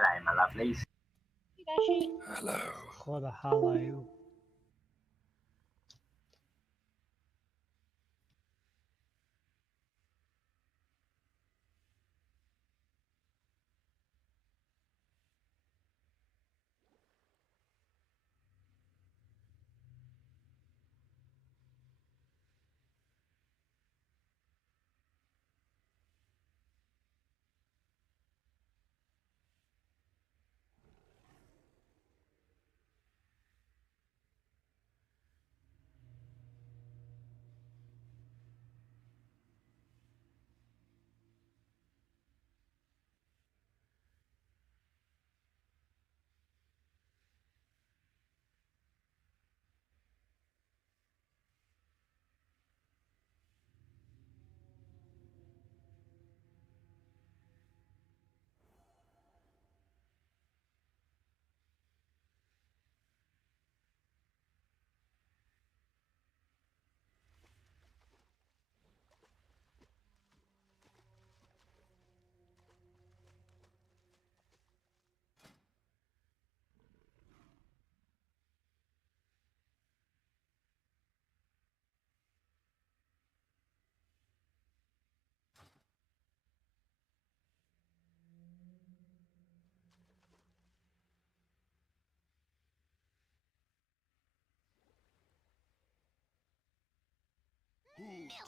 Hello, my lovelies. Hello. What the hell are you?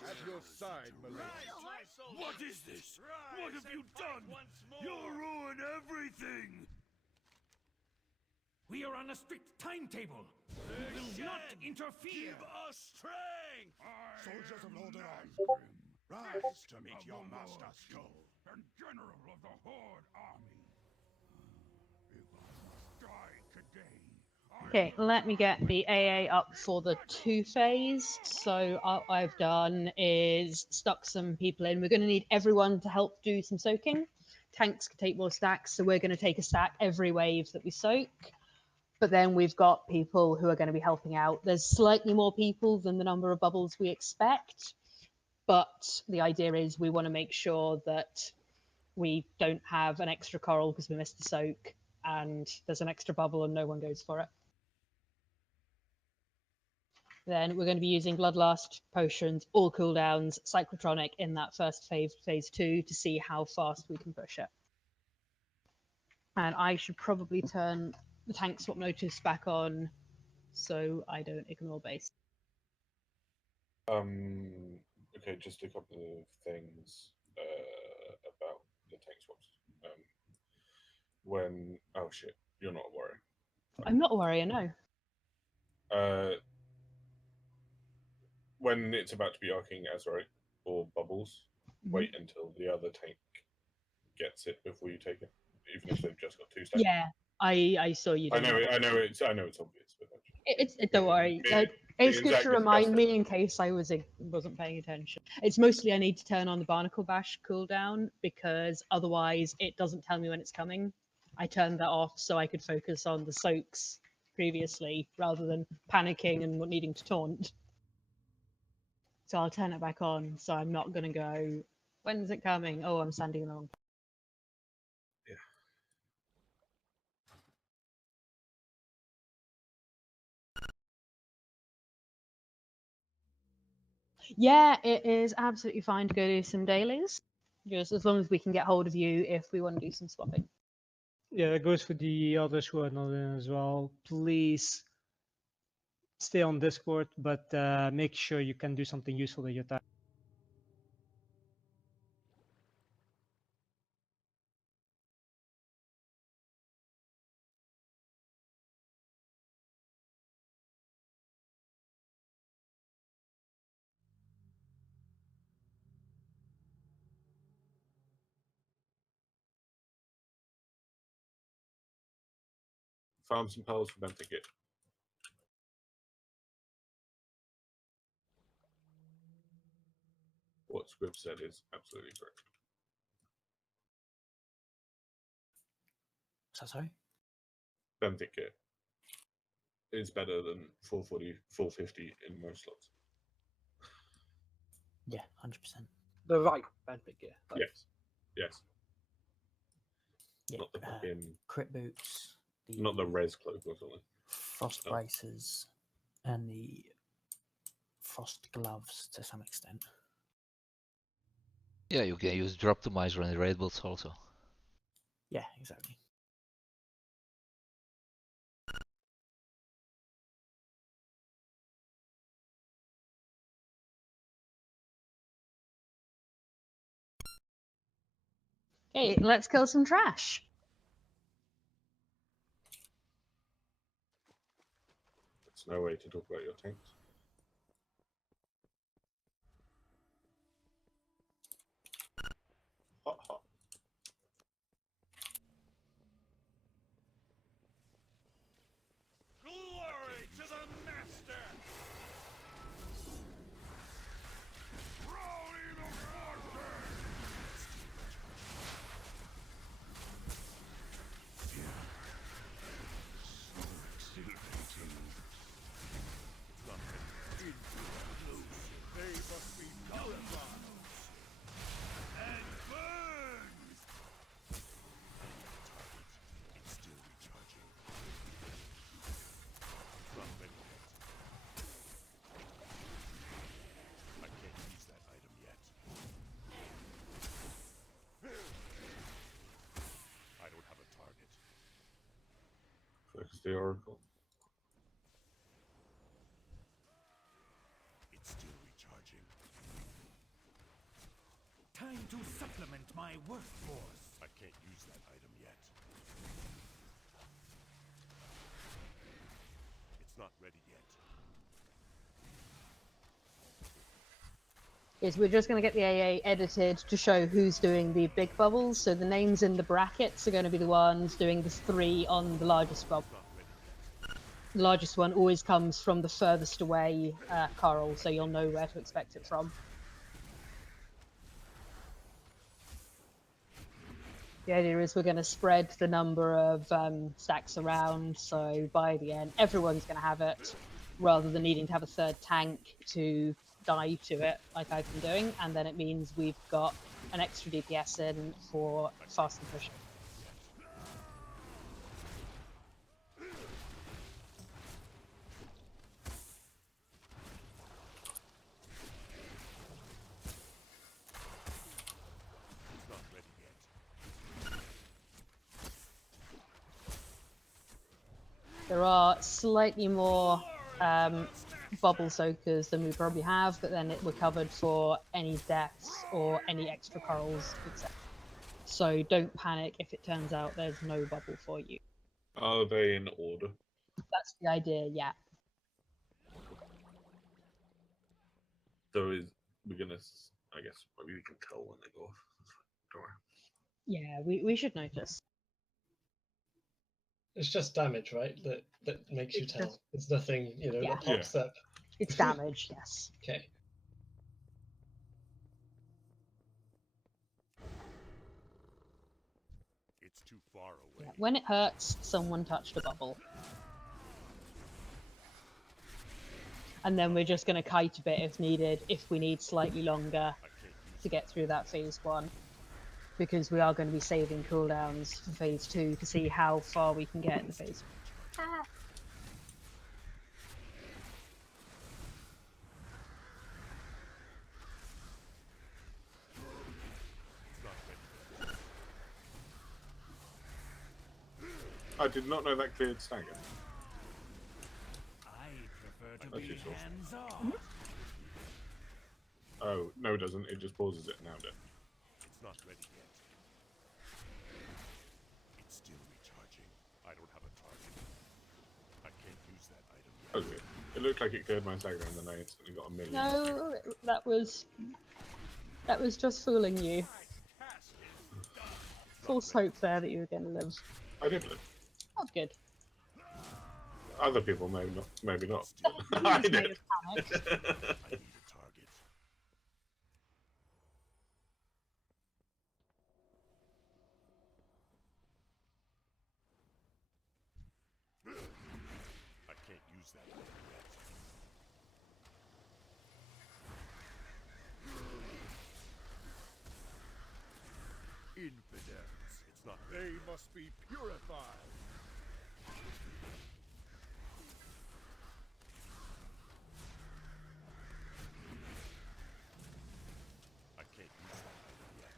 At your side, my lord. What is this? What have you done? You'll ruin everything! We are on a strict timetable. We will not interfere. Give us strength! Soldiers of Lord Aran, rise to meet your master Skull. And general of the Horde army. If I must die today, Okay, let me get the AA up for the 2 phase. So what I've done is stuck some people in. We're going to need everyone to help do some soaking. Tanks can take more stacks, so we're going to take a stack every wave that we soak. But then we've got people who are going to be helping out. There's slightly more people than the number of bubbles we expect. But the idea is we want to make sure that we don't have an extra coral because we missed the soak and there's an extra bubble and no one goes for it. Then we're going to be using Bloodlust, potions, all cooldowns, Cyclotronic in that first phase 2, to see how fast we can push it. And I should probably turn the tank swap notice back on so I don't ignore base. Okay, just a couple of things about the tank swaps. Oh shit, you're not a warrior. I'm not a warrior, no. When it's about to be arcing Azurite or bubbles, wait until the other tank gets it before you take it, even if they've just got 2 stacks. Yeah, I saw you. I know it's obvious, but Don't worry. It's good to remind me in case I wasn't paying attention. It's mostly I need to turn on the Barnacle Bash cooldown because otherwise it doesn't tell me when it's coming. I turned that off so I could focus on the soaks previously rather than panicking and needing to taunt. So I'll turn it back on so I'm not going to go, when's it coming? Oh, I'm standing in the wrong place. Yeah, it is absolutely fine to go do some dailies. Just as long as we can get hold of you if we want to do some swapping. Yeah, that goes for the others who are not in as well. Please stay on Discord, but make sure you can do something useful with your time. Farm some pearls for them to get. What Scrib said is absolutely correct. So sorry? Benthic kit is better than 440, 450 in most slots. Yeah, 100%. The right benthic gear. Yes. Yes. Yeah, Not the fucking, crit boots, not the res cloak or something. frost Oh. braces, and the frost gloves to some extent. Yeah, you can use Droptomizer and raid bots also. Yeah, exactly. Okay, let's kill some trash. It's no way to talk about your tanks. Hot, hot. Glory to the Master! Rowdy the forces! They must be nullified. And burn! It's still recharging. It's not ready yet. I can't use that item yet. I don't have a target. Focus the Oracle. It's still recharging. Time to supplement my workforce. I can't use that item yet. It's not ready yet. Is we're just going to get the AA edited to show who's doing the big bubbles. So the names in the brackets are going to be the ones doing the 3 on the largest bubble. Not ready yet. The largest one always comes from the furthest away coral, so you'll know where to expect it from. The idea is we're going to spread the number of stacks around, so by the end, everyone's going to have it, rather than needing to have a third tank to die to it, like I've been doing, and then it means we've got an extra DPS in for fast and push. It's not ready yet. There are slightly more bubble soakers than we probably have, but then we're covered for any deaths or any extra corals, etc. So don't panic if it turns out there's no bubble for you. Are they in order? That's the idea, yeah. So is we're gonna? I guess maybe we can tell when they go off. Don't worry. Yeah, we should notice. It's just damage, right? That makes you It's tell. just- It's nothing, Yeah. that pops up. It's damage, yes. Okay. It's too far away. Yeah. When it hurts, someone touched a bubble. And then we're just going to kite a bit if needed, if we need slightly longer I can't use to get through that phase 1. Because we are going to be saving cooldowns for phase 2 to see how far we can get in the phase. Ah. It's not ready yet. I did not know that cleared stagger. I prefer to That's be useful. hands-on. Oh no, it doesn't. It just pauses it now. Then. It's not ready yet. It's still recharging. I don't have a target. I can't use that item yet. Okay. It looked like it cleared my stagger, and then I instantly got a million. No, that was just fooling you. False hope there that you were going to live. I did live. Oh, good. Other people maybe not. Maybe not. You I may did. have panicked. I need a target. I can't use that item yet. Infidels. They must be purified. I can't use that yet.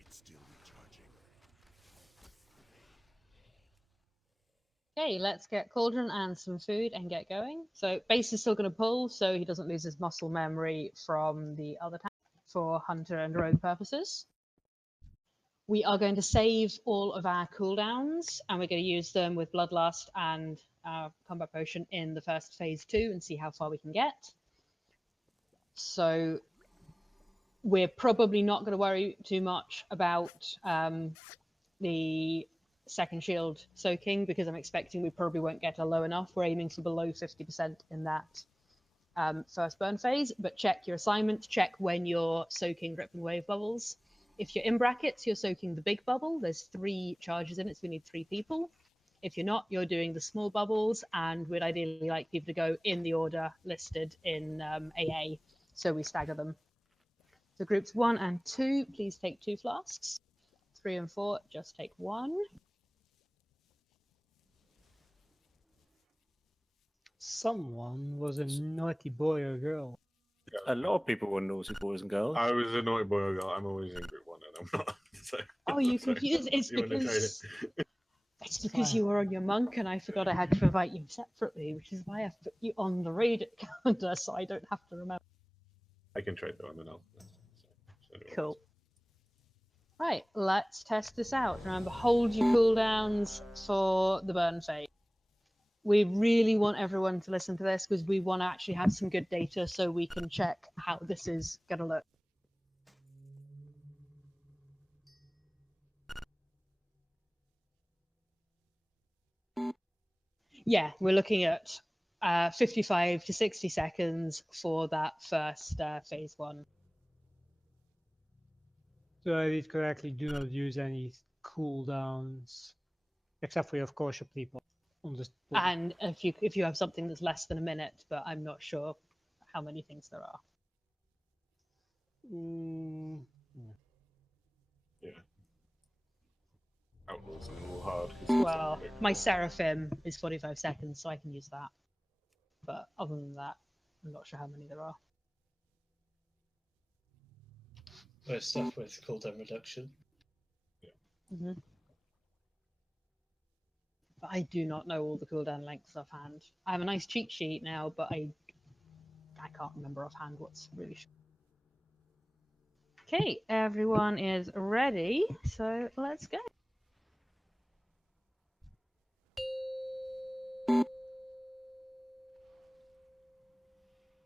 It's still recharging. Okay, let's get Cauldron and some food and get going. So base is still going to pull, so he doesn't lose his muscle memory from the other tank for Hunter and Rogue purposes. We are going to save all of our cooldowns, and we're going to use them with Bloodlust and our combat potion in the first phase 2 and see how far we can get. So we're probably not going to worry too much about the second shield soaking, because I'm expecting we probably won't get a low enough. We're aiming for below 50% in that first burn phase, but check your assignment, check when you're soaking Rippling Wave bubbles. If you're in brackets, you're soaking the big bubble. There's 3 charges in it, so we need 3 people. If you're not, you're doing the small bubbles, and we'd ideally like people to go in the order listed in AA, so we stagger them. So groups 1 and 2, please take 2 flasks. 3 and 4, just take 1. Someone was a naughty boy or girl. A lot of people were naughty boys and girls. I was a naughty boy or girl. I'm always in group 1 and I'm not. So, Oh, you so confused. It's you wanna trade because it? it's because you were on your monk, and I forgot I had to invite you separately, which is why I put you on the raid calendar, so I don't have to remember. I can trade them and then I'll. Cool. Right, let's test this out. Remember, hold your cooldowns for the burn phase. We really want everyone to listen to this because we want to actually have some good data so we can check how this is going to look. Yeah, we're looking at 55 to 60 seconds for that first phase 1. So I read correctly, do not use any cooldowns, except for, of course, your people on this. And if you have something that's less than a minute, but I'm not sure how many things there are. Yeah. Outlaws and all hard. Well, my Seraphim is 45 seconds, so I can use that. But other than that, I'm not sure how many there are. There's stuff with cooldown reduction. Mm-hmm. But I do not know all the cooldown lengths offhand. I have a nice cheat sheet now, but I can't remember offhand what's really. Okay, everyone is ready, so let's go.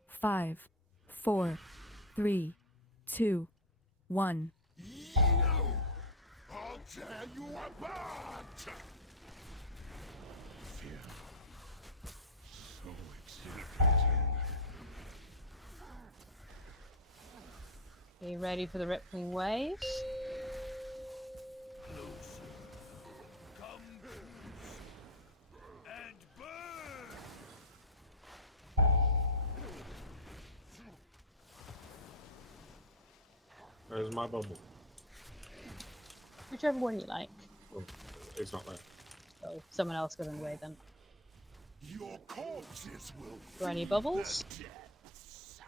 Five, 4, 3, 2, 1. I'll tear you apart! Fear. So exhilarating. Are you ready for the rippling waves? Closer. Come and burn! Where's my bubble? Whichever one you like. Oh, it's not there. Oh, someone else got in the way then. Your corpses will For any bubbles? the depths.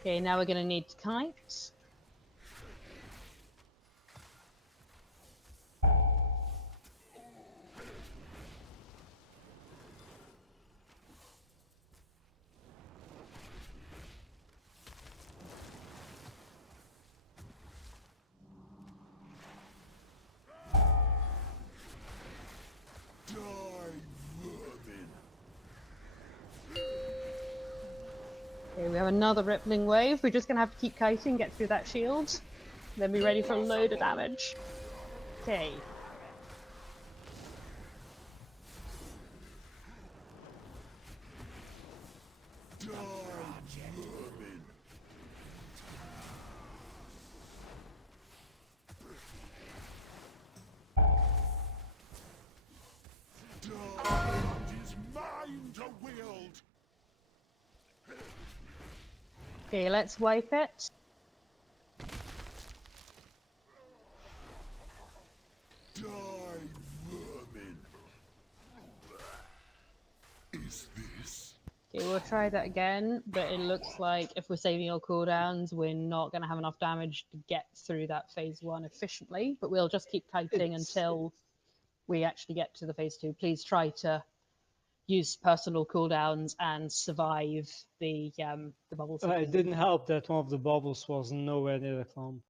Okay, now we're going to need kites. Die, vermin. Okay, we have another rippling wave. We're just going to have to keep kiting, get through that shield. Then be ready for a load of damage. Okay. Die, vermin. Okay, let's wipe it. Die, vermin. Is this? Okay, we'll try that again, but it looks like if we're saving our cooldowns, we're not going to have enough damage to get through that phase 1 efficiently, but we'll just keep kiting until we actually get to the phase 2. Please try to use personal cooldowns and survive the bubbles. It didn't help that one of the bubbles was nowhere near the clump.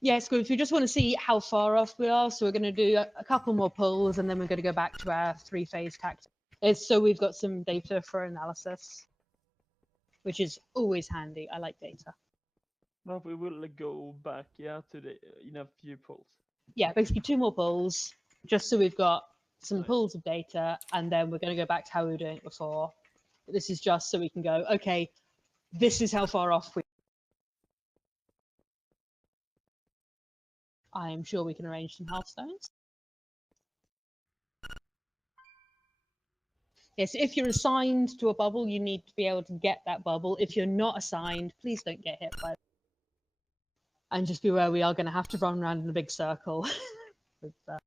Yes, good. If you just want to see how far off we are, so we're going to do a couple more pulls and then we're going to go back to our 3-phase tactic. It's so we've got some data for analysis, which is always handy. I like data. But we will go back, yeah, to the in a few polls. Yeah, basically 2 more pulls, just so we've got some pulls of data, and then we're going to go back to how we were doing it before. But this is just so we can go, okay, this is how far off we. I'm sure we can arrange some hearthstones. Yes, if you're assigned to a bubble, you need to be able to get that bubble. If you're not assigned, please don't get hit by it. And just be aware we are going to have to run around in a big circle with that.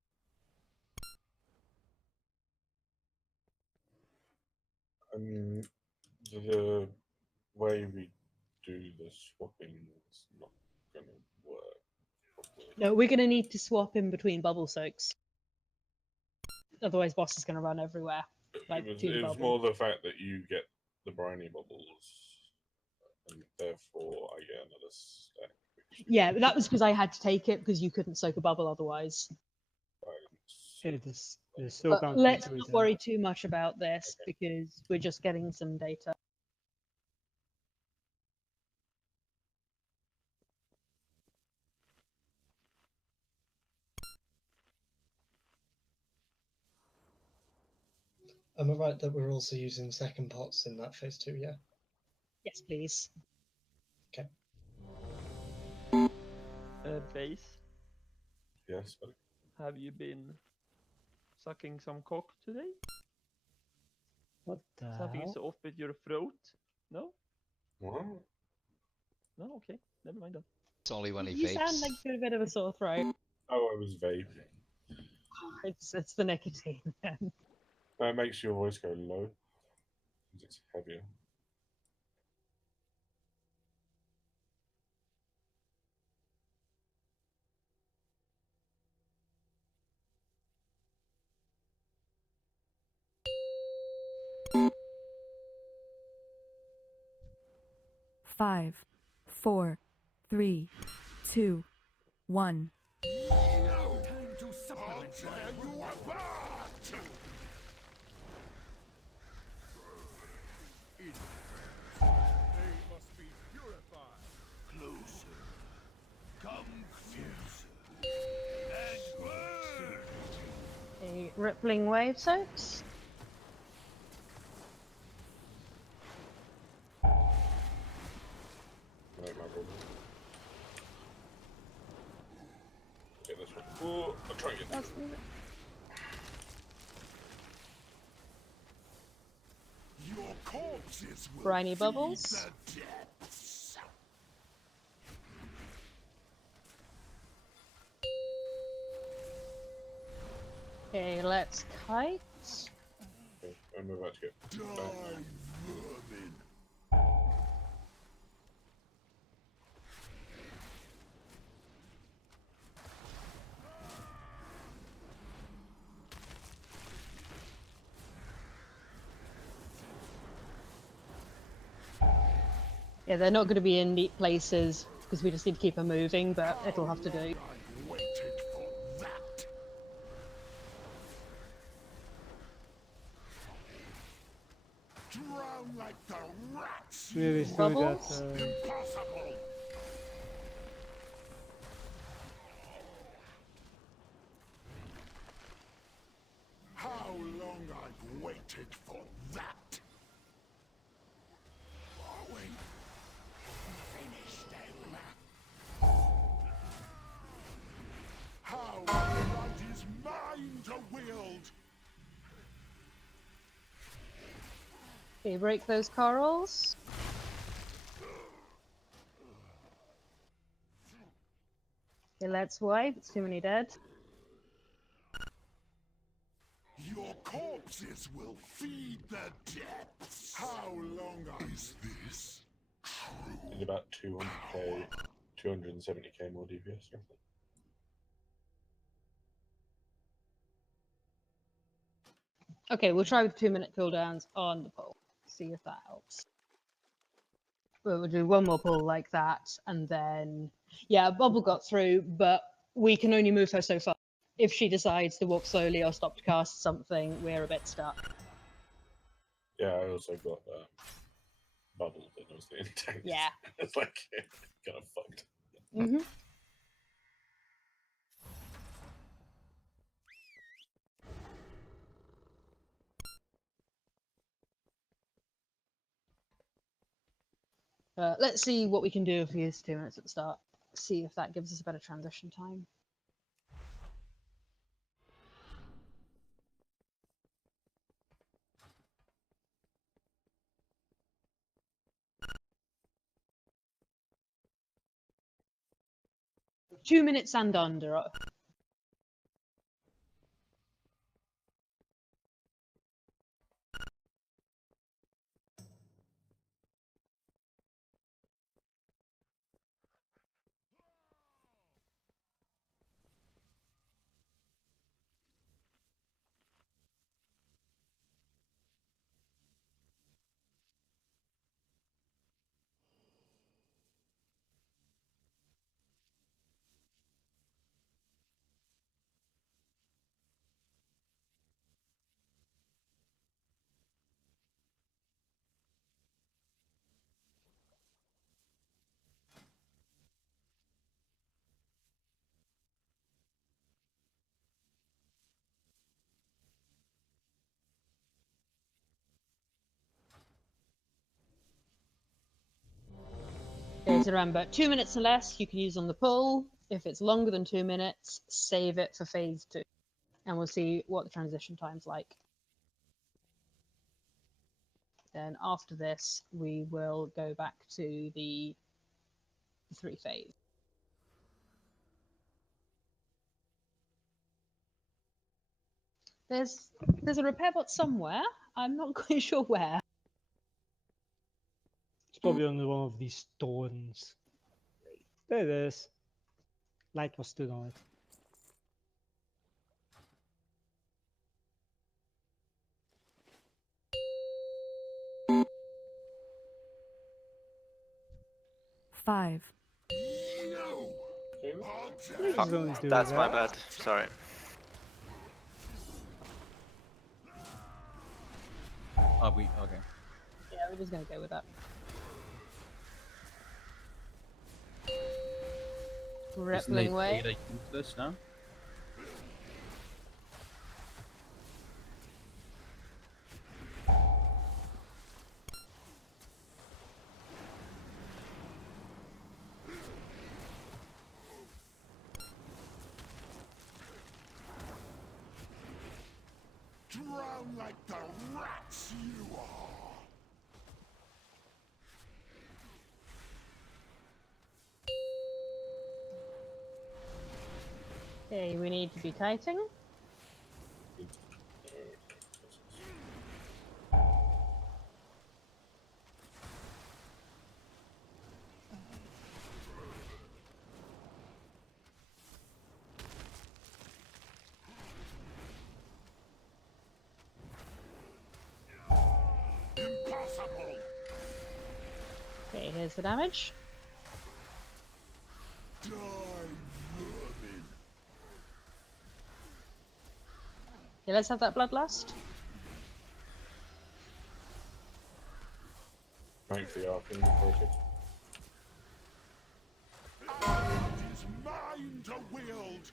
The way we do the swapping is not going to work properly. No, we're going to need to swap in between bubble soaks. Otherwise, boss is going to run everywhere. Like it was more the fact that you get the briny bubbles, and therefore I get another stack. Yeah, but that was because I had to take it because you couldn't soak a bubble otherwise. But let's not worry too much about this because we're just getting some data. Am I right that we're also using second pots in that phase 2, yeah? Yes, please. Okay. Base, Yes, but have you been sucking some cock today? What the Something is hell? off with your throat? No? what? No, okay. Never mind then. It's only when he You sound vapes. like you've got a bit of a sore throat. Oh, I was vaping. It's the nicotine then. That makes your voice go low because it's heavier. Five, 4, 3, 2, 1. Time to supplement. I'll tear you apart! They must be purified. Closer. Come closer. And burn! A rippling wave soaks. Right, my brother. Get this one. Oh, I'll try and get this one. Your corpses will Briny feed bubbles. the depths. Okay, let's kite. Okay, I'm about to get Die, back. vermin. Yeah, they're not going to be in neat places because we just need to keep them moving, but it'll have to do. I've waited for that. Drown like the rats. Maybe you through that. Bubbles? Impossible. How long I've waited for that. Okay, break those corals. Okay, let's wipe. It's too many dead. Your corpses will feed the depths. How long is this? It's about 200k, 270k more DPS. Or something. Okay, we'll try with 2-minute cooldowns on the pull. See if that helps. We'll do one more pull like that, and then yeah, Bubble got through, but we can only move her so far. If she decides to walk slowly or stop to cast something, we're a bit stuck. Yeah, I also got bubble that was the intent. Yeah. It's like kind of fucked. Mm-hmm. Let's see what we can do if we use 2 minutes at the start. See if that gives us a better transition time. Two minutes and under. Okay, so remember, 2 minutes or less you can use on the pull. If it's longer than 2 minutes, save it for phase 2. And we'll see what the transition time's like. Then after this, we will go back to the 3 phase. There's a repair bot somewhere. I'm not quite sure where. It's probably on one of these stones. There it is. Light was stood on it. Five. That's my bad. Sorry. Are we okay? Yeah, we're just gonna go with that. Rippling way. Isn't it useless now? Drown like the rats you are! Okay, we need to be kiting. Impossible! Okay, here's the damage. Die, vermin! Okay, let's have that bloodlust. Thanks for the arcane project. It is mine to wield!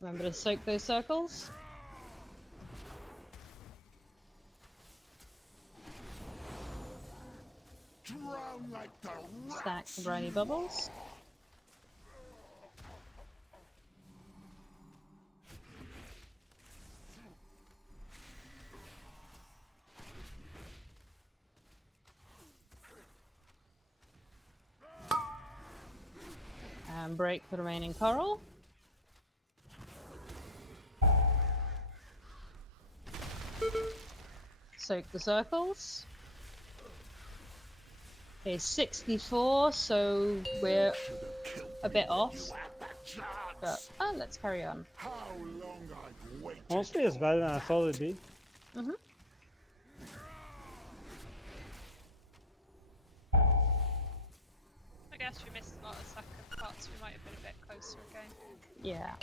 Remember to soak those circles. Drown like the Stack rats some briny you bubbles. break the remaining coral. Soak the circles. Okay, 64, so we're a bit off. But let's carry on. Honestly, it's better than I thought it'd be. Mm-hmm. I guess we missed a lot of second parts. We might have been a bit closer again. Yeah.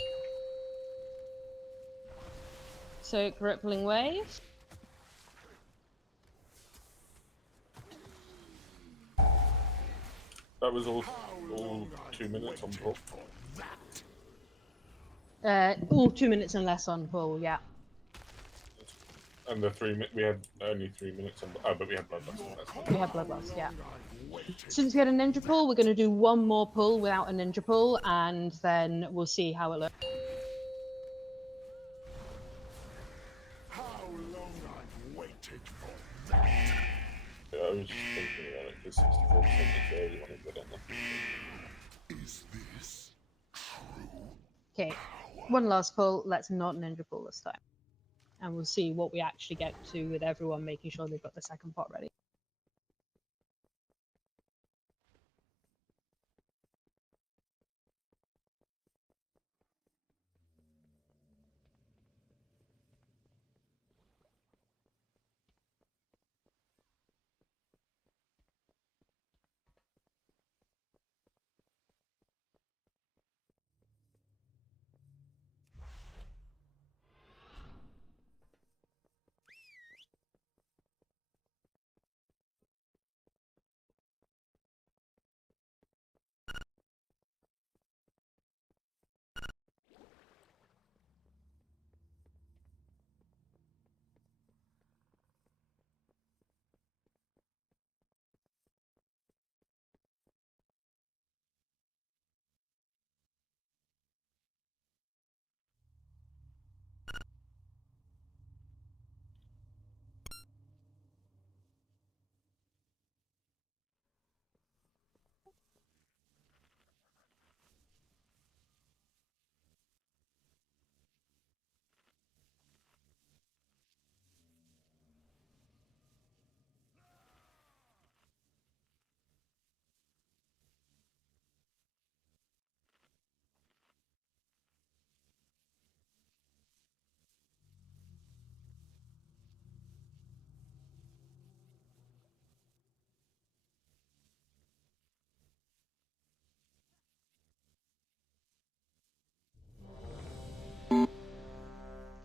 Soak rippling wave. That was all 2 minutes on pull. All 2 minutes and less on pull, yeah. And the 3 we had only 3 minutes on. Oh, but we had bloodlust. We had bloodlust, yeah. Since we had a ninja pull, we're going to do one more pull without a ninja pull, and then we'll see how it looks. Yeah, I was just thinking about it because 64% is where you want to get on there. Is this true? Okay, one last pull. Let's not ninja pull this time. And we'll see what we actually get to with everyone making sure they've got the second pot ready.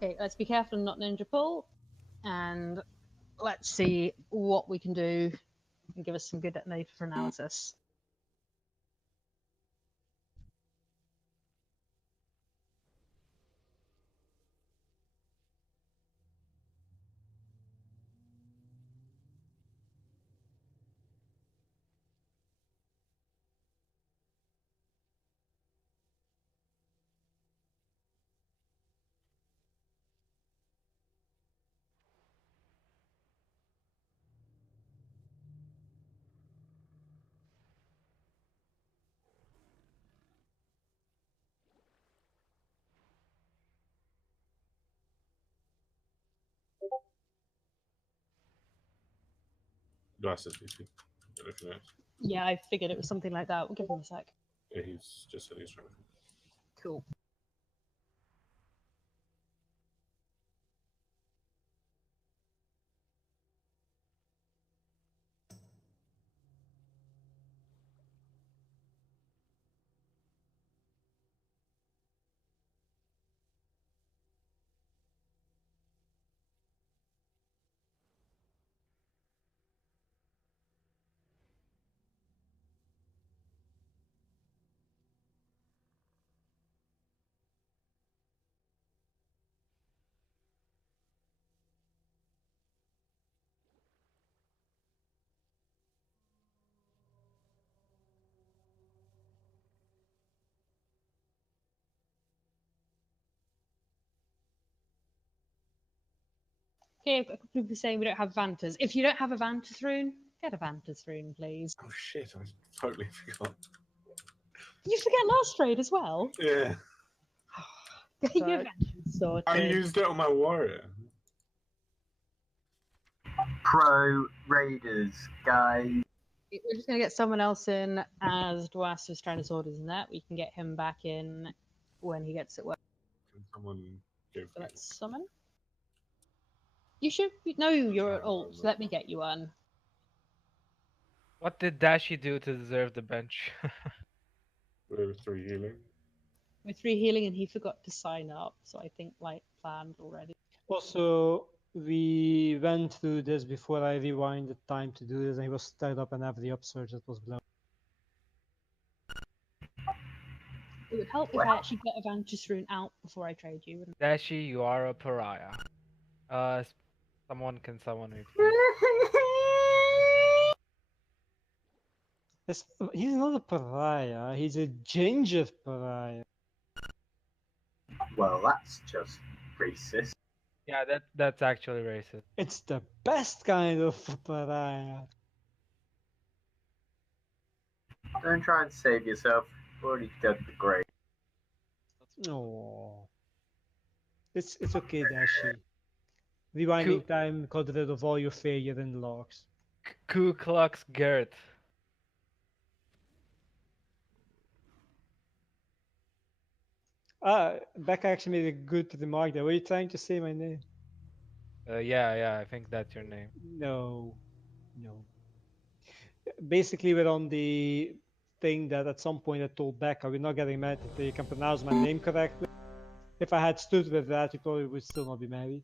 Okay, let's be careful and not ninja pull, and let's see what we can do and give us some good data for analysis. Glasses, PC. Don't know if you know. Yeah, I figured it was something like that. We'll give him a sec. Yeah, he's just said he's trying. Cool. Okay, I've got a couple of people saying we don't have Vantas. If you don't have a Vantas rune, get a Vantas rune, please. Oh shit! I totally forgot. You forget last raid as well? Yeah. Get your vengeance sorted. I used it on my warrior. Pro Raiders, guys. We're just gonna get someone else in as Dwas is trying to sort his net. We can get him back in when he gets it work. Can someone give So me let's summon. You should no, you're at ult. Let me get you one. What did Dashi do to deserve the bench? with 3 healing? With 3 healing, and he forgot to sign up, so I think like planned already. Also, we went through this before I rewind the time to do this, and he was tied up in every upsurge that was blown. It would help if I actually got a Vantage Rune out before I trade you. Wouldn't Dashi, you are a pariah. Someone can summon me. He's not a pariah, he's a ginger pariah. Well, that's just racist. Yeah, that's actually racist. It's the best kind of pariah. Don't try and save yourself. You've already dug the grave. No. It's okay, Dashi. Rewinding time got rid of all your failure in logs. Ku Klux Gert. Becca actually made a good remark there. Were you trying to say my name? Yeah, I think that's your name. No. Basically, we're on the thing that at some point I told Becca, we're not getting married until you can pronounce my name correctly. If I had stood with that, you probably would still not be married.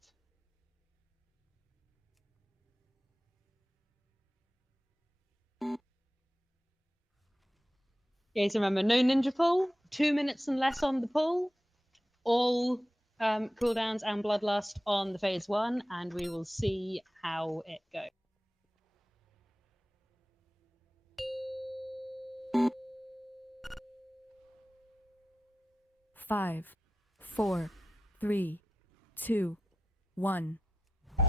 Guys, remember, no ninja pull, 2 minutes and less on the pull, all cooldowns and bloodlust on the phase 1, and we will see how it goes. Five, 4, 3, 2, 1. You!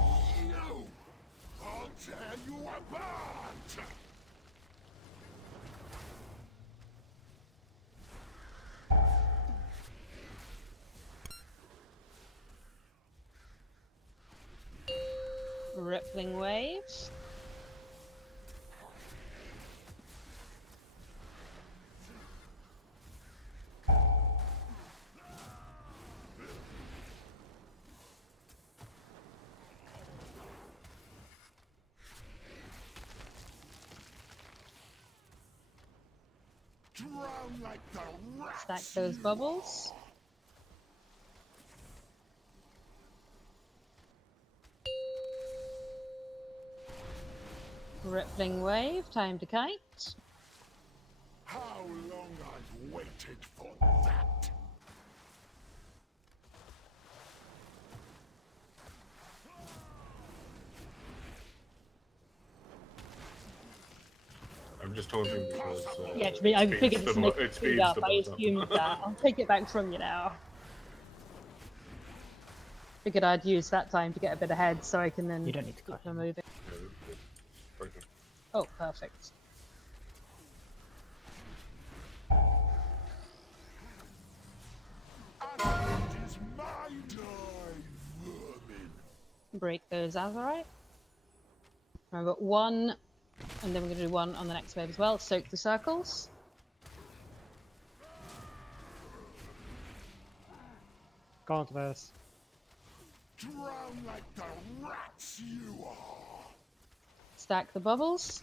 I'll tear you apart! Rippling waves. Drown like the rats. Stack those bubbles. Rippling wave, time to kite. How long I've waited for that! I'm just taunting because Yeah, to me, I figured this makes it it speeds up. the I boss up. assumed that. I'll take it back from you now. Figured I'd use that time to get a bit ahead so I can then You don't need to keep cut them moving. Broken. Oh, perfect. And it is my time, vermin! Break those Azurite. I've got 1, and then we're going to do 1 on the next wave as well. Soak the circles. Contrast. Drown like the rats you are! Stack the bubbles.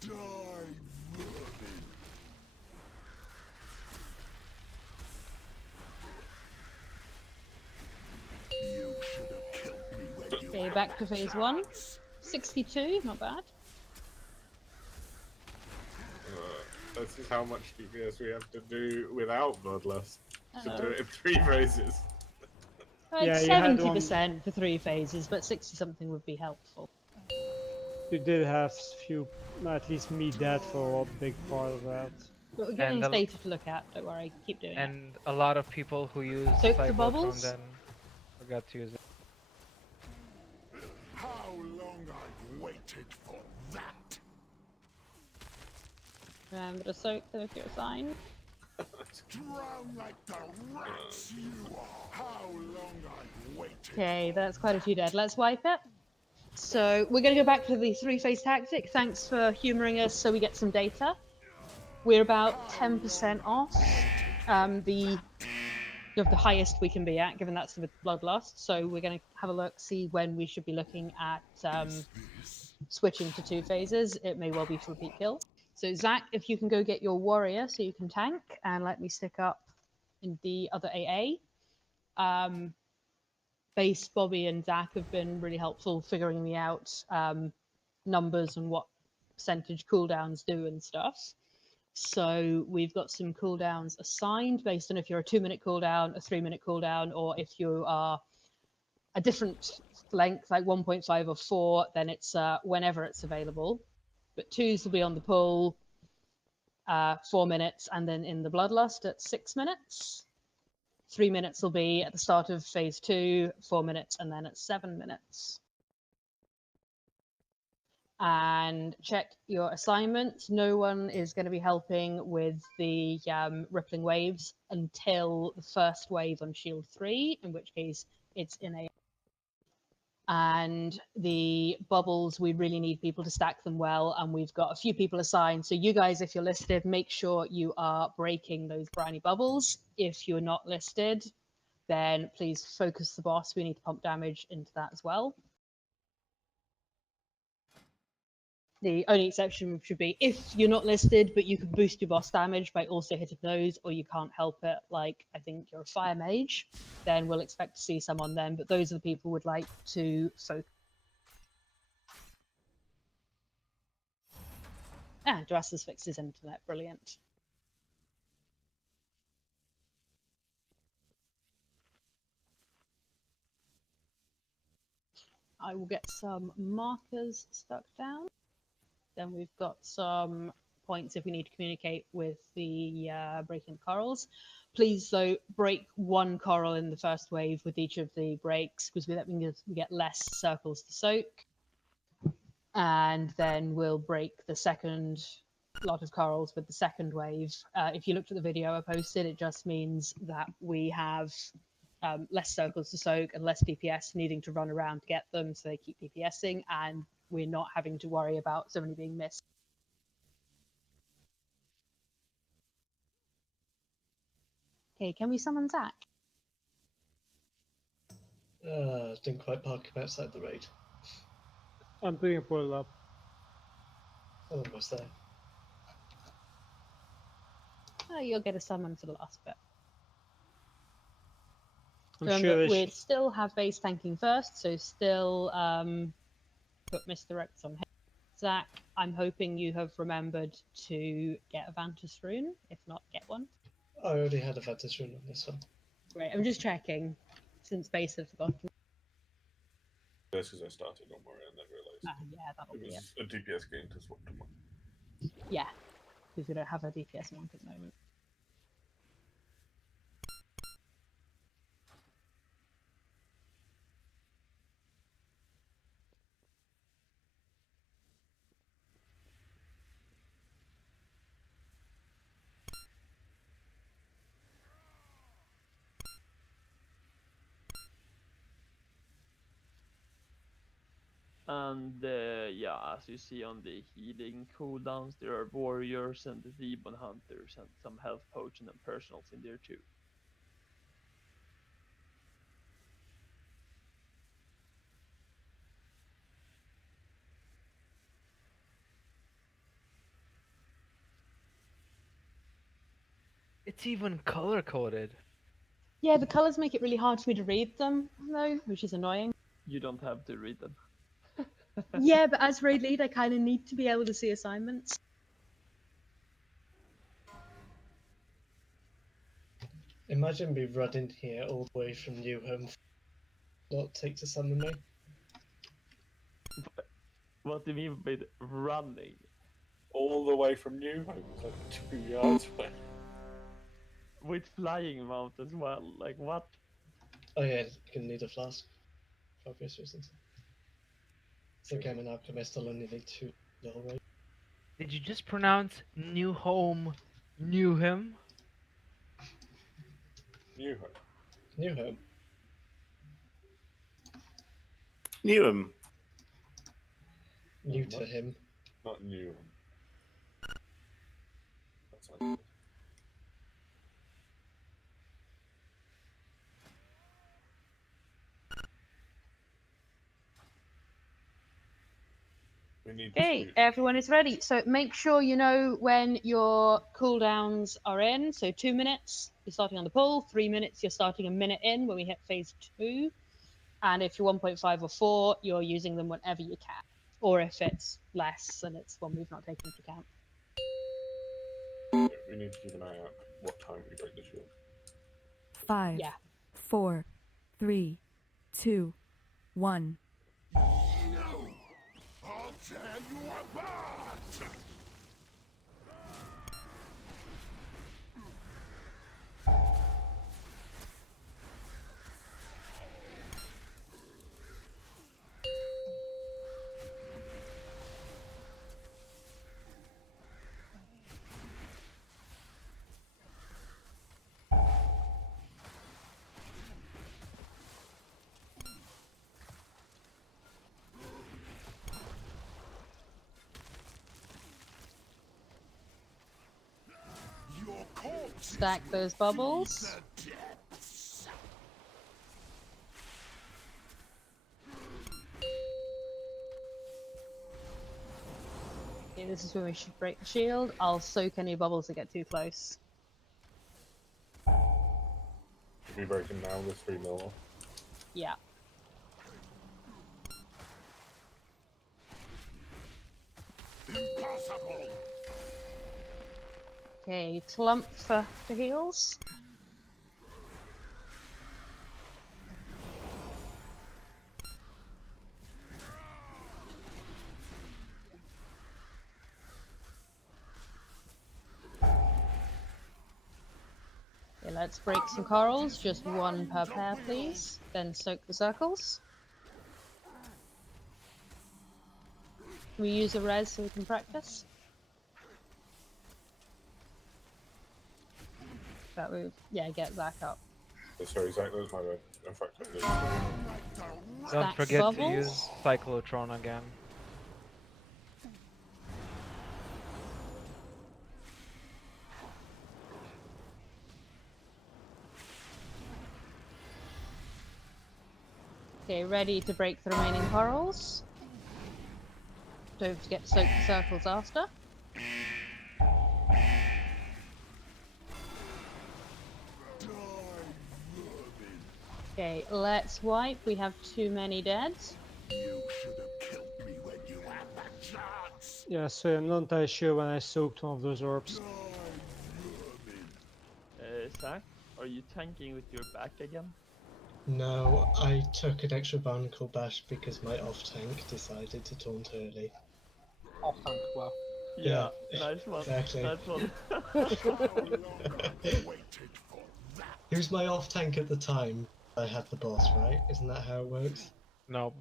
Die, vermin! You should have killed me when you Okay, had back to the phase 1. chance. 62, not bad. This is how much DPS we have to do without Bloodlust. To do Uh-oh. it in 3 phases. Like Yeah, you had 70% for 3 phases, but 60 something would be helpful. You did have few, at least me dead for a big part of that. But we're getting And this a- data to look at. Don't worry, keep doing it. And a lot of people who use Soak the Cyclotron bubbles? then forgot to use it. How long I've waited for that! Remember to soak them if you're assigned. Drown like the rats you are! How long I've waited! Okay, that's quite a few dead. Let's wipe it. So we're going to go back to the three-phase tactic. Thanks for humouring us so we get some data. We're about 10% off the highest we can be at, given that's the bloodlust. So we're going to have a look, see when we should be looking at switching to 2 phases. It may well be for repeat kills. So Zach, if you can go get your warrior so you can tank, and let me stick up in the other AA. Base, Bobby, and Zach have been really helpful figuring me out numbers and what percentage cooldowns do and stuff. So we've got some cooldowns assigned based on if you're a 2-minute cooldown, a 3-minute cooldown, or if you are a different length, like 1.5 or 4, then it's whenever it's available. But 2s will be on the pull, 4 minutes, and then in the bloodlust at 6 minutes. 3 minutes will be at the start of phase 2, 4 minutes, and then at 7 minutes. And check your assignments. No one is going to be helping with the rippling waves until the first wave on shield 3, in which case it's in a. And the bubbles, we really need people to stack them well, and we've got a few people assigned. So you guys, if you're listed, make sure you are breaking those briny bubbles. If you're not listed, then please focus the boss. We need to pump damage into that as well. The only exception should be if you're not listed, but you can boost your boss damage by also hitting those, or you can't help it, like I think you're a fire mage, then we'll expect to see some on them, but those are the people who would like to focus. Ah, Dwasser's fixed his internet, brilliant. I will get some markers stuck down. Then we've got some points if we need to communicate with the breaking corals. Please, though, break 1 coral in the first wave with each of the breaks, because that means we get less circles to soak. And then we'll break the second lot of corals with the second wave. If you looked at the video I posted, it just means that we have less circles to soak and less DPS needing to run around to get them, so they keep DPSing, and we're not having to worry about so many being missed. Okay, can we summon Zach? Didn't quite park him outside the raid. I'm doing a pull up. Almost there. Oh, you'll get a summon for the last bit. I'm Remember, sure we still have base tanking first, so still put Mr. X on him. Zach, I'm hoping you have remembered to get a Vantus rune. If not, get one. I already had a Vantus rune on this one. Great, I'm just checking, since base had forgotten. That's because I started, don't worry, and then realised Yeah, that'll it be it. was a DPS game to swap to one. Yeah, because we don't have a DPS monk at the moment. And yeah, as you see on the healing cooldowns, there are warriors and the demon hunters and some health potion and personals in there too. It's even color coded. Yeah, the colours make it really hard for me to read them, though, which is annoying. You don't have to read them. Yeah, but as raid lead, I kind of need to be able to see assignments. Imagine me running here all the way from New Home. What it take to summon me? What do you mean by running? All the way from New Home, it's like 2 yards away. With flying mount as well, like what? Oh yeah, you can need a flask for obvious reasons. I think I'm an alchemist, I'll only need 2 already. Did you just pronounce New Home, New Him? New Home. New home. Newham. New to him. Not New. That sounds good. We need Okay, to. everyone is ready. So make sure you know when your cooldowns are in. So 2 minutes, you're starting on the pull. 3 minutes, you're starting a minute in when we hit phase 2. And if you're 1.5 or 4, you're using them whenever you can. Or if it's less and it's one we've not taken into account. We need to keep an eye out what time we break the shield. 5, Yeah. 4, 3, 2, 1. No! I'll tear you apart! Your corpse Stack those bubbles. the depths. Okay, this is when we should break the shield. I'll soak any bubbles that get too close. Should we break him now with 3 mil? Yeah. Impossible! Okay, clump for heals. Okay, let's break some corals, just 1 per pair, please. Then soak the circles. Can we use a res so we can practice? That move. Yeah, get Zach up. Oh, sorry, Zach, that was my bad. In fact, I did. Don't Stack forget to bubbles. use Cyclotron again. Okay, ready to break the remaining corals. Don't forget to soak the circles after. Okay, let's wipe. We have too many dead. You should have killed me when you had that chance. Yeah, so I'm not entirely sure when I soaked one of those orbs. Zach, are you tanking with your back again? No, I took an extra barnacle bash because my off tank decided to taunt early. Off tank, well. Yeah, nice one. Exactly. Nice one. He was my off tank at the time. I had the boss, right? Isn't that how it works? No.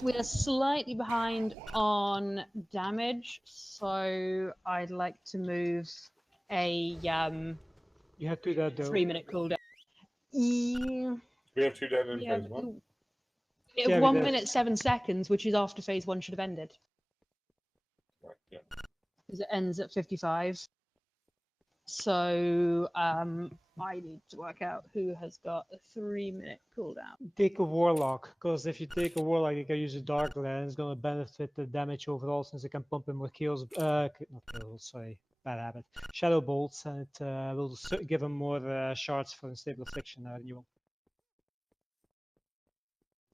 We're slightly behind on damage, so I'd like to move a You have to do that though. 3-minute cooldown. Yeah. We have 2 dead in Yeah, phase 1. Yeah, 1 we did. minute 7 seconds, which is after phase 1 should have ended. Right, yeah. Because it ends at 55. So I need to work out who has got a 3-minute cooldown. Take a warlock, because if you take a warlock, you can use a dark lens. It's gonna benefit the damage overall since it can pump him with kills. Not kills, sorry, bad habit. Shadow bolts, and it will give him more shards for unstable affliction renewal.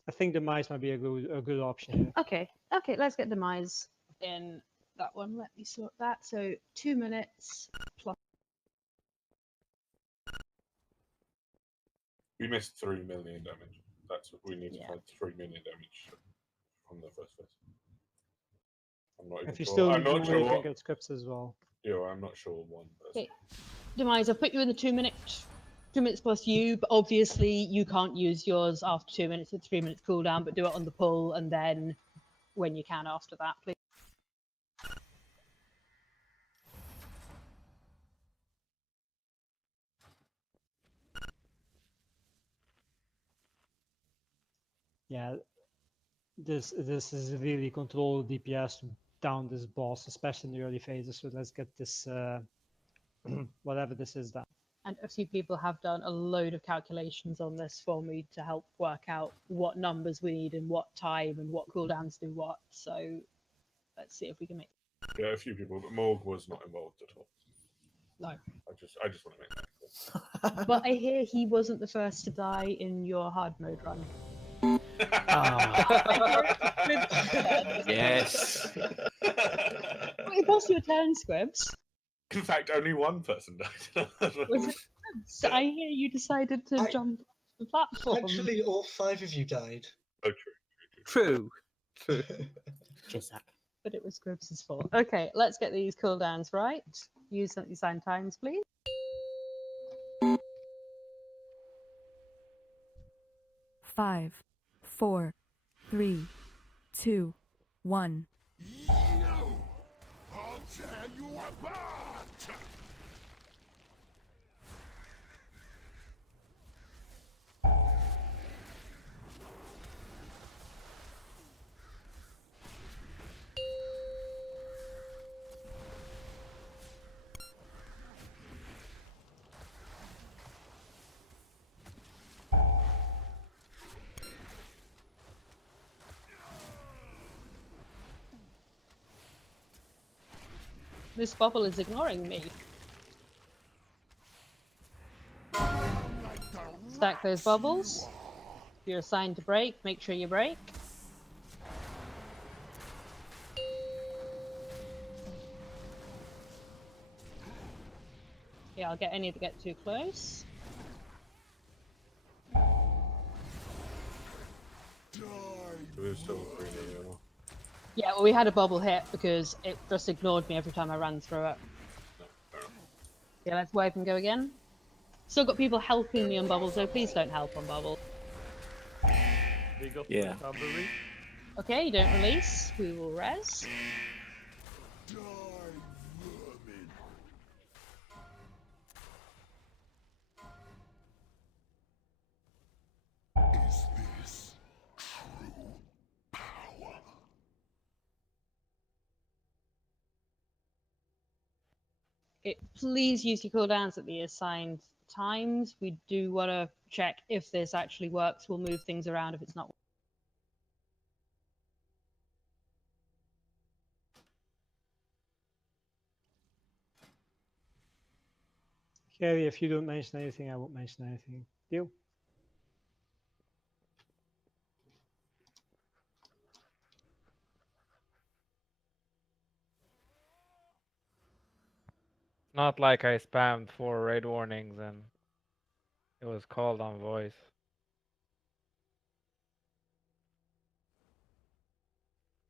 I think demise might be a good option here. Okay, let's get demise in that one. Let me sort that. So 2 minutes plus. We missed 3 million damage. That's what we need to find 3 million damage on the first phase. I'm not even If you sure. still I'm need not more, sure you can what. get scripts as well. Yeah, I'm not sure one person. Okay. Demise, I've put you in the 2 minute, 2 minutes plus you, but obviously you can't use yours after 2 minutes. It's 3 minutes cooldown, but do it on the pull and then when you can after that, please. Yeah, this is really control DPS to down this boss, especially in the early phases. So let's get this whatever this is done. And a few people have done a load of calculations on this for me to help work out what numbers we need and what time and what cooldowns do what. So let's see if we can make. Yeah, a few people, but Morg was not involved at all. No. I just want to make that clear. But I hear he wasn't the first to die in your hard mode run. Yes. Well, it was your turn, Squibs. In fact, only one person died. Was it? So I hear you decided to jump off the platform. Actually, all 5 of you died. Oh, True. But it was Squibs' fault. Okay, let's get these cooldowns right. Use sign times, please. Five, 4, 3, 2, 1. I'll tear you apart! This bubble is ignoring me. Stack those bubbles. You're assigned to break. Make sure you break. Yeah, I'll get any that get too close. There's still three there. Yeah, well, we had a bubble hit because it just ignored me every time I ran through it. Yeah, let's wave and go again. Still got people helping me on bubble, so please don't help on bubble. Big up Yeah. recovery. Okay, don't release. We will res. Is this true power? Please use your cooldowns at the assigned times. We do want to check if this actually works. We'll move things around if it's not. Carrie, if you don't mention anything, I won't mention anything. Deal? Not like I spammed 4 raid warnings and it was called on voice.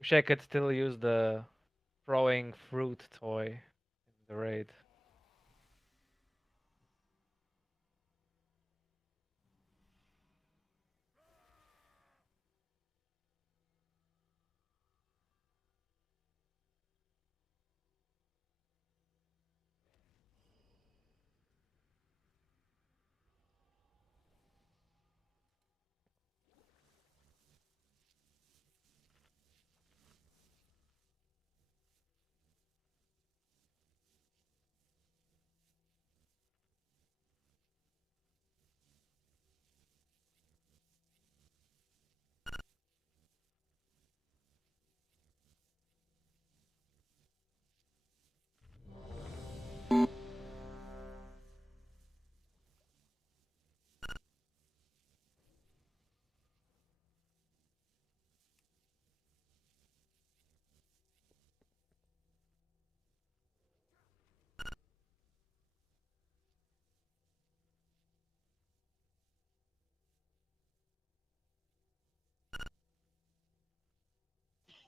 Wish I could still use the throwing fruit toy in the raid.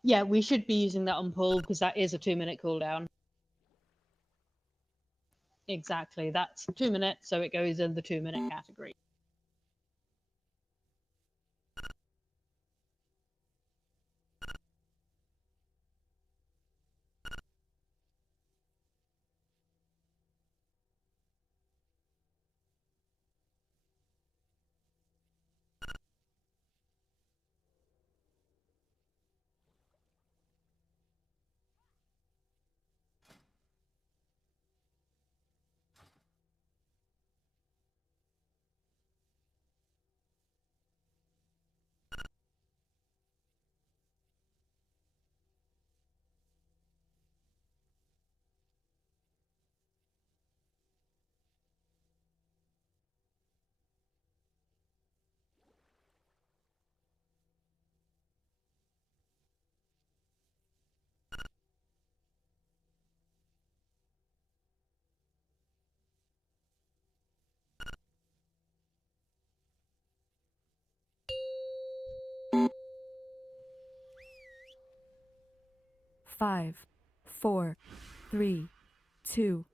Yeah, we should be using that on pull because that is a 2-minute cooldown. Exactly, that's 2 minutes, so it goes in the 2-minute category. Five, 4, 3, 2,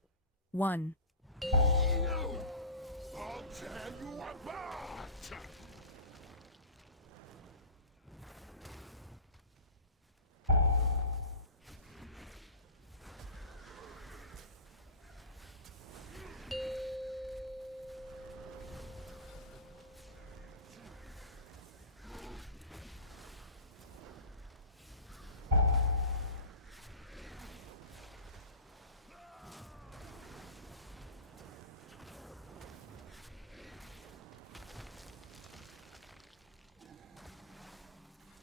1. I'll tear you apart!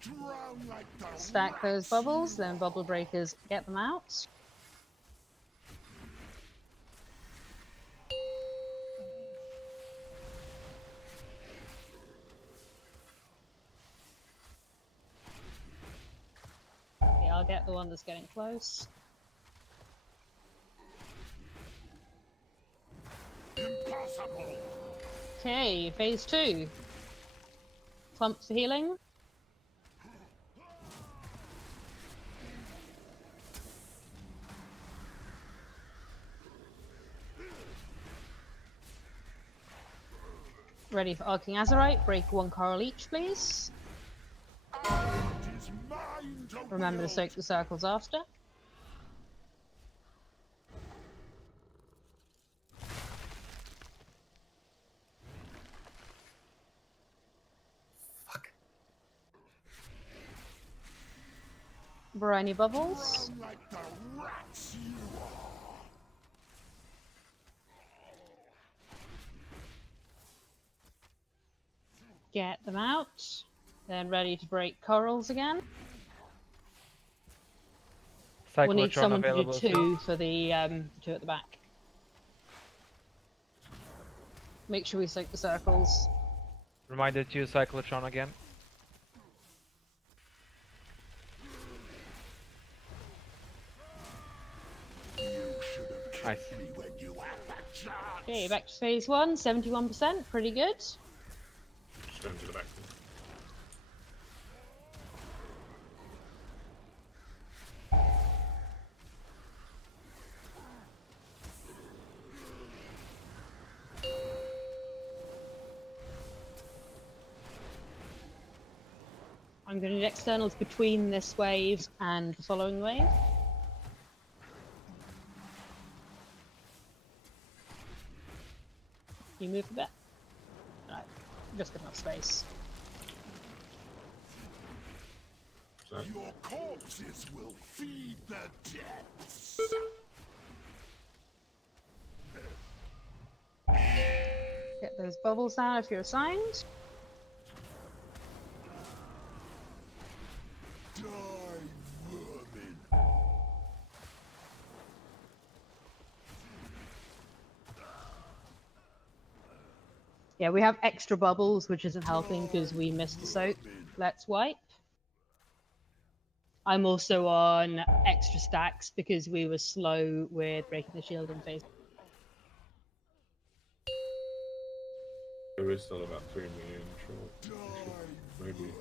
Drown like the Stack those bubbles, then bubble breakers get them out. Okay, I'll get the one that's getting close. impossible! Okay, phase 2. Clumps for healing. Ready for Arcing Azerite. Break 1 coral each, please. It is mine to Remember to wield. soak the circles after. Briny bubbles. Drown like the rats you are! Get them out. Then ready to break corals again. We'll need Cyclotron someone to do available. 2 for the 2 at the back. Make sure we soak the circles. Reminder to use Cyclotron again. Nice. Okay, back to phase 1, 71%, pretty good. Just going to the back. I'm going to need externals between this wave and the following wave. You move a bit. Right, just enough space. Your corpses will feed the depths! Get those bubbles out if you're assigned. Die, vermin! Yeah, we have extra bubbles, which isn't helping because we missed the soak. Let's wipe. I'm also on extra stacks because we were slow with breaking the shield in phase. There is still about 3 million short. Maybe.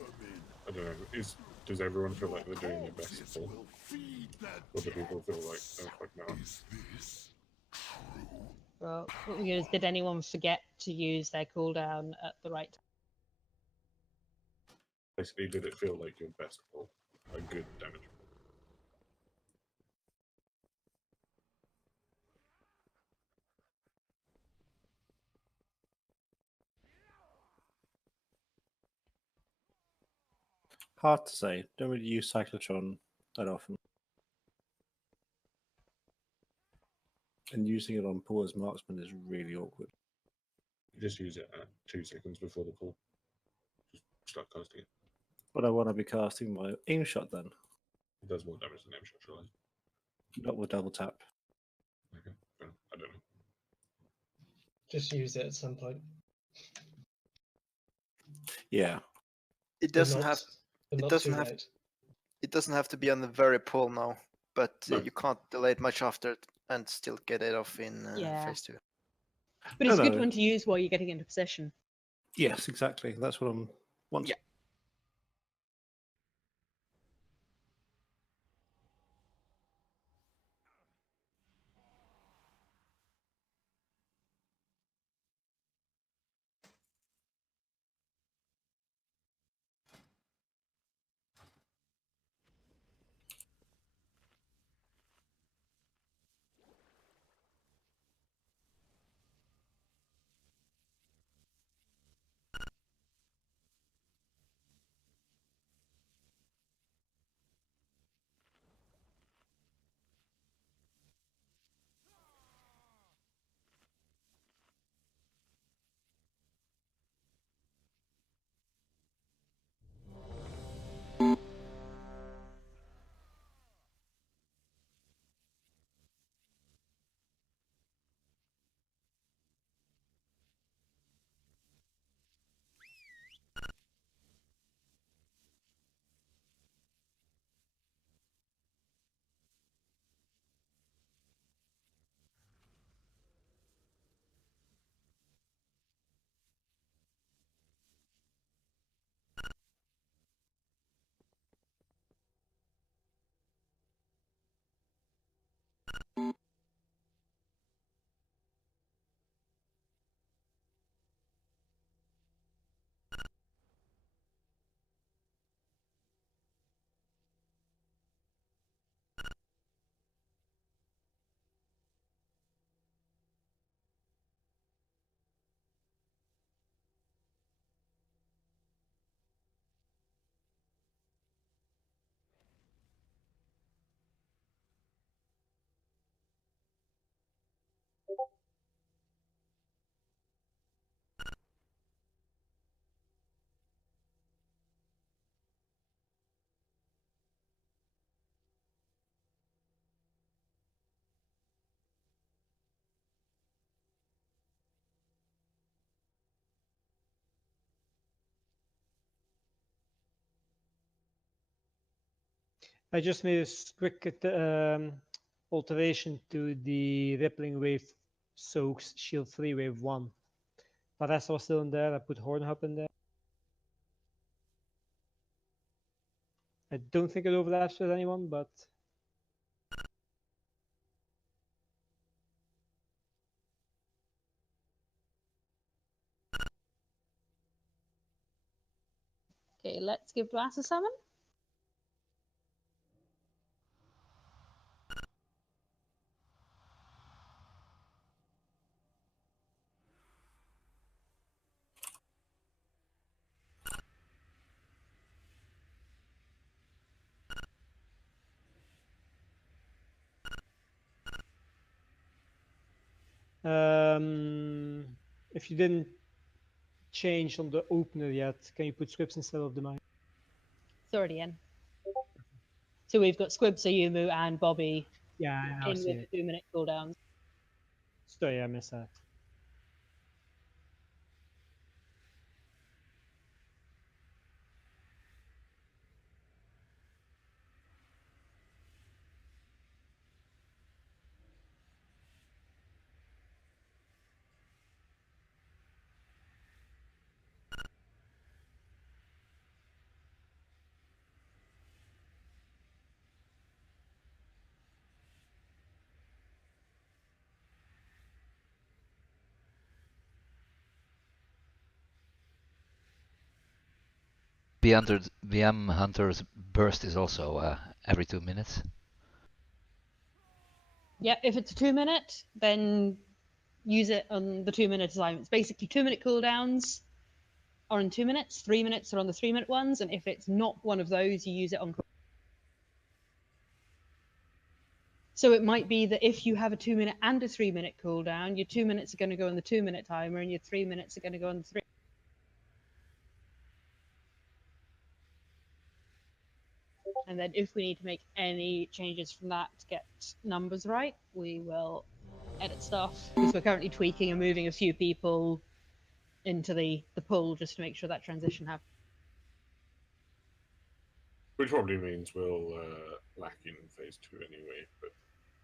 I don't don't know. Does everyone feel like they're doing their best pull? Or do people feel like they're fucking out? Well, what we did anyone forget to use their cooldown at the right time? Basically, did it feel like your best pull? A good damage pull? Hard to say. Don't really use Cyclotron that often. And using it on pull as marksman is really awkward. You just use it at 2 seconds before the pull. Just start casting it. But I want to be casting my aim shot then. It does more damage than aim shot, surely. Not with double tap. Okay, well, I don't know. Just use it at some point. Yeah. It But doesn't not- have. but It not doesn't too have. late. It doesn't have to be on the very pull now, but No. you can't delay it much after it and still get it off in Yeah. phase 2. But it's a good one to use while you're getting into position. Yes, exactly. That's what I'm wanting. Yeah. I just made a quick alteration to the Rippling Wave Soaks Shield 3 Wave 1. Paressa was still in there. I put Hornhub in there. I don't think it overlaps with anyone, but Okay, let's give Blast a summon. if you didn't change on the opener yet, can you put scripts instead of the mine? It's already in. So we've got Squibs, Ayumu, and Bobby Yeah, I in see with it. the 2-minute cooldowns. Sorry, I missed that. VM Hunter's burst is also every 2 minutes. Yeah, if it's a 2 minute, then use it on the 2 minute assignments. Basically, 2 minute cooldowns are on 2 minutes, 3 minutes are on the 3 minute ones, and if it's not one of those, you use it on. So it might be that if you have a 2 minute and a 3 minute cooldown, your 2 minutes are going to go on the 2 minute timer, and your 3 minutes are going to go on the 3. And then if we need to make any changes from that to get numbers right, we will edit stuff, because we're currently tweaking and moving a few people into the pool just to make sure that transition happens. Which probably means we'll lack in phase 2 anyway. But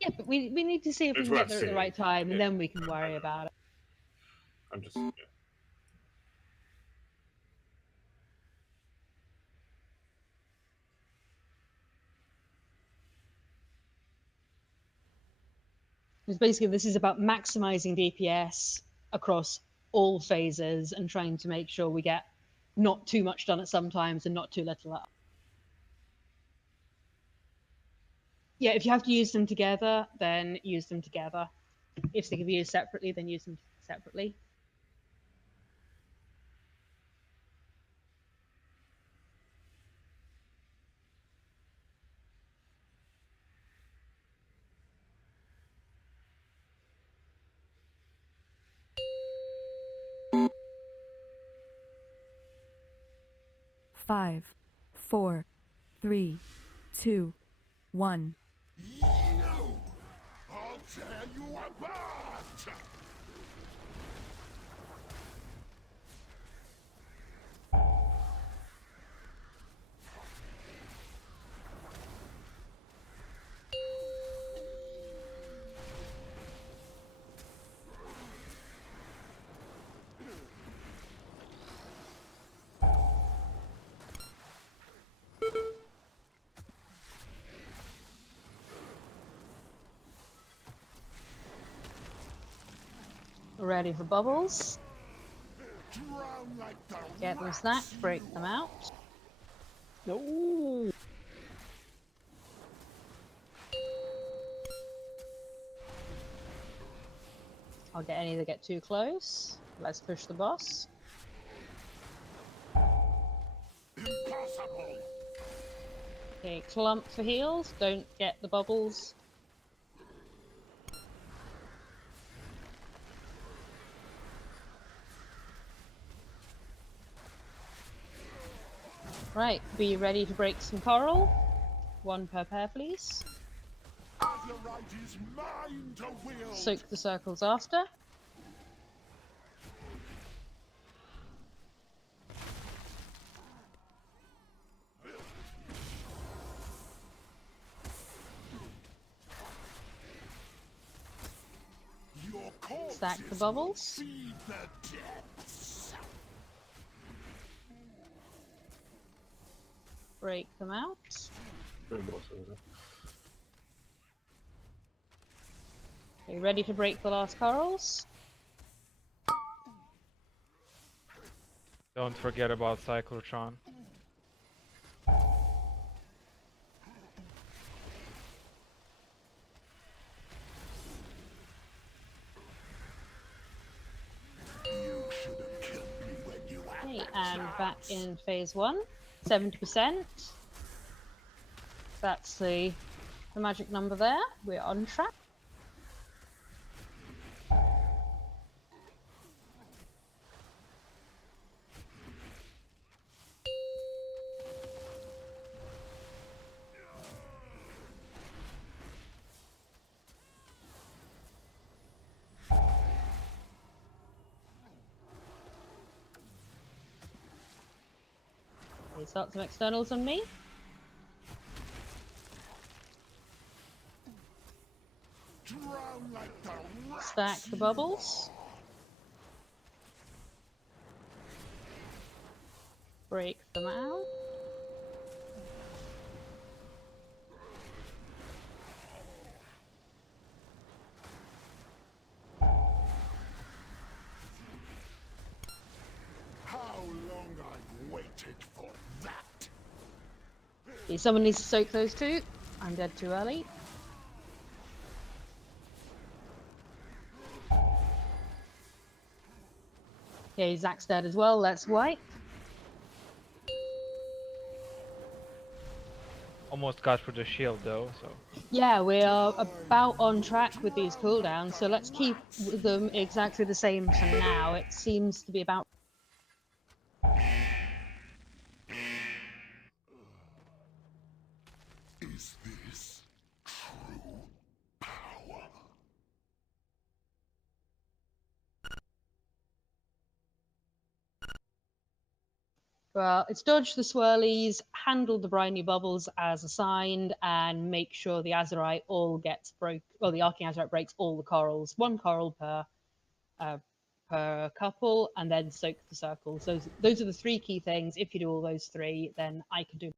yeah, but we need to see if we It's can get worth there at the seeing. right time, and Yeah. then we can worry about it. I'm just yeah. Because basically this is about maximizing DPS across all phases and trying to make sure we get not too much done at some times and not too little at. Yeah, if you have to use them together, then use them together. If they can be used separately, then use them separately. Five, 4, 3, 2, 1. You! I'll tear you apart! Ready for bubbles. Drown like the Get them snacked, break them out. No. I'll get any that get too close. Let's push the boss. impossible! Okay, clump for heals. Don't get the bubbles. Right, be ready to break some coral. 1 per pair, please. Azurite is mine to wield! Soak the circles after. Your corpses Stack the bubbles. feed the depths! Break them out. Okay, ready to break the last corals? Don't forget about Cyclotron. You should have killed me when you had Okay, the and back chance. in phase 1. 70%. That's the magic number there. We're on track. Okay, start some externals on me. Drown like the rats Stack the you bubbles. Break them out. How long I've waited for that! Okay, someone needs to soak those two. I'm dead too early. Okay, Zach's dead as well. Let's wipe. Almost got through the shield though, so. Yeah, we are about on track with these cooldowns, so let's keep them exactly the same for now. It seems to be about. Is this true power? Well, it's dodge the swirlies, handle the briny bubbles as assigned, and make sure the Azurite all gets broke. Well, the Arcing Azurite breaks all the corals, one coral per couple, and then soak the circles. Those are the three key things. If you do all those three, then I can do.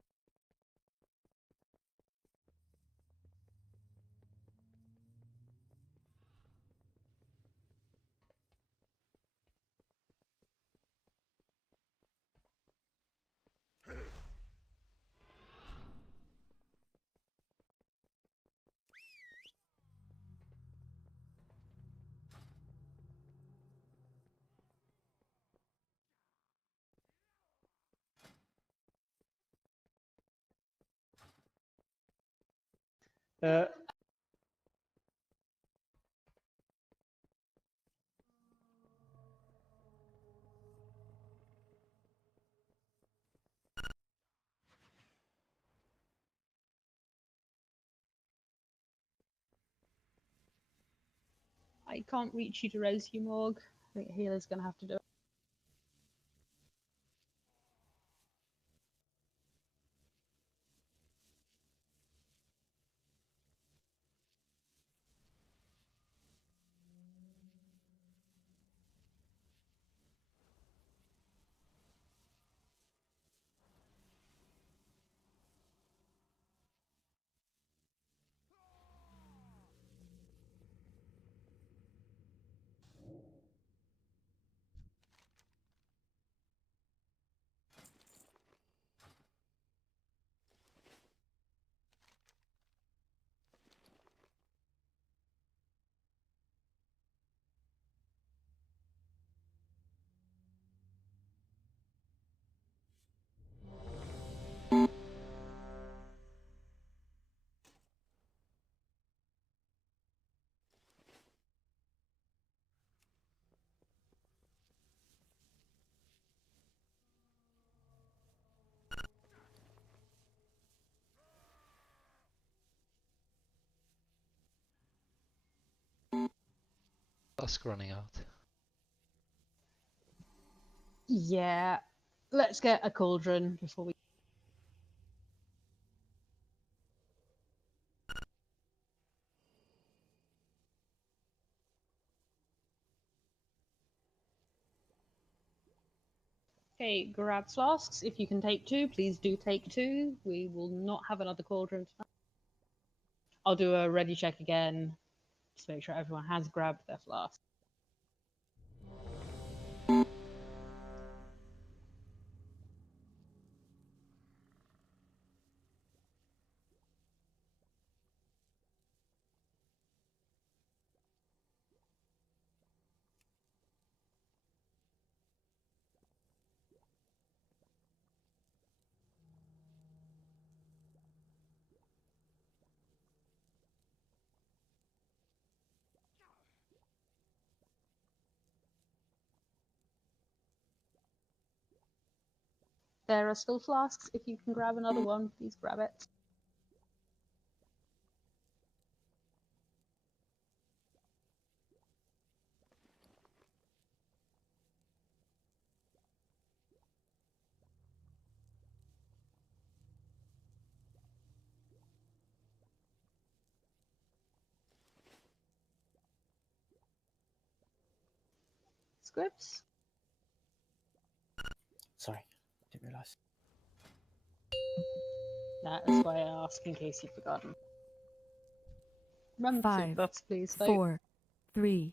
I can't reach you to res you, Morg. I think healer's gonna have to do it. Flask running out. Yeah, let's get a cauldron before we. Okay, grab flasks. If you can take two, please do take two. We will not have another cauldron tonight. I'll do a ready check again to make sure everyone has grabbed their flask. There are still flasks. If you can grab another one, please grab it. Scripts? Sorry, didn't realise. That's why I ask in case you've forgotten. Remember to Five, buffs, please. Vote. 4, 3,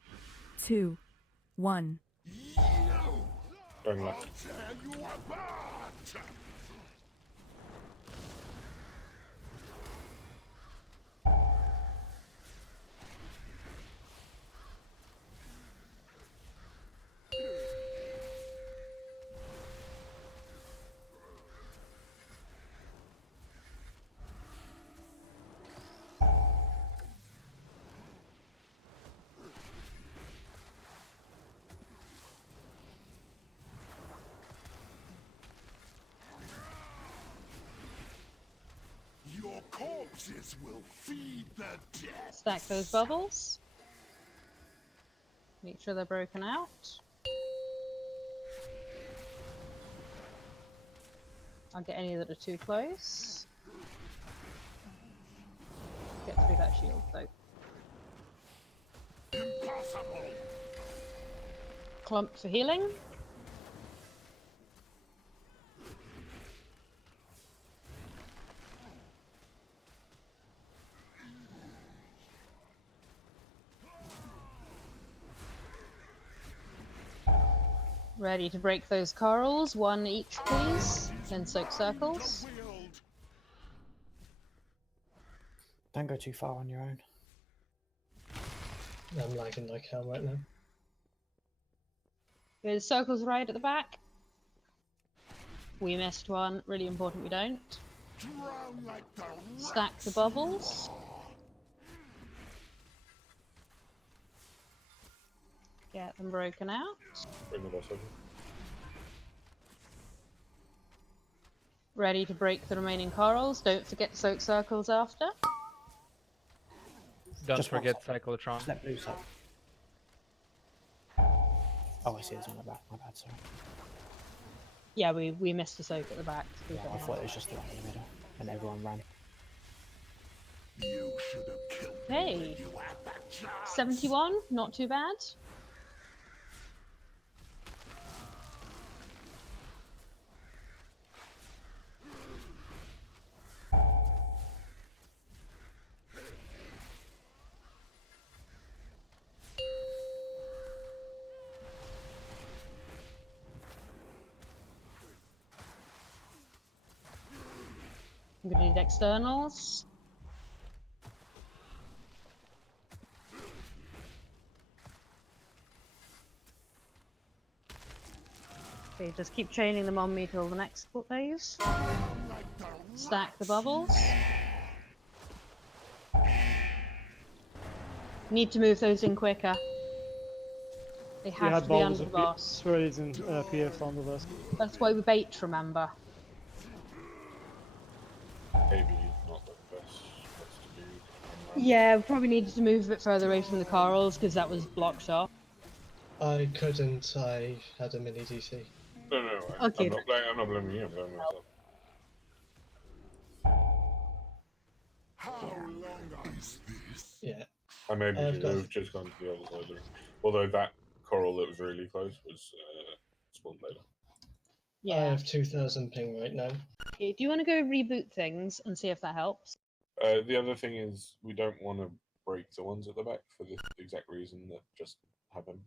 2, 1. Going left. corpses will feed the dead. Stack those bubbles. Make sure they're broken out. I'll get any that are too close. Get through that shield though. Impossible. Clump for healing. Ready to break those corals, one each please, then soak circles. Don't go too far on your own. I'm lagging like hell right now. There's circles right at the back. We missed one, really important we don't. Drown like the Stack the bubbles. Get them broken out. Bring the boss over. Ready to break the remaining corals. Don't forget to soak circles after. Don't Just forget one Cyclotron. Step loose up. Oh, I see it's on the back. My bad, sorry. Yeah, we missed a soak at the back. Yeah, I thought it was just the one in the middle, and everyone ran. You should have killed Hey, you had that chance. 71, not too bad. I'm gonna need externals. Okay, just keep chaining them on me till the next phase. Stack the bubbles. Need to move those in quicker. They We have had to be under bubbles the of boss. swirlies and PF on the list. That's why we bait, remember. Maybe not the best to do. Yeah, we probably needed to move a bit further away from the corals because that was blocked off. I couldn't, I had a mini DC. No, Okay. I'm not blaming you, I'm blaming myself. How long is this? Yeah. I maybe I've should got- have just gone to the other side of the room. Although that coral that was really close was spawned later. I Yeah. have 2000 ping right now. Okay, do you want to go reboot things and see if that helps? The other thing is we don't want to break the ones at the back for the exact reason that just happened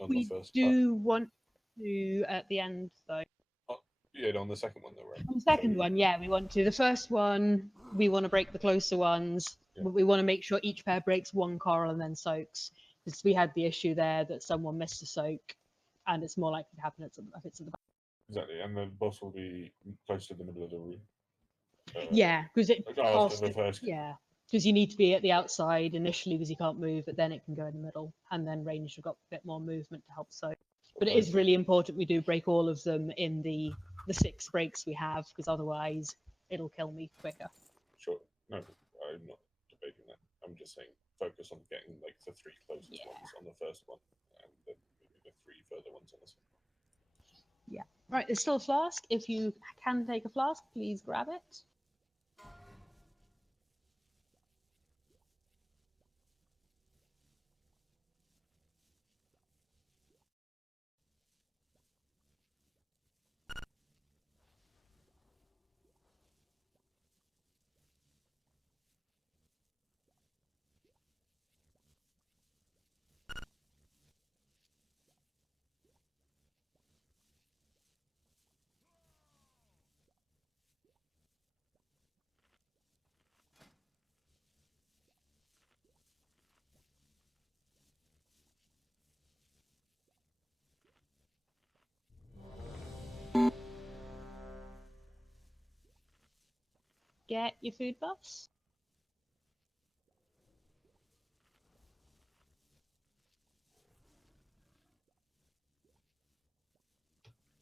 on We the first do want to at the end though. part. Yeah, on the second one though, right? On the second one, yeah, we want to. The first one, we want to break the closer ones. Yeah. But we want to make sure each pair breaks one coral and then soaks. Because we had the issue there that someone missed a soak, and it's more likely to happen if it's at the back. Exactly, and the boss will be close to the middle of the room. Yeah, because it After has the to, first. yeah, because you need to be at the outside initially because you can't move, but then it can go in the middle, and then range have got a bit more movement to help soak. But it is really important we do break all of them in the 6 breaks we have, because otherwise it'll kill me quicker. Sure. No, I'm not debating that. I'm just saying focus on getting like the 3 closest ones on the first one, and then maybe the 3 further ones on the second. Yeah. Right, there's still a flask. If you can take a flask, please grab it. Get your food buffs.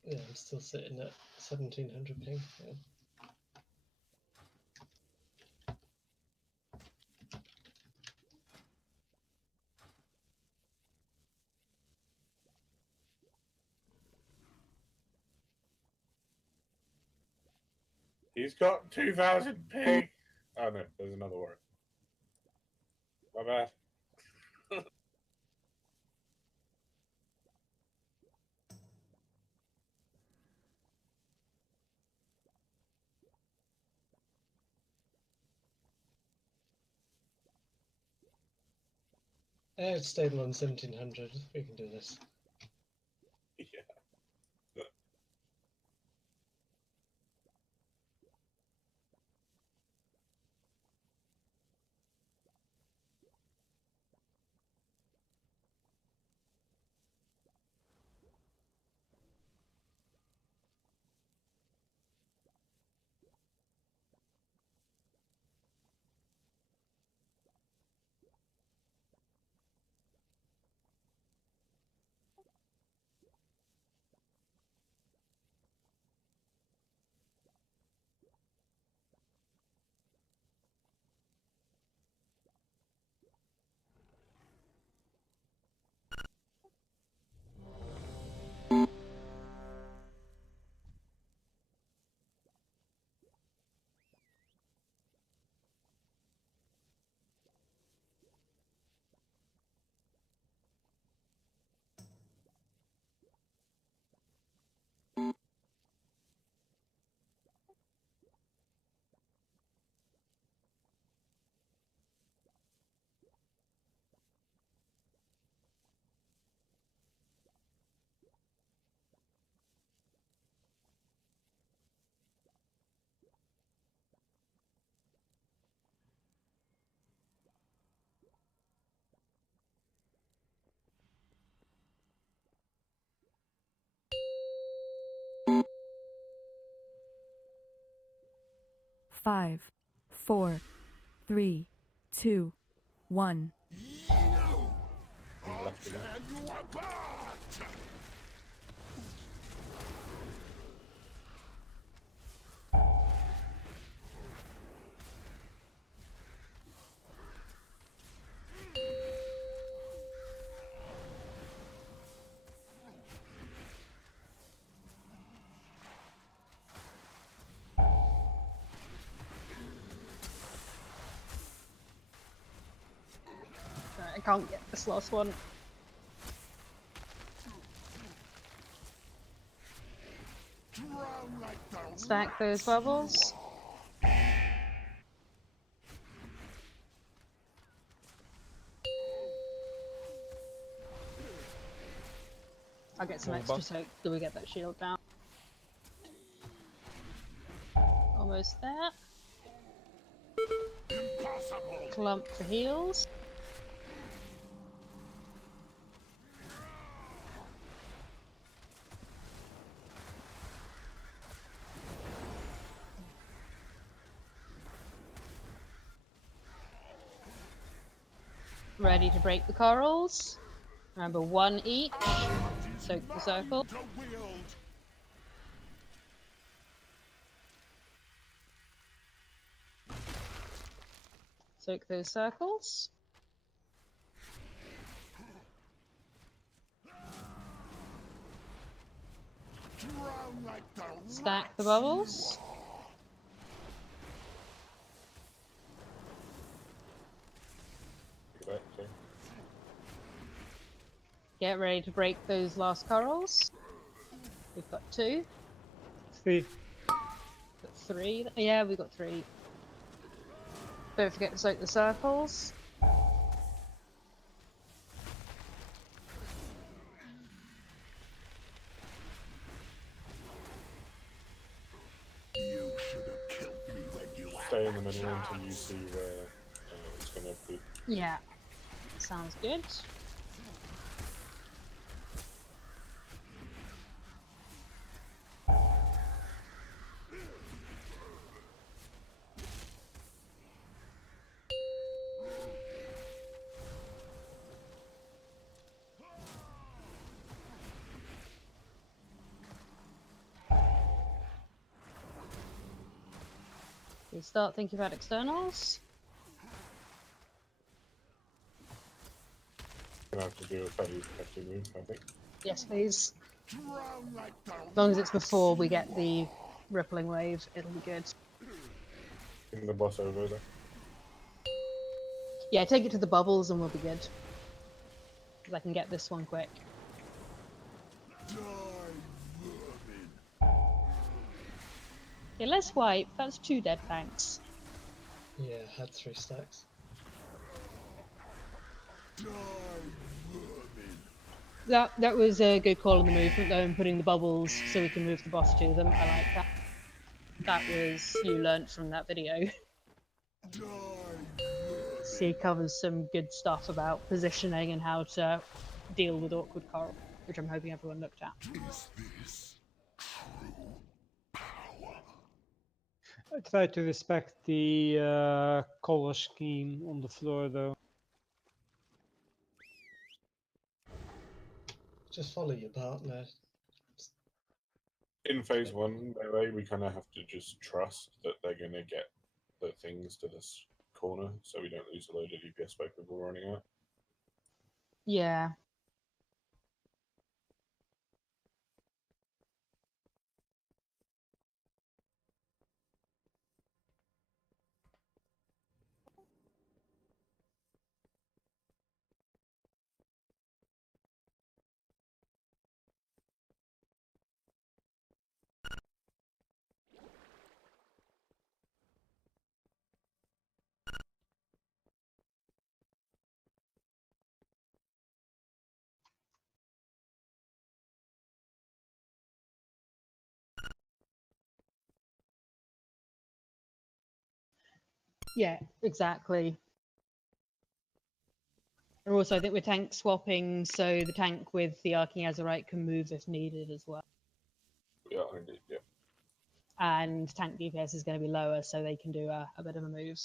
Yeah, I'm still sitting at 1700 ping. Yeah. He's got 2,000 P. Oh no, there's another warrior. My bad. It's stable on 1700. We can do this. Yeah. Five, 4, 3, 2, 1. I can't get this last one. Stack those bubbles. I'll get some More extra buff. soak till we get that shield down. Almost there. Clump for heals. Ready to break the corals. Remember, 1 each. Soak the circle. Soak those circles. Stack the bubbles. Get ready to break those last corals. We've got 2. 3. Got 3. Yeah, we've got 3. Don't forget to soak the circles. Stay in the middle until you see where it's going to be. Yeah, sounds good. We start thinking about externals. Gonna have to do a fairly hefty move, I think. Yes, please. As long as it's before we get the rippling wave, it'll be good. Bring the boss over there. Yeah, take it to the bubbles and we'll be good. Because I can get this one quick. Okay, let's wipe. That's 2 dead tanks. Yeah, had 3 stacks. That was a good call on the movement though, and putting the bubbles so we can move the boss to them. I like that. That was you learnt from that video. He covers some good stuff about positioning and how to deal with awkward coral, which I'm hoping everyone looked at. I try to respect the color scheme on the floor though. Just follow your partner. In phase 1, melee, we kind of have to just trust that they're going to get the things to this corner, so we don't lose a load of DPS by people running out. Yeah. Yeah, exactly. And also, I think we're tank swapping, so the tank with the Arcing Azerite can move if needed as well. Yeah, indeed, yeah. And tank DPS is going to be lower, so they can do a bit of a move.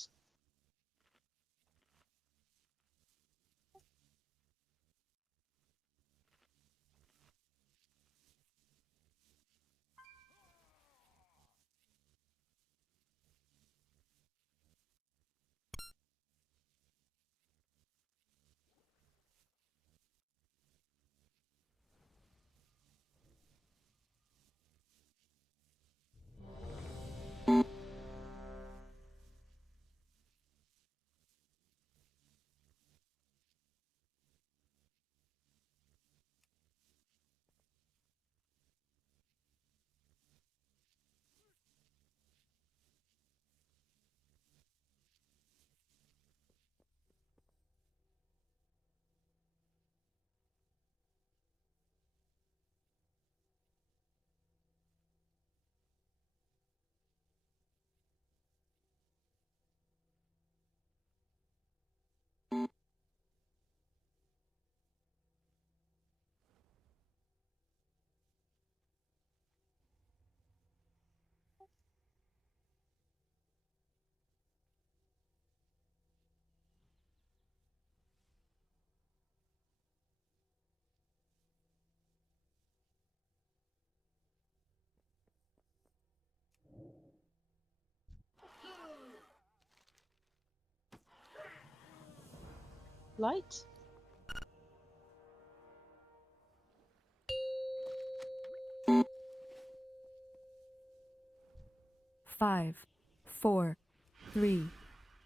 Light? Five, 4, 3,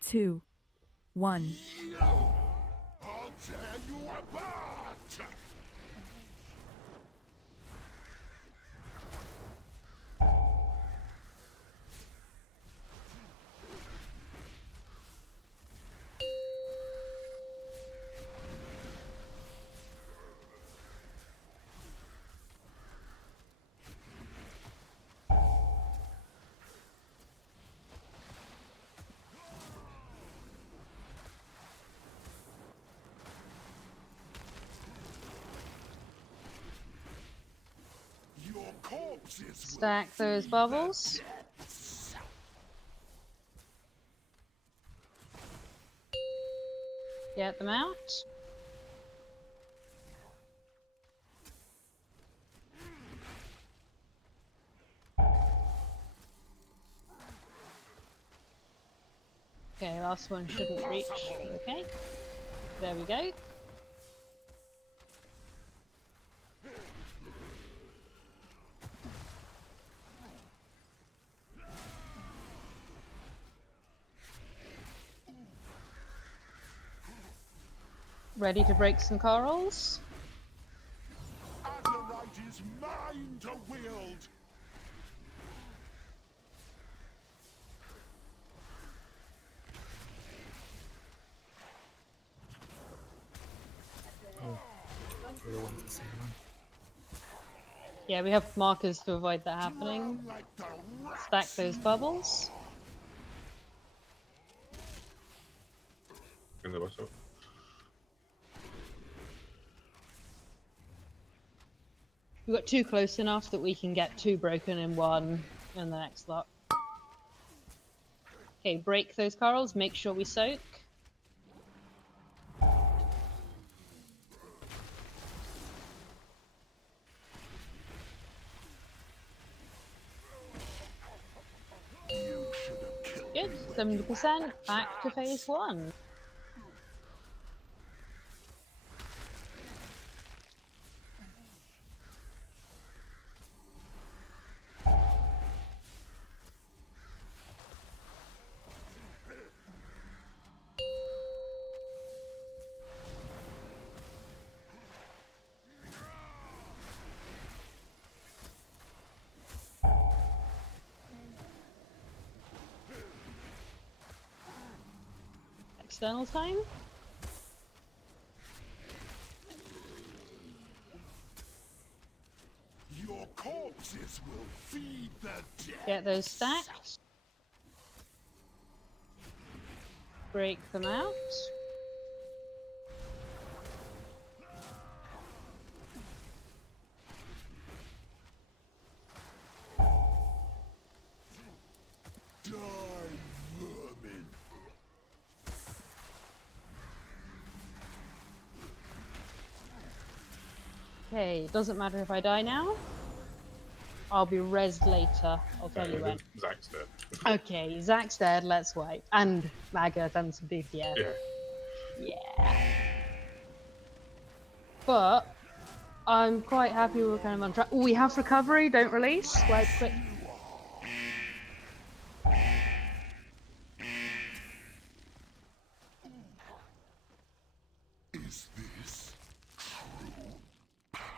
2, 1. I'll tear you apart! Your corpses will Stack those bubbles. Get them out. Okay, last one shouldn't reach. Okay. There we go. Ready to break some corals? Azerite is mine to wield. We all went the same one. Yeah, we have markers to avoid that happening. Stack those bubbles. In the whistle. We got two close enough that we can get two broken in one in the next lot. Okay, break those corals, make sure we soak. Good, 70%, back to phase 1. External time. Your corpses will feed the dead. Get those stacked. Break them out. Die, vermin. Okay, doesn't matter if I die now. I'll be rezzed later. I'll tell you when. Zach's dead. Okay, Zach's dead, let's wait. And Magath and some big yeah. Yeah. But I'm quite happy we're kind of on track. Oh, we have recovery, don't release. Wipe quick. Is this true power?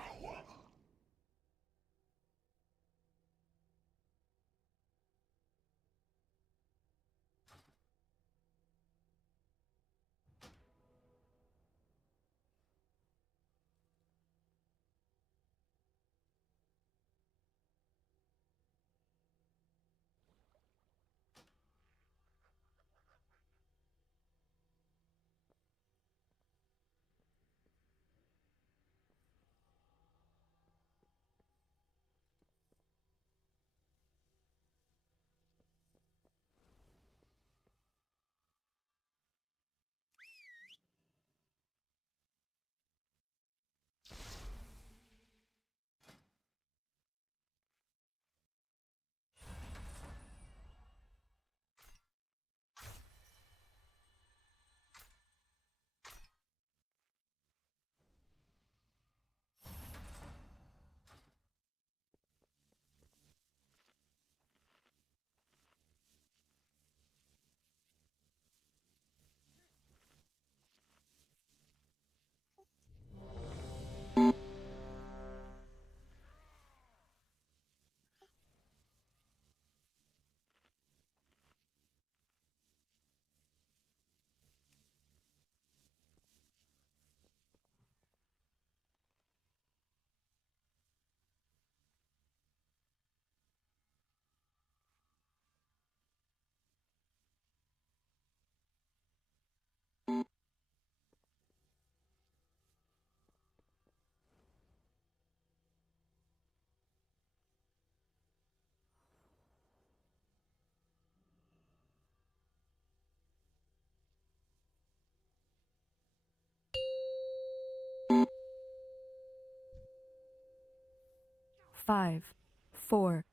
Five, four,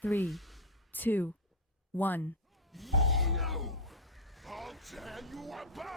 three, two, one. No! I'll tear you apart!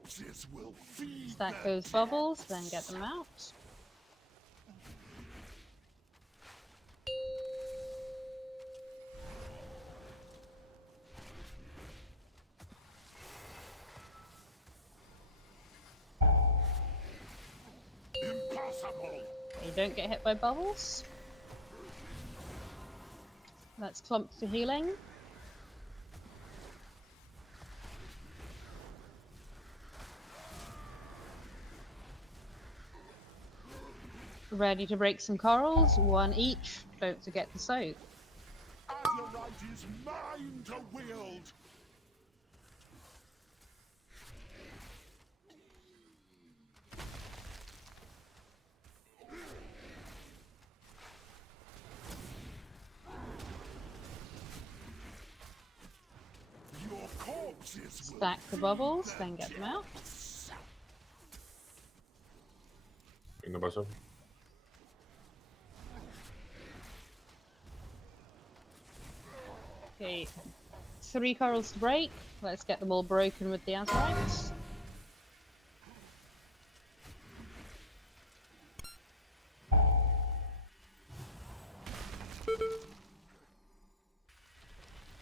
corpses will feed Stack their those bubbles, then get them out. Impossible! You don't get hit by bubbles. Let's clump for healing. Ready to break some corals, one each. Don't forget to soak. Azurite is mine to wield! Your corpses will Stack the bubbles, then get them out. Bring the bus up. Okay, 3 corals to break. Let's get them all broken with the Azurites.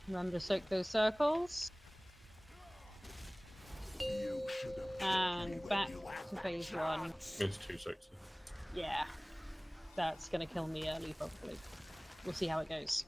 Remember to soak those circles. And back to phase 1. It's 2 6. Yeah, that's gonna kill me early probably. We'll see how it goes.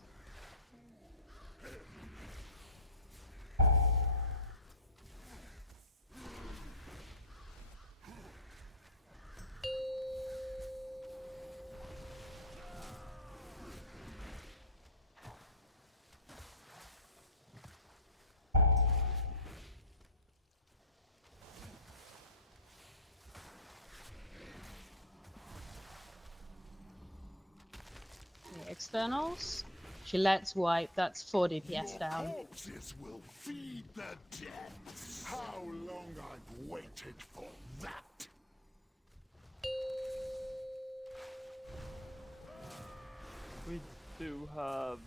Externals. Gillette's wipe, that's 4 DPS down. Corpses will feed the dead. How long I've waited for that. We do have.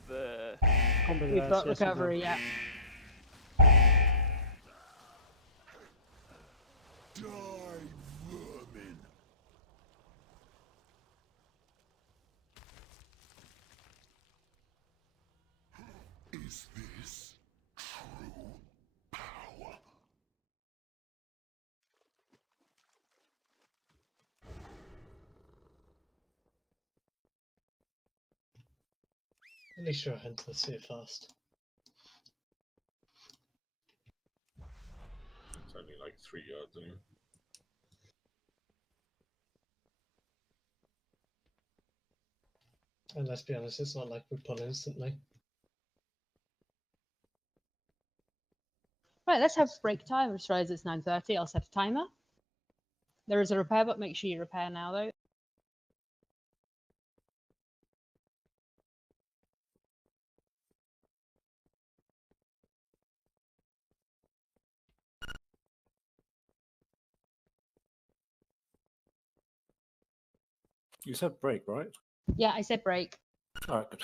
We've got recovery, yeah. Die, vermin. Is this true power? At least you're into the sea fast. It's only like 3 yards anyway. And let's be honest, it's not like we pull instantly. Right, let's have break time. Just realised it's 9:30. I'll set a timer. There is a repair, but make sure you repair now though. You said break, right? Yeah, I said break. Alright, good.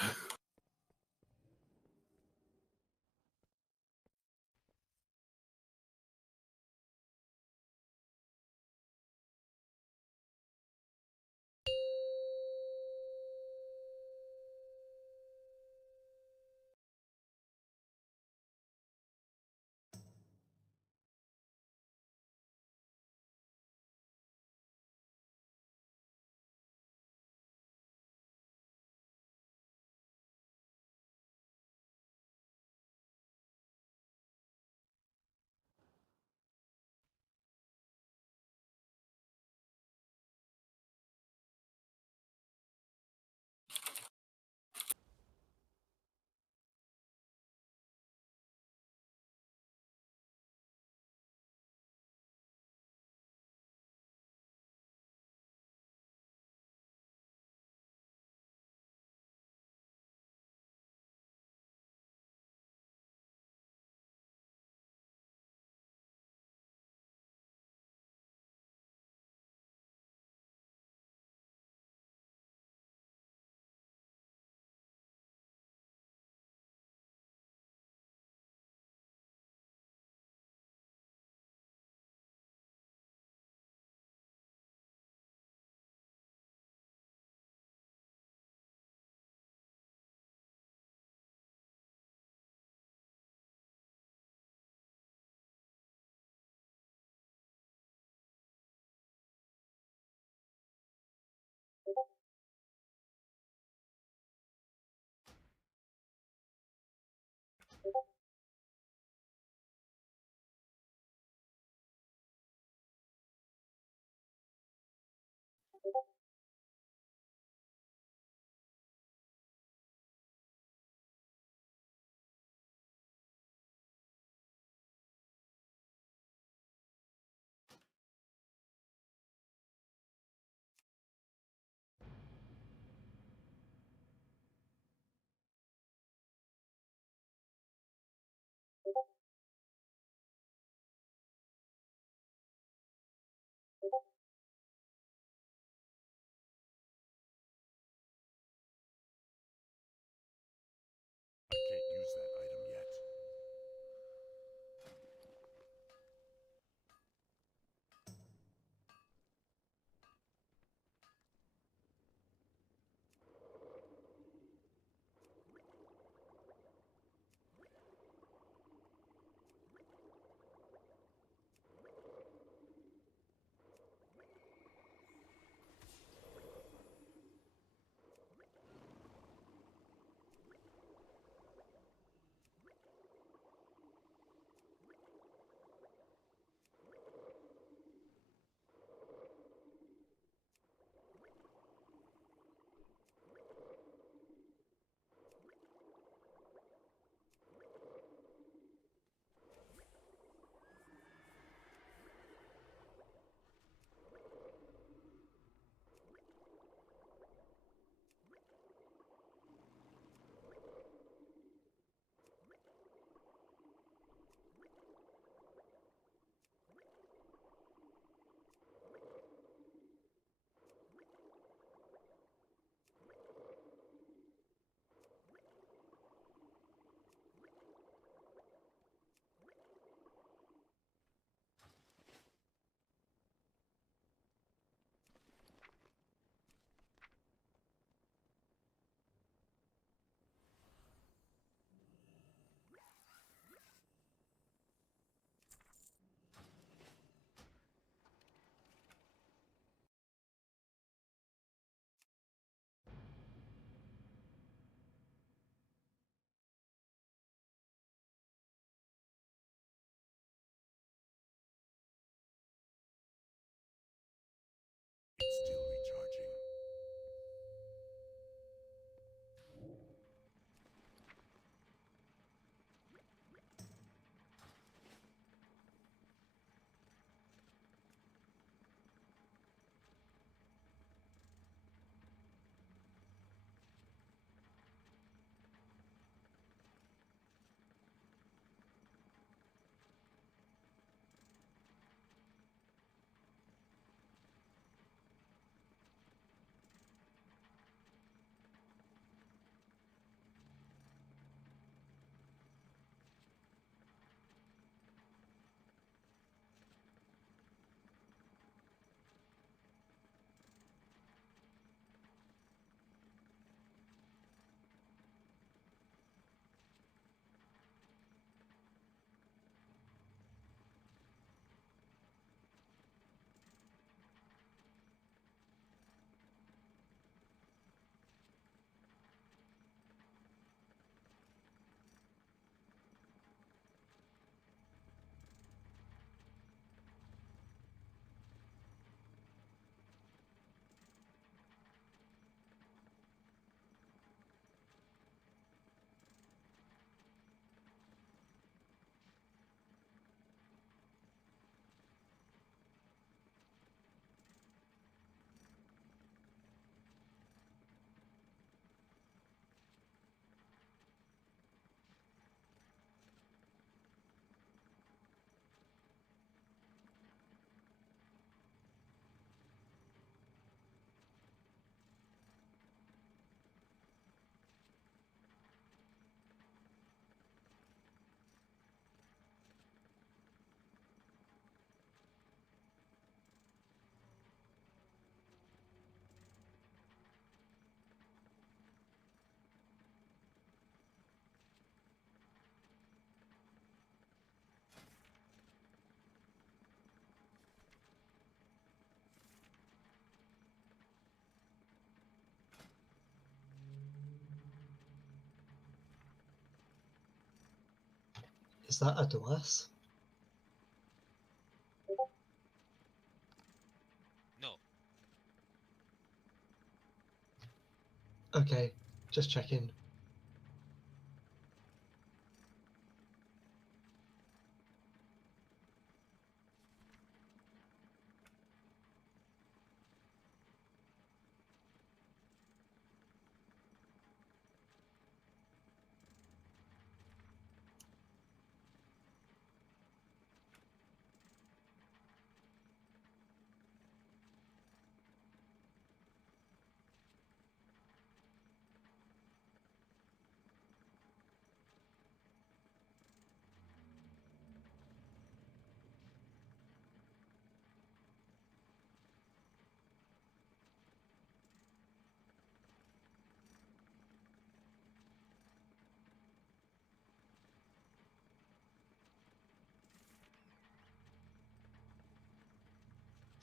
Is that a Duas? No. Okay, just checking.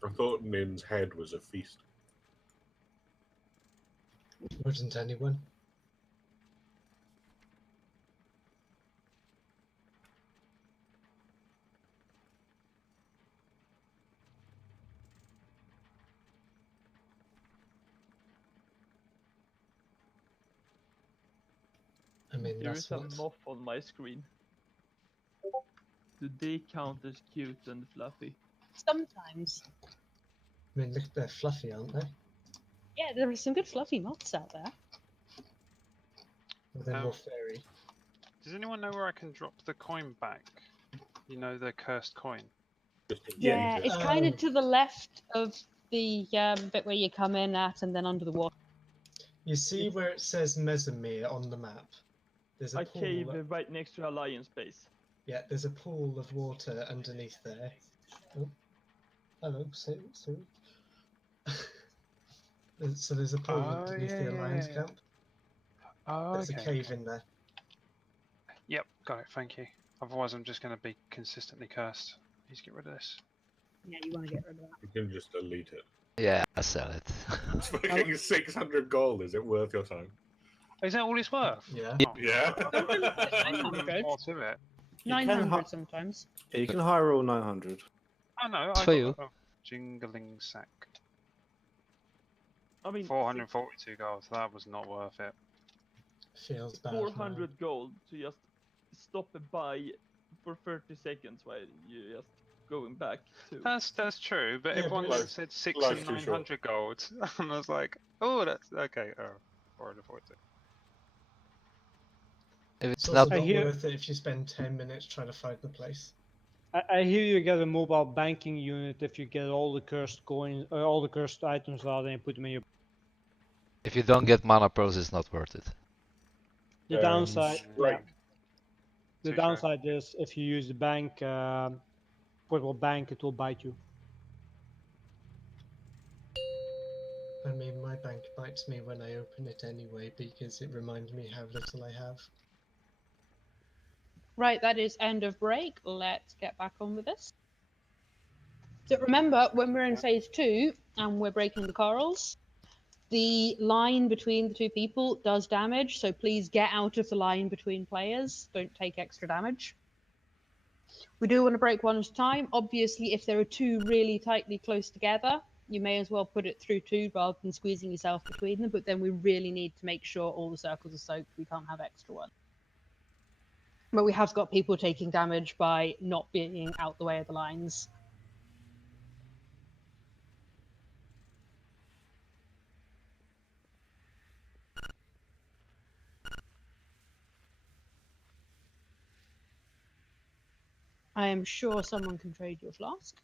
I thought Nin's head was a feast. Wouldn't anyone? I mean, There that's is a what... moth on my screen. Do they count as cute and fluffy? Sometimes. I mean, look, they're fluffy, aren't they? Yeah, there are some good fluffy moths out there. Or they're more fairy. Does anyone know where I can drop the coin back? You know, the cursed coin. Yeah, it's kind of to the left of the bit where you come in at, and then under the water. You see where it says Mesomere on the map? There's a pool. cave right next to Alliance base. Yeah, there's a pool of water underneath there. Oh, hello, Siri. So there's a pool underneath the Alliance camp. Oh, There's okay. a cave in there. Yep, got it. Thank you. Otherwise, I'm just going to be consistently cursed. Please get rid of this. Yeah, you want to get rid of that. You can just delete it. Yeah, I sell it. It's fucking 600 gold. Is it worth your time? Is that all it's worth? Yeah. Yeah. 900. More to it. 900 sometimes. Yeah, you can hire all 900. Oh no, It's I for got you. a jingling sack. I mean, 442 gold. That was not worth it. Feels bad. 400 gold to just stop and buy for 30 seconds while you just going back to. That's true, but Yeah, everyone but said 6 life's and too short. 900 gold, and I was like, oh, that's okay. Oh, 442. If It's it's also not, not hear- worth it if you spend 10 minutes trying to find the place. I hear you get a mobile banking unit if you get all the cursed coins, all the cursed items out and put them in your. if you don't get mana pearls, it's not worth it. The downside, Right. the Too downside is if you use the bank, portable bank, it will bite you. I mean, my bank bites me when I open it anyway because it reminds me how little I have. Right, that is end of break. Let's get back on with this. So remember, when we're in phase 2 and we're breaking the corals, the line between the two people does damage, so please get out of the line between players. Don't take extra damage. We do want to break one at a time. Obviously, if there are two really tightly close together, you may as well put it through two rather than squeezing yourself between them, but then we really need to make sure all the circles are soaked. We can't have extra ones. But we have got people taking damage by not being out the way of the lines. I am sure someone can trade your flask.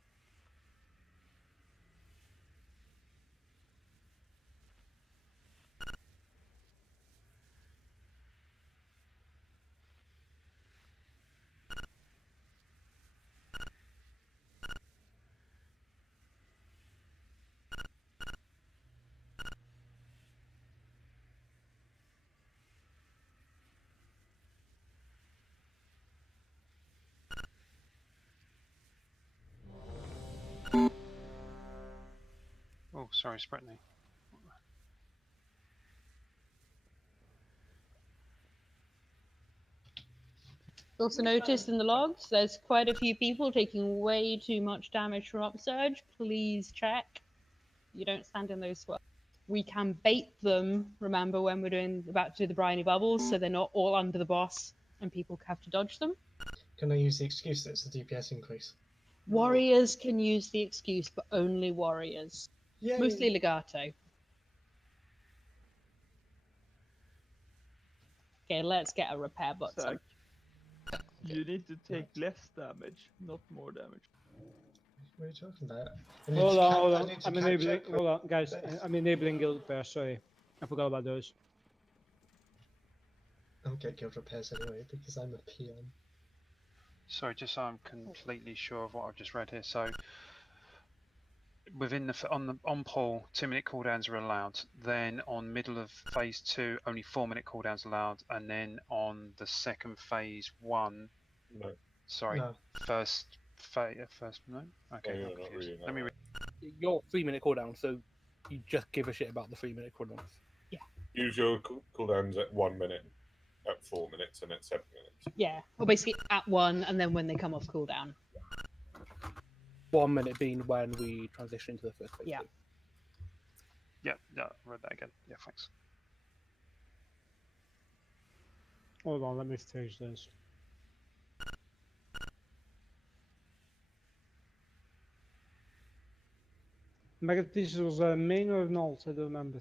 Oh, sorry, Spretney. Also noticed in the logs, there's quite a few people taking way too much damage from Upsurge. Please check. You don't stand in those spots. We can bait them, remember, when we're about to do the briny bubbles, so they're not all under the boss and people have to dodge them. Can I use the excuse that it's a DPS increase? Warriors can use the excuse, but only warriors. Yay. Mostly Legato. Okay, let's get a repair button. Zach, you need to take less damage, not more damage. What are you talking about? Hold on. I'm enabling. Hold on, guys. I'm enabling guild repair. Sorry, I forgot about those. I'll get guild repairs anyway because I'm a peon. Sorry, just so I'm completely sure of what I've just read here. So, within on Paul, 2-minute cooldowns are allowed. Then on middle of phase 2, only 4-minute cooldowns allowed, and then on the second phase 1, No. sorry, No. first no. Okay, you're I'm not confused. reading that Let me right. read. You're 3-minute cooldown, so you just give a shit about the 3-minute cooldowns. Use your cooldowns at 1 minute, at 4 minutes, and at 7 minutes. Yeah, or basically at 1 and then when they come off cooldown. 1 minute being when we transition into the first phase. Yeah. Yeah, I read that again. Yeah, thanks. Hold on, let me finish this. Megathesis was a main or an alt? I don't remember.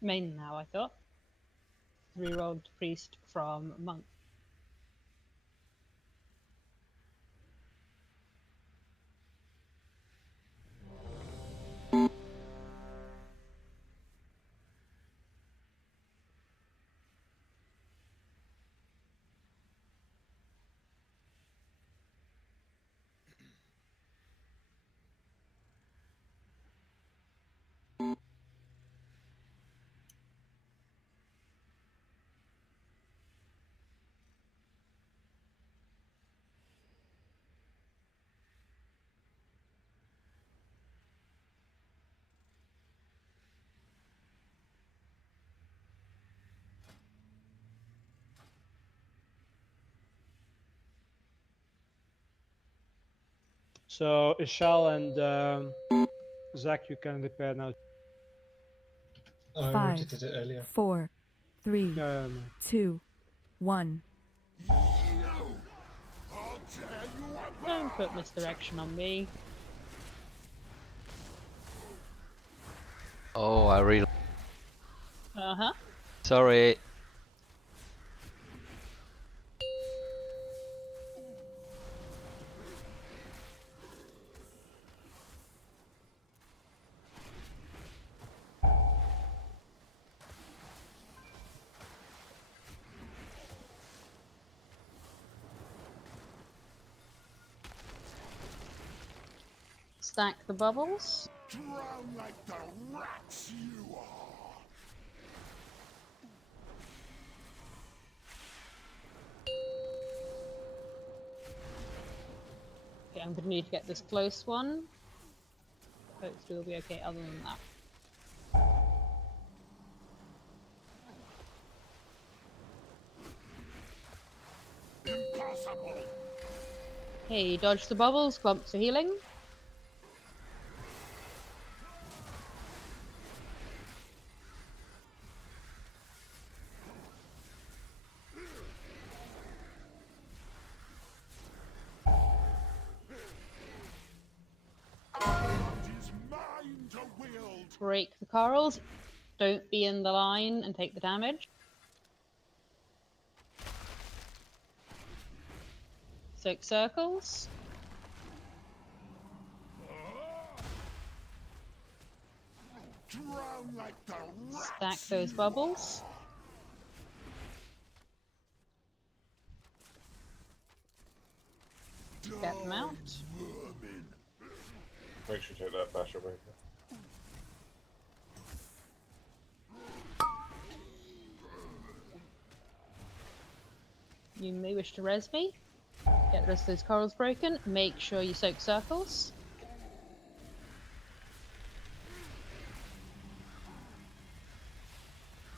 Main now, I thought. 3-rolled priest from monk. So Ishal and Zach, you can repair now. I already 5, did it earlier. 4, 3, 2, 1. Don't put misdirection on me. Oh, I really. Uh-huh. Sorry. Stack the bubbles. Drown like the rats you are. Okay, I'm gonna need to get this close one. Hopefully we'll be okay other than that. Impossible. Hey, dodge the bubbles, clumps for healing. Break the corals. Don't be in the line and take the damage. Soak circles. Drown like the rats. Stack those bubbles. Get them out. Make sure you take that bash away. You may wish to res me. Get the rest of those corals broken. Make sure you soak circles.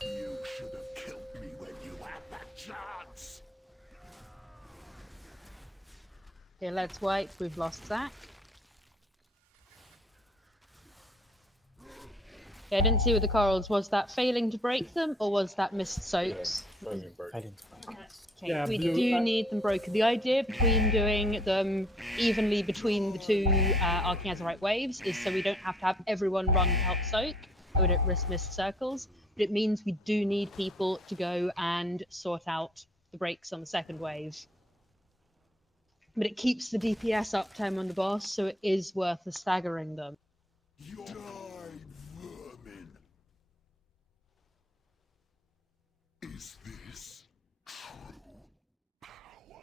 You should have killed me when you had that chance. Okay, let's wait. We've lost Zach. Yeah, I didn't see with the corals. Was that failing to break them, or was that missed soaks? Failing break. Okay, Yeah, we blue- do need them broken. The idea between doing them evenly between the two Arcing Azurite waves is so we don't have to have everyone run to help soak, and we don't risk missed circles. But it means we do need people to go and sort out the breaks on the second wave. But it keeps the DPS uptime on the boss, so it is worth the staggering them. Die, vermin. Is this true power?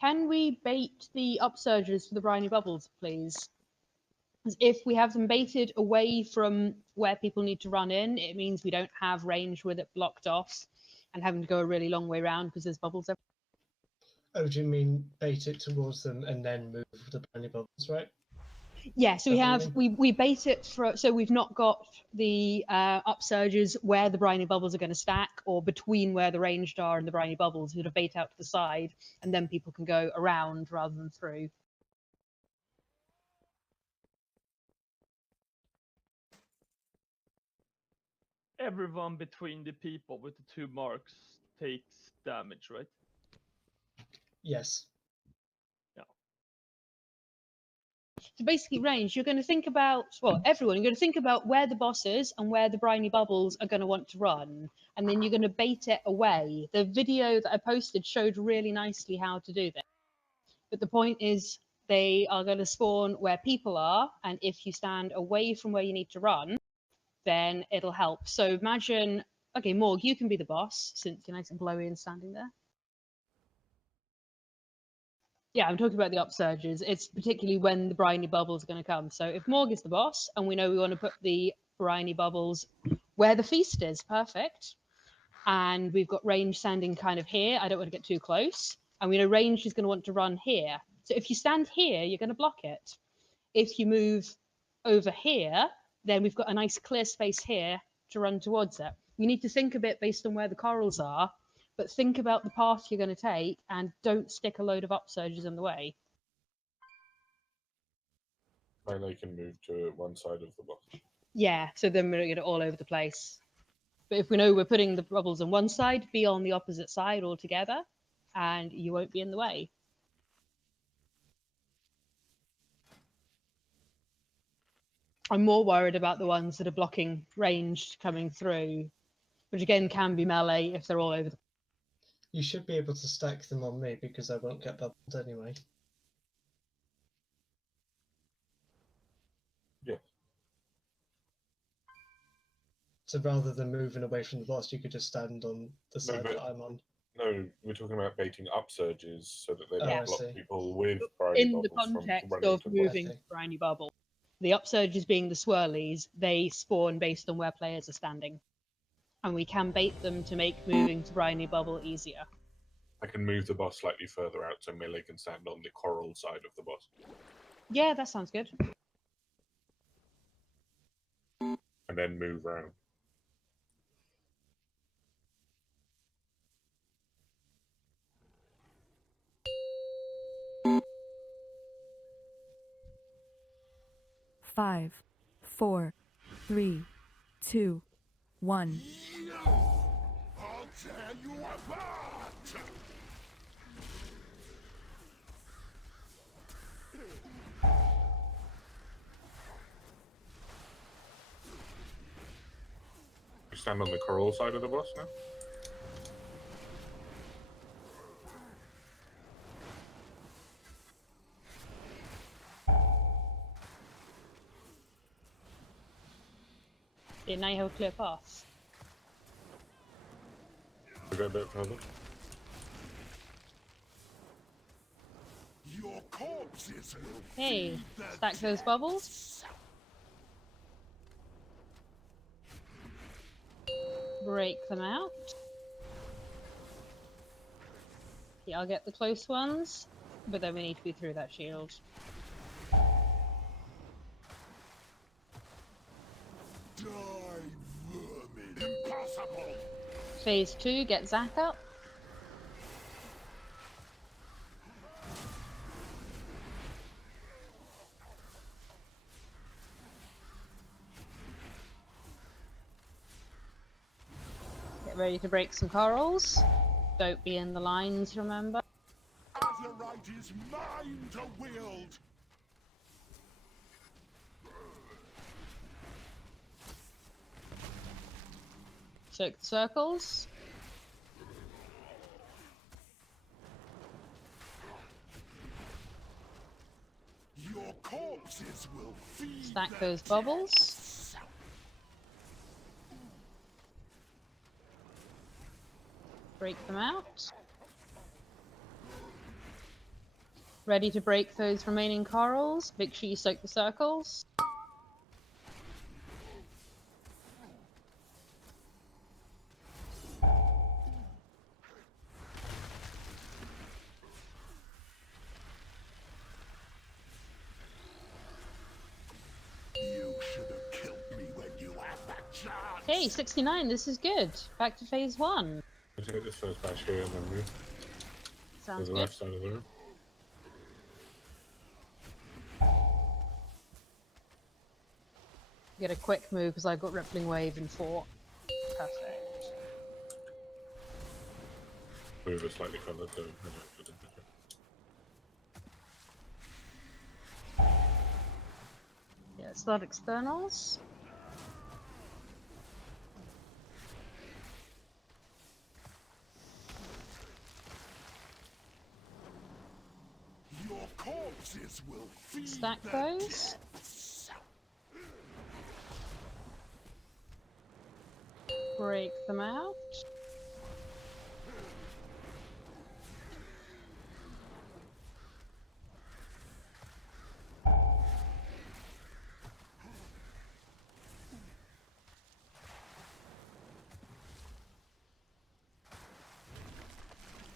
Can we bait the upsurges for the briny bubbles, please? 'Cause if we have them baited away from where people need to run in, it means we don't have range with it blocked off and having to go a really long way around because there's bubbles everywhere. Oh, do you mean bait it towards them and then move the briny bubbles, right? Yeah, so we Is that what have you we bait it for, so we've not got the upsurges where the briny bubbles are going to stack or between where the ranged are and the briny bubbles. We'd have bait out to the side and then people can go around rather than through. Everyone between the people with the 2 marks takes damage, right? Yes. So basically, range, you're going to think about, well, everyone, you're going to think about where the boss is and where the briny bubbles are going to want to run, and then you're going to bait it away. The video that I posted showed really nicely how to do this. But the point is, they are going to spawn where people are, and if you stand away from where you need to run, then it'll help. So imagine, okay, Morg, you can be the boss, since you're nice and glowy and standing there. Yeah, I'm talking about the upsurges. It's particularly when the briny bubbles are going to come. So if Morg is the boss, and we know we want to put the briny bubbles where the feast is, perfect. And we've got range standing kind of here. I don't want to get too close. And we know range is going to want to run here. So if you stand here, you're going to block it. If you move over here, then we've got a nice clear space here to run towards it. You need to think of it based on where the corals are, but think about the path you're going to take and don't stick a load of upsurges in the way. And they can move to one side of the box. Yeah, so then we're going to get it all over the place. But if we know we're putting the bubbles on one side, be on the opposite side altogether, and you won't be in the way. I'm more worried about the ones that are blocking range coming through, which again can be melee if they're all over the. You should be able to stack them on me because I won't get bubbled anyway. Yeah. So rather than moving away from the boss, you could just stand on the side but- that I'm on. No, we're talking about baiting upsurges so that they Oh, don't I block see. people with briny In the bubbles from context running of to moving boss. briny bubble, the upsurges being the swirlies, they spawn based on where players are standing, and we can bait them to make moving to briny bubble easier. I can move the boss slightly further out so melee can stand on the coral side of the boss. Yeah, that sounds good. And then move around. Five, 4, 3, 2, 1. I'll tear you apart! You stand on the coral side of the boss now? Yeah, now you have a clear path. We go a bit further. Your corpses will Hey, feed the stack those bubbles. Break them out. Yeah, I'll get the close ones, but then we need to be through that shield. Die, vermin! Impossible! Phase 2, get Zac up. Get ready to break some corals. Don't be in the lines, remember? Azerite is mine to wield. Soak the circles. Your corpses will feed Stack those bubbles. Break them out. Ready to break those remaining corals. Make sure you soak the circles. You should have killed me when you had that chance. Okay, 69. This is good. Back to phase 1. I'll take this first batch here and then move Sounds to the good. left side of the room. Get a quick move because I've got Rippling Wave in 4. Perfect. Move it slightly further to Yeah, start externals. Your corpses will feed Stack the those. Break them out.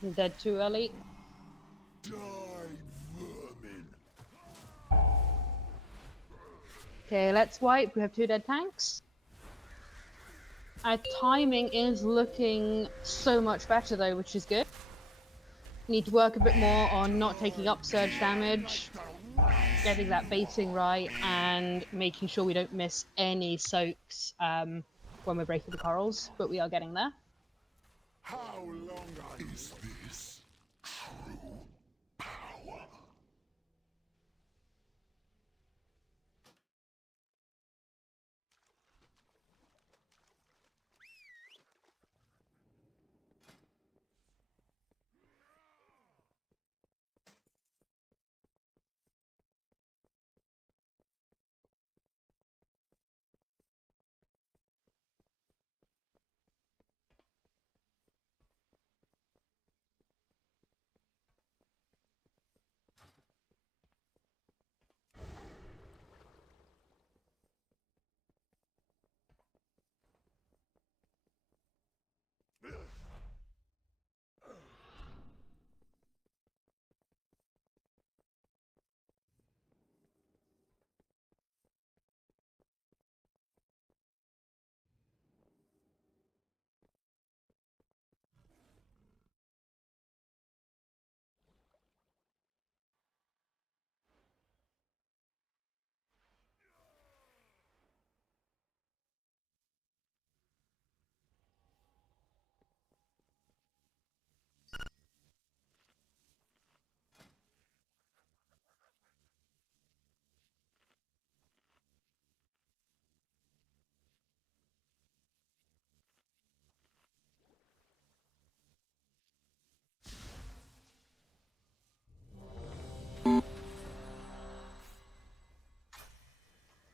I'm dead too early. Die, vermin. Okay, let's wipe. We have 2 dead tanks. Our timing is looking so much better though, which is good. Need to work a bit more on not taking upsurge damage, getting that basing right, and making sure we don't miss any soaks when we're breaking the corals, but we are getting there. How long is this true power?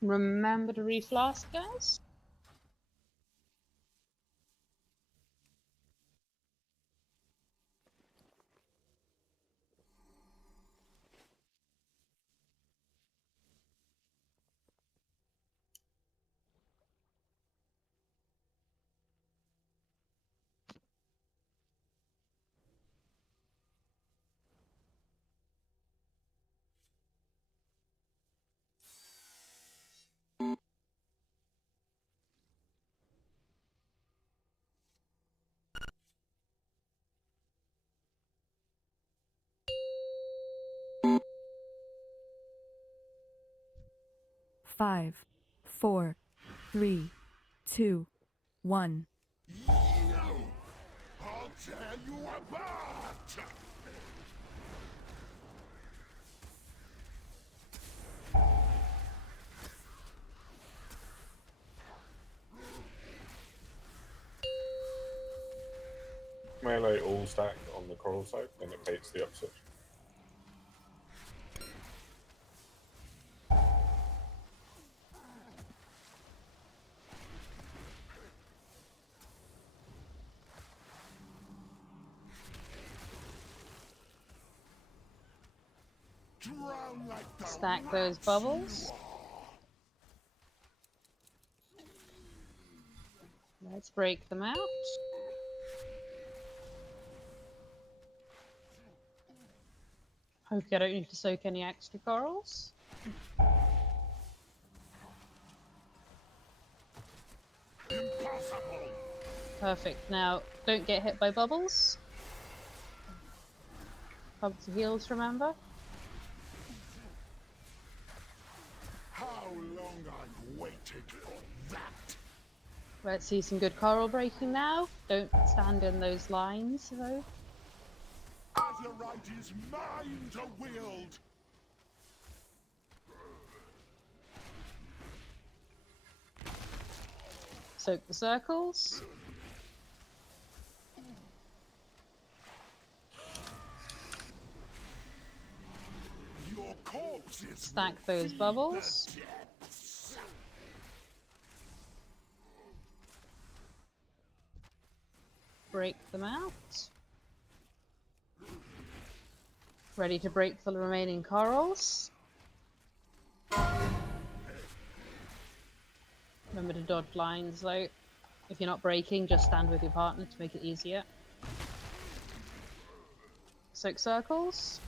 Remember to reflask, guys. Five, 4, 3, 2, 1. No! apart! Melee all stack on the coral side, then it baits the upswitch. Drown like the Stack those bubbles. Let's break them out. Hopefully I don't need to soak any extra corals. impossible! Perfect. Now, don't get hit by bubbles. Bubbles heals, remember? How long I've waited for that! Let's see some good coral breaking now. Don't stand in those lines, though. Azurite is mine to wield! Soak the circles. Your corpse is Stack those bubbles. depths. Break them out. Ready to break the remaining corals. Remember to dodge lines though. If you're not breaking, just stand with your partner to make it easier. Soak circles.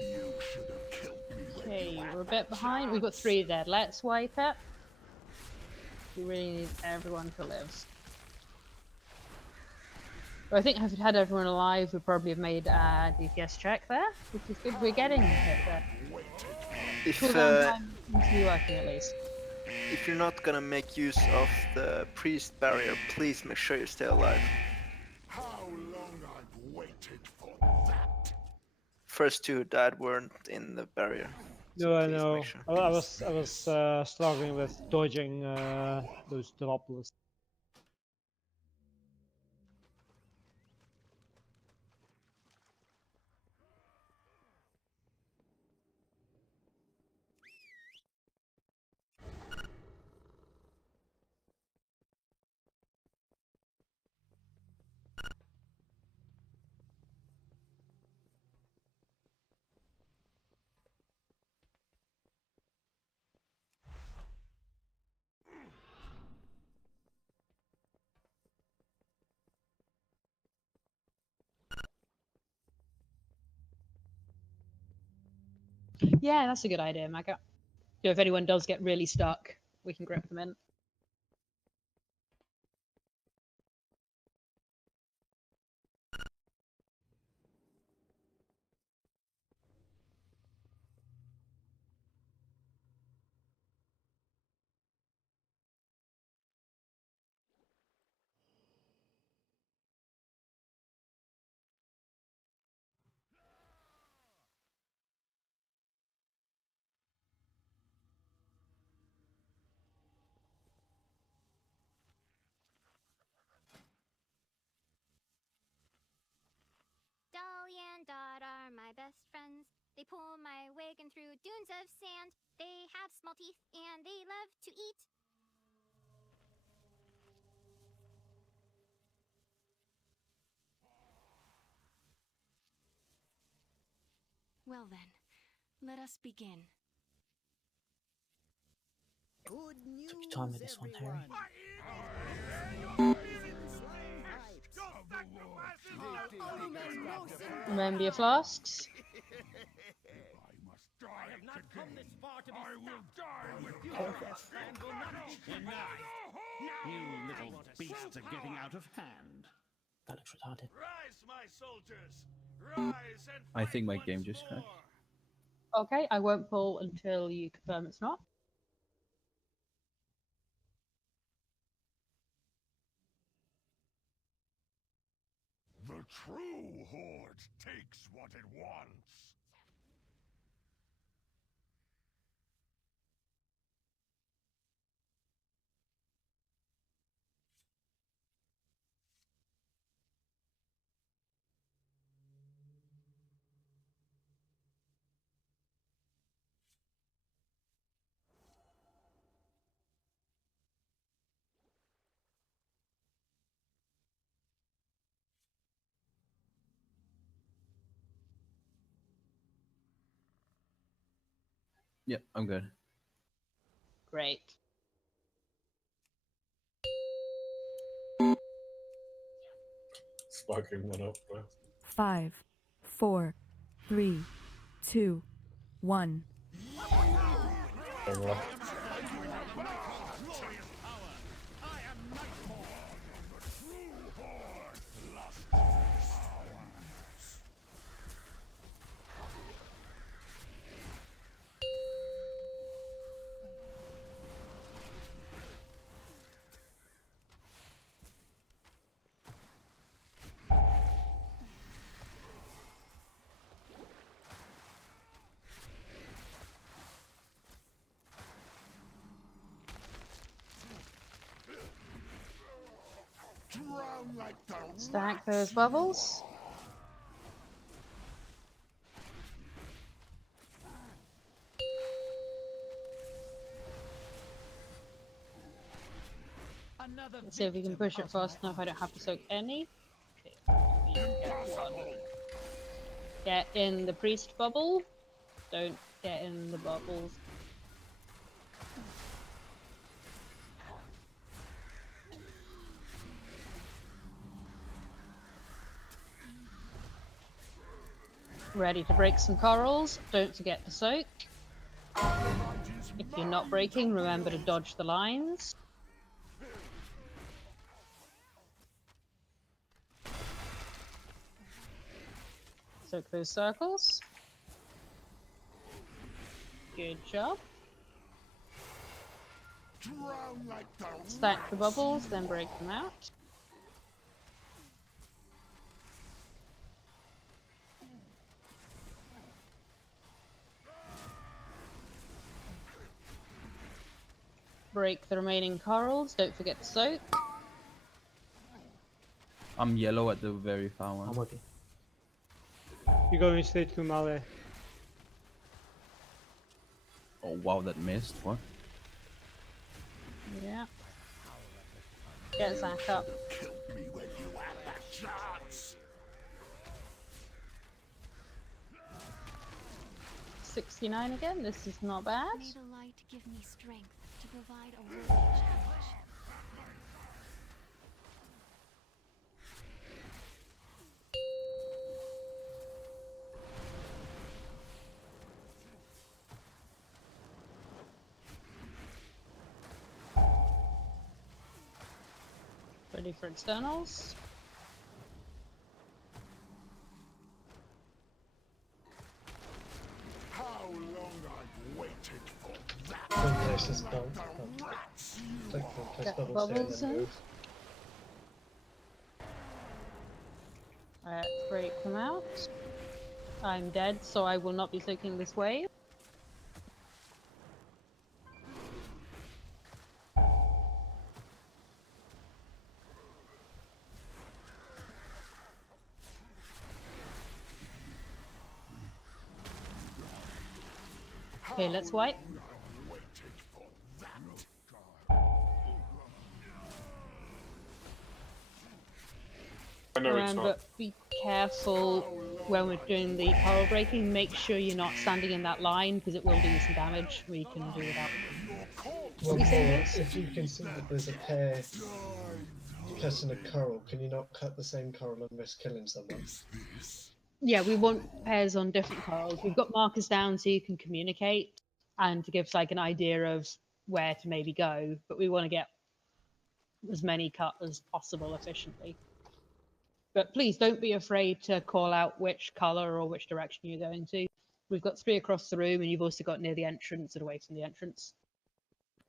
You should have killed me when Okay, you had we're a the bit behind. We've got chance. 3 dead. Let's wipe it. We really need everyone to live. But I think if we'd had everyone alive, we'd probably have made a DPS check there, which is good. We're getting hit there. If Cooldown time seems to be working at least. if you're not gonna make use of the priest barrier, please make sure you stay alive. How long I've waited for that! First 2 who died weren't in the barrier. No, I please know. make sure. I was struggling with dodging those droplets. Yeah, that's a good idea, Maggot. So if anyone does get really stuck, we can grip them in. Dolly and Dot are my best friends. They pull my wagon through dunes of sand. They have small teeth and they love to eat. Well then, let us begin. Good news, Took your time with this one, Harry. Remember your flasks. I have not come this far to be I will die with you. You little beasts are getting out of hand. That looks retarded. Rise, my soldiers! Rise and I think my game just crashed. Okay, I won't pull until you confirm it's not. true horde takes what it wants. Yep, I'm good. Great. Sparking one up, bro. 5, 4, 3, 2, 1. Going left. Drown like the Stack those bubbles. Let's see if we can push it fast enough. I don't have to soak any. Okay. Get one. Get in the priest bubble. Don't get in the bubbles. Ready to break some corals. Don't forget to soak. If you're not breaking, remember to dodge the lines. Soak those circles. Good job. drown like the Stack the bubbles, then break them out. Break the remaining corals, don't forget to soak. I'm yellow at the very far one. I'm okay. You're going straight to Male. Oh wow, that missed. What? Yeah. Get Zach up. kill me when you have that chance. 69 again, this is not bad. May the light give me strength to provide a worthy challenge. Ready for externals. How long I've waited for that. Don't place this bubble. Click place Get bubbles here and bubbles then in. move. Break them out. I'm dead, so I will not be soaking this wave. Okay, let's wipe. I know it's Remember, not. be careful when we're doing the coral breaking. Make sure you're not standing in that line because it will do you some damage. We can do without. Well, We say Paul, this? if you can see that there's a pair cutting a coral, can you not cut the same coral and risk killing someone? Yeah, we want pairs on different corals. We've got markers down so you can communicate and to give us like an idea of where to maybe go, but we want to get as many cut as possible efficiently. But please don't be afraid to call out which colour or which direction you're going to. We've got 3 across the room and you've also got near the entrance and away from the entrance.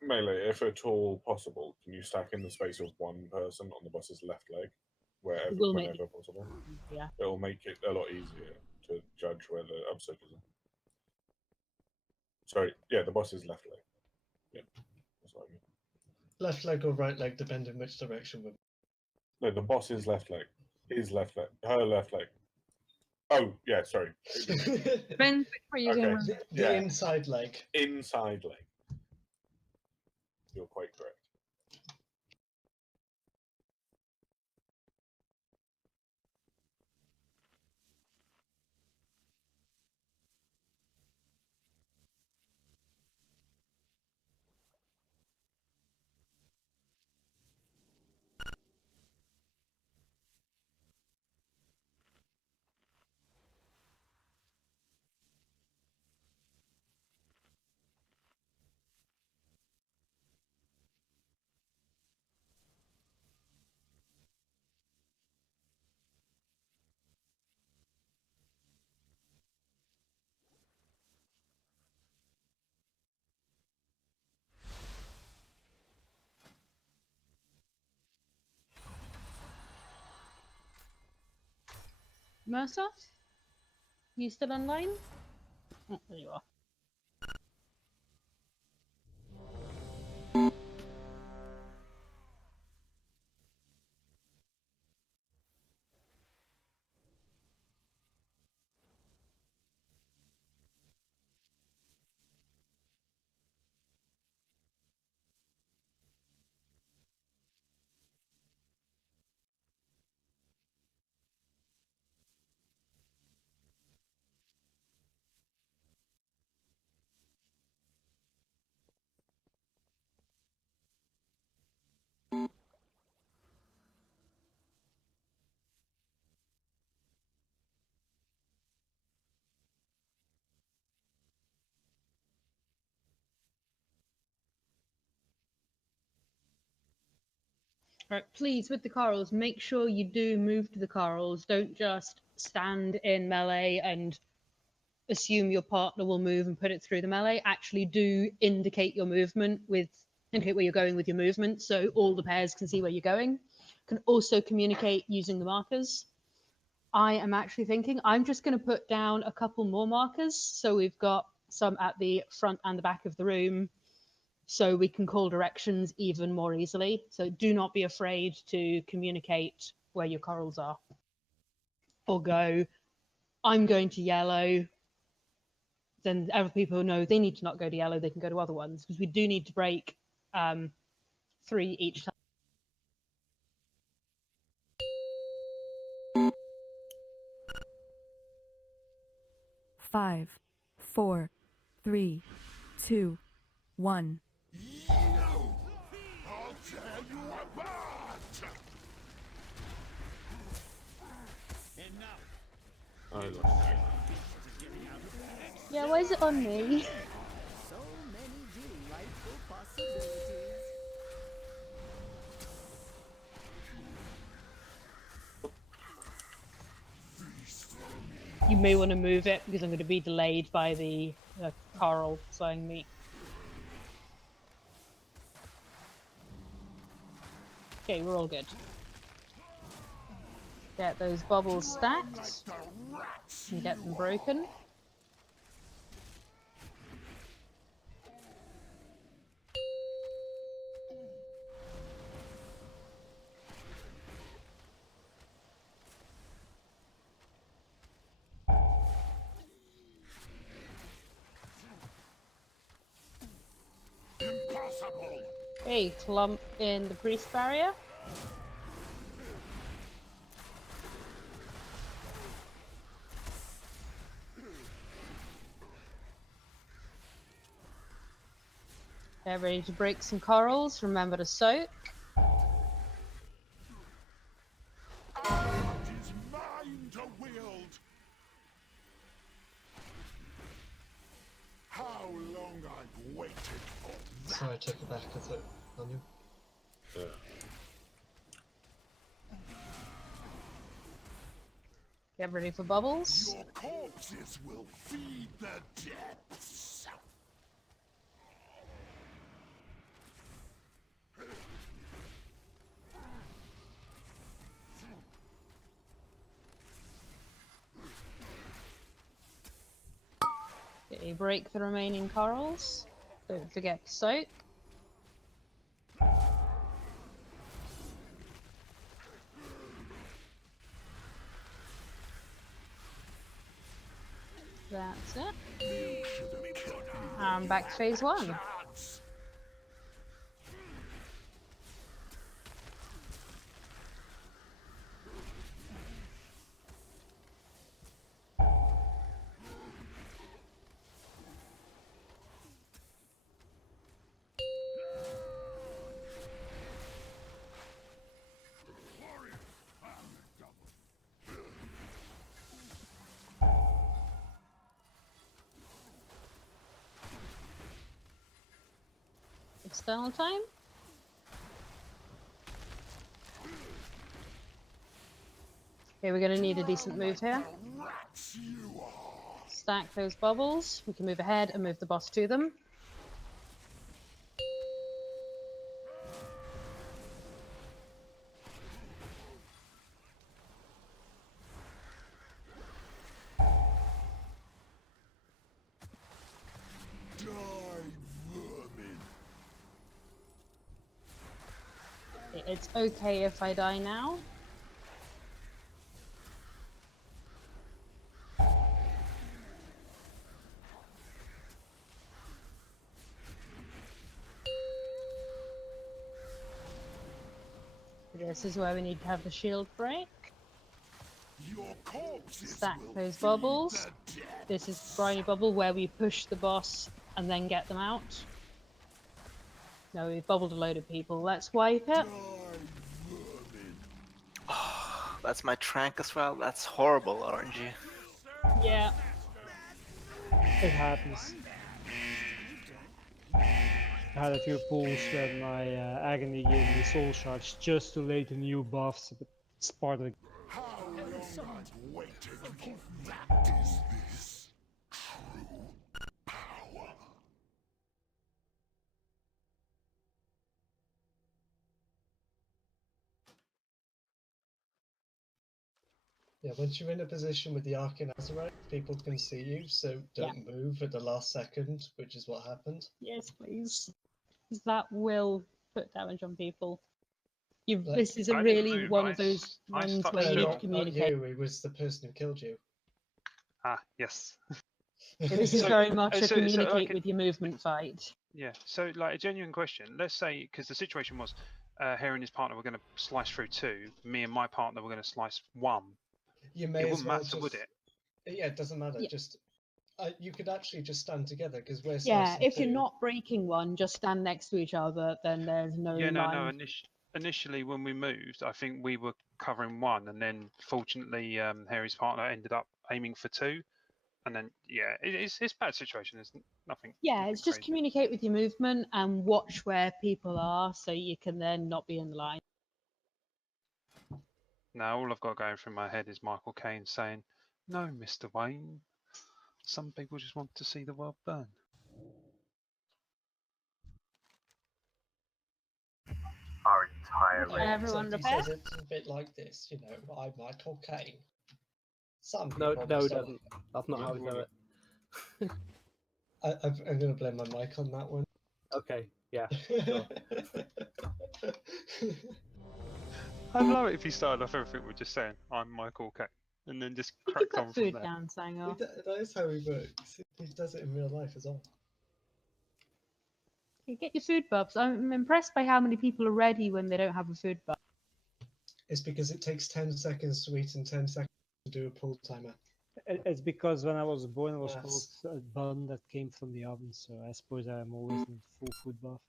Melee, if at all possible, can you stack in the space of one person on the bus's left leg? Will make whenever possible. Yeah. It'll make it a lot easier to judge where the obstacles are. Sorry, yeah, the boss is left leg. Yeah, that's what I mean. Left leg or right leg, depending which direction we're. No, the boss is left leg. His left leg. Her left leg. Oh, yeah, sorry. Depends which way you're Okay. going. The inside leg. Inside leg. You're quite correct. Mercer? You still online? Oh, there you are. Right, please, with the Corals, make sure you do move to the Corals. Don't just stand in melee and assume your partner will move and put it through the melee. Actually do indicate your movement indicate where you're going with your movement so all the pairs can see where you're going. Can also communicate using the markers. I am actually thinking I'm just going to put down a couple more markers. So we've got some at the front and the back of the room so we can call directions even more easily. So do not be afraid to communicate where your corals are. Or go, I'm going to yellow. Then other people know they need to not go to yellow, they can go to other ones. Because we do need to break 3 each time. Five, 4, 3, 2, 1. I'll tell you apart! I lost. Yeah, why is it on me? So many delightful possibilities. You may want to move it because I'm going to be delayed by the coral flying meat. Okay, we're all good. Get those bubbles stacked and get them broken. Impossible! Hey, clump in the priest barrier. Get ready to break some corals. Remember to soak. It is mine to wield! How long I've waited for that! Sorry, I took it back because it on you. Yeah. Get ready for bubbles. Your corpses will feed the depths! Okay, break the remaining corals. Don't forget to soak. That's it. Back to phase 1. External time. Okay, we're going to need a decent move here. Stack those bubbles. We can move ahead and move the boss to them. It's okay if I die now. This is where we need to have the shield break. Stack those bubbles. This is the briny bubble where we push the boss and then get them out. No, we've bubbled a load of people. Let's wipe it. Oh, that's my trank as well. That's horrible, RNG. Yeah. It happens. I had a few pulls when my agony gave me soul shards just too late to new buffs, but it's part of the... How long I've waited for that is this true power. Yeah, once you're in a position with the Arcane Azerite, people can see you, so don't move at the last second, which is what happened. Yes, please. That will put damage on people. Like, This is a I didn't really move, one I of those s- I ones stuck where you need still. to communicate. Not you, it was the person who killed you. Ah, yes. Yeah, this is So- very much a so communicate like with your movement fight. Yeah, so like a genuine question. Let's say, because the situation was, Harry and his partner were going to slice through 2. Me and my partner were going to slice 1. You may It as wouldn't well matter, would just- it? Yeah, it doesn't matter. Yeah. Just you could actually just stand together because we're Yeah, slicing if you're two. not breaking one, just stand next to each other, then there's no Yeah, no, line. no. Initially, when we moved, I think we were covering 1, and then fortunately, Harry's partner ended up aiming for 2, and then yeah, it's a bad situation. There's nothing. Yeah, nothing it's just crazy. communicate with your movement and watch where people are so you can then not be in the line. Now all I've got going through my head is Michael Caine saying, "No, Mr. Wayne. Some people just want to see the world burn." Our entire Yeah, Everyone except prepare? he says it's a bit like this, you know. I'm Michael Caine. Some No, people no, just it don't- doesn't. That's not how we do it. I'm going to blame my mic on that one. Okay, yeah. Sure. I'd love it if he started off everything with just saying, "I'm Michael Caine," and then just You cracked put on from food there. down, Sango. That is how he works. He does it in real life as well. Okay, get your food buffs. I'm impressed by how many people are ready when they don't have a food buff. It's because it takes 10 seconds to eat and 10 seconds to do a pull timer. It's because when I was born, I was Yes. called a bun that came from the oven, so I suppose I'm always in full food buff.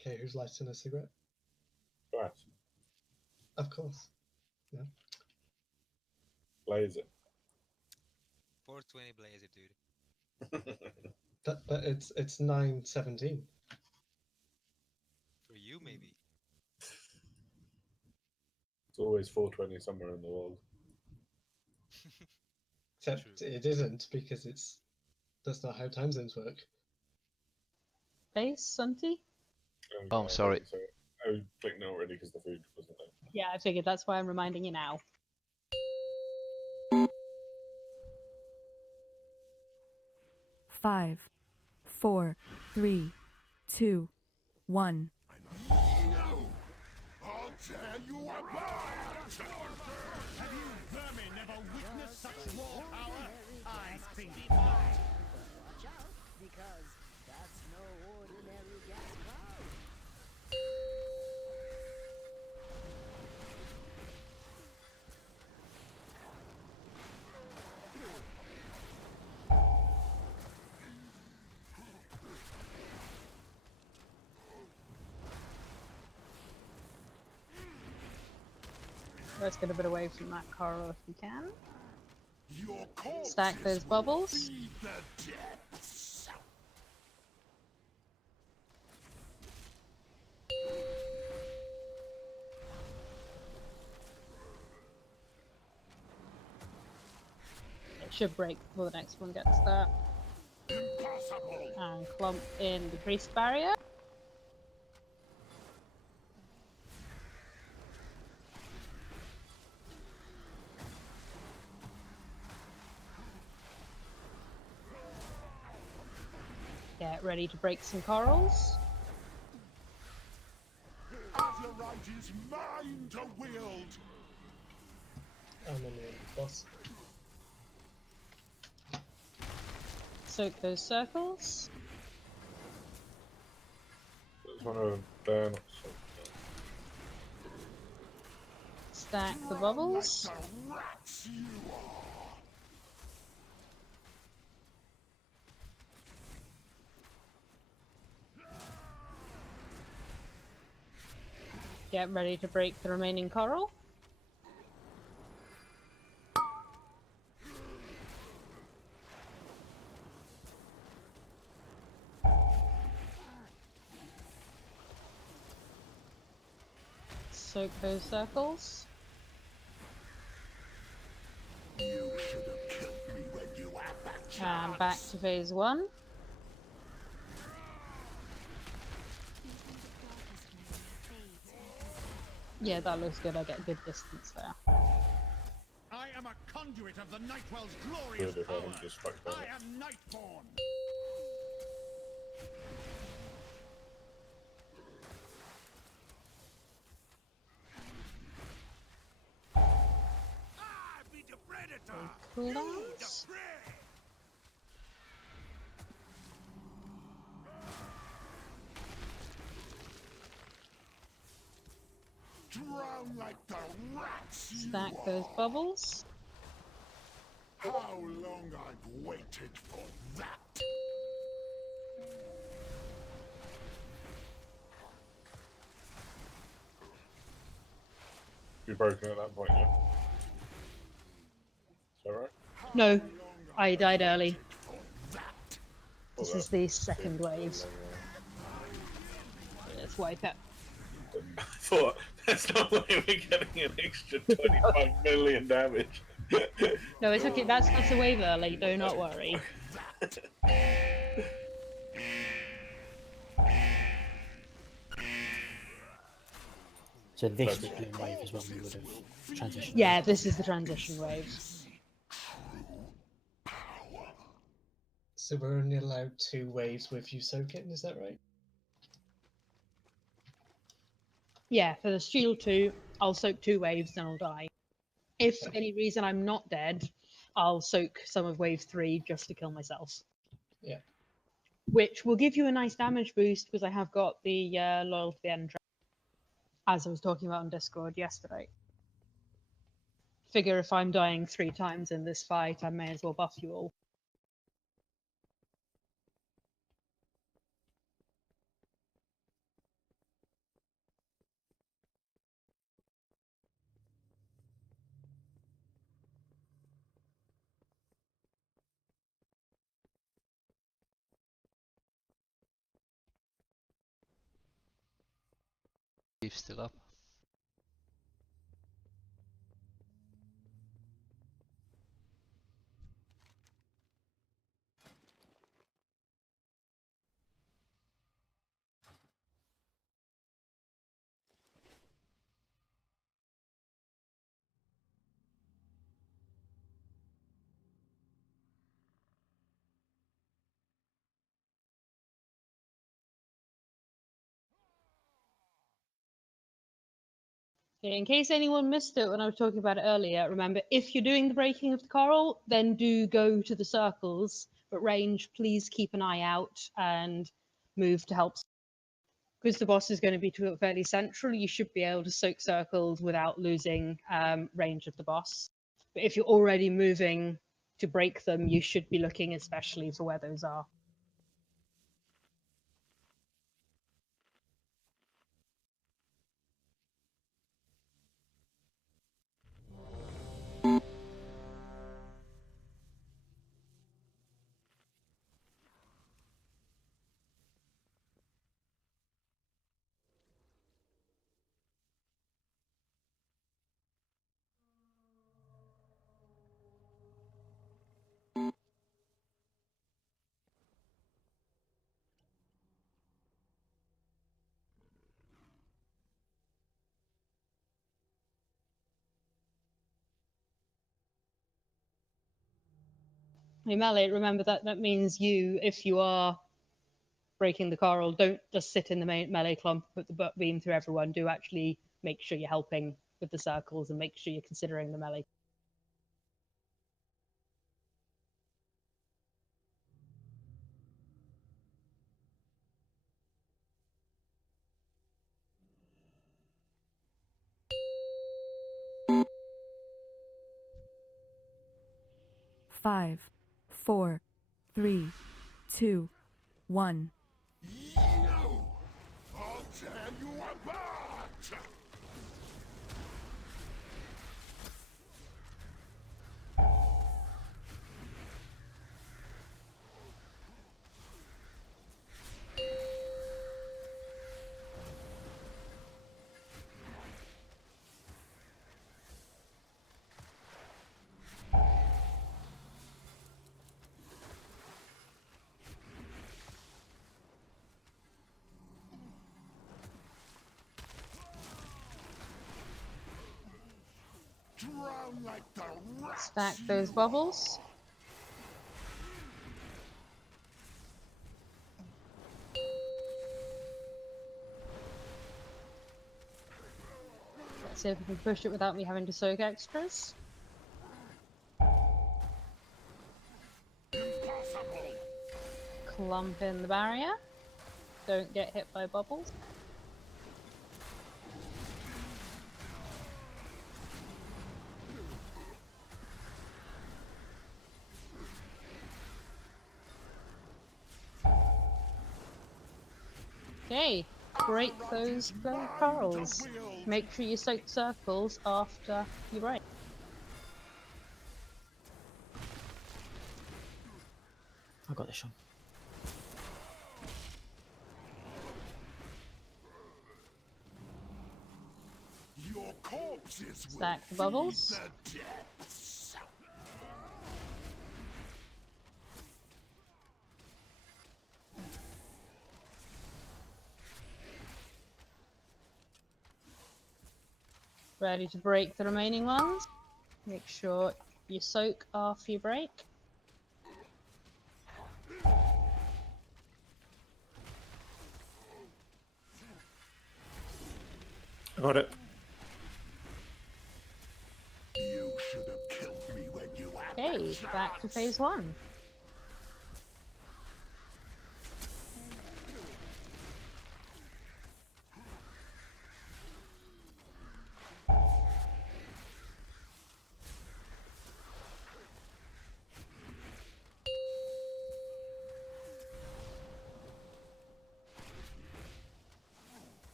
Okay, who's lighting a cigarette? Right. Of course. Yeah. Blaze it. 420 blazer, dude. But it's 9:17. For you, maybe. It's always 420 somewhere in the world. Except it isn't because that's not how time zones work. base, Sunty? Oh, I'm sorry. So I clicked no already because the food wasn't there. Yeah, I figured that's why I'm reminding you now. Five, four, three, two, one. No! I'll tear you apart! Have you vermin never witnessed such raw power? I think not. Watch out, because that's no ordinary gas cloud. Let's get a bit away from that coral if we can. Your corpses Stack those bubbles. feed the depths. It should break before the next one gets there. Impossible! And clump in the priest barrier. Get ready to break some corals. Azurite is mine to wield! I'm in the boss. Soak those circles. Just want to burn up Stack the bubbles. Like the rats you are! Get ready to break the remaining coral. Soak those circles. You should have killed me when you had that chance. And back to phase 1. Yeah, that looks good. I get good distance there. I am a conduit of the Nightwell's glorious Good if I power. hadn't just fucked on I it. am Nightborn. I be the predator. Cooldowns. Drown like the rats you Stack are! those bubbles. How long I've waited for that! Be broken at that point, yeah? Is that right? No, I died early. Well, This is the second wave. Let's wipe it. I thought, there's no way we're getting an extra 25 million damage. No, it's okay. That's a wave early. Do not worry. So this was Bloom Wave is when we would have transitioned. Yeah, this is the transition wave. So we're only allowed 2 waves with you soaking, is that right? Yeah, for the shield 2, I'll soak 2 waves, then I'll die. If for any reason I'm not dead, I'll soak some of wave 3 just to kill myself. Yeah. Which will give you a nice damage boost because I have got the Loyal to the End trap, as I was talking about on Discord yesterday. Figure if I'm dying 3 times in this fight, I may as well buff you all. Steve's still up. In case anyone missed it when I was talking about it earlier, remember, if you're doing the breaking of the coral, then do go to the circles. But range, please keep an eye out and move to help. Because the boss is going to be fairly central, you should be able to soak circles without losing range of the boss. But if you're already moving to break them, you should be looking especially for where those are. Hey, Melee, remember that means you, if you are breaking the coral, don't just sit in the melee clump, put the beam through everyone. Do actually make sure you're helping with the circles and make sure you're considering the melee. Five, 4, 3, 2, 1. I'll tear you apart! Drown like the rats. Stack those bubbles. Let's see if we can push it without me having to soak extras. Impossible. Clump in the barrier. Don't get hit by bubbles. Okay, break those corals. Make sure you soak circles after you break. I got this one. Your corpses will Stack the bubbles. feed the depths. Ready to break the remaining ones. Make sure you soak after you break. I got it. You should have killed me when you had Okay, the back to chance. phase one.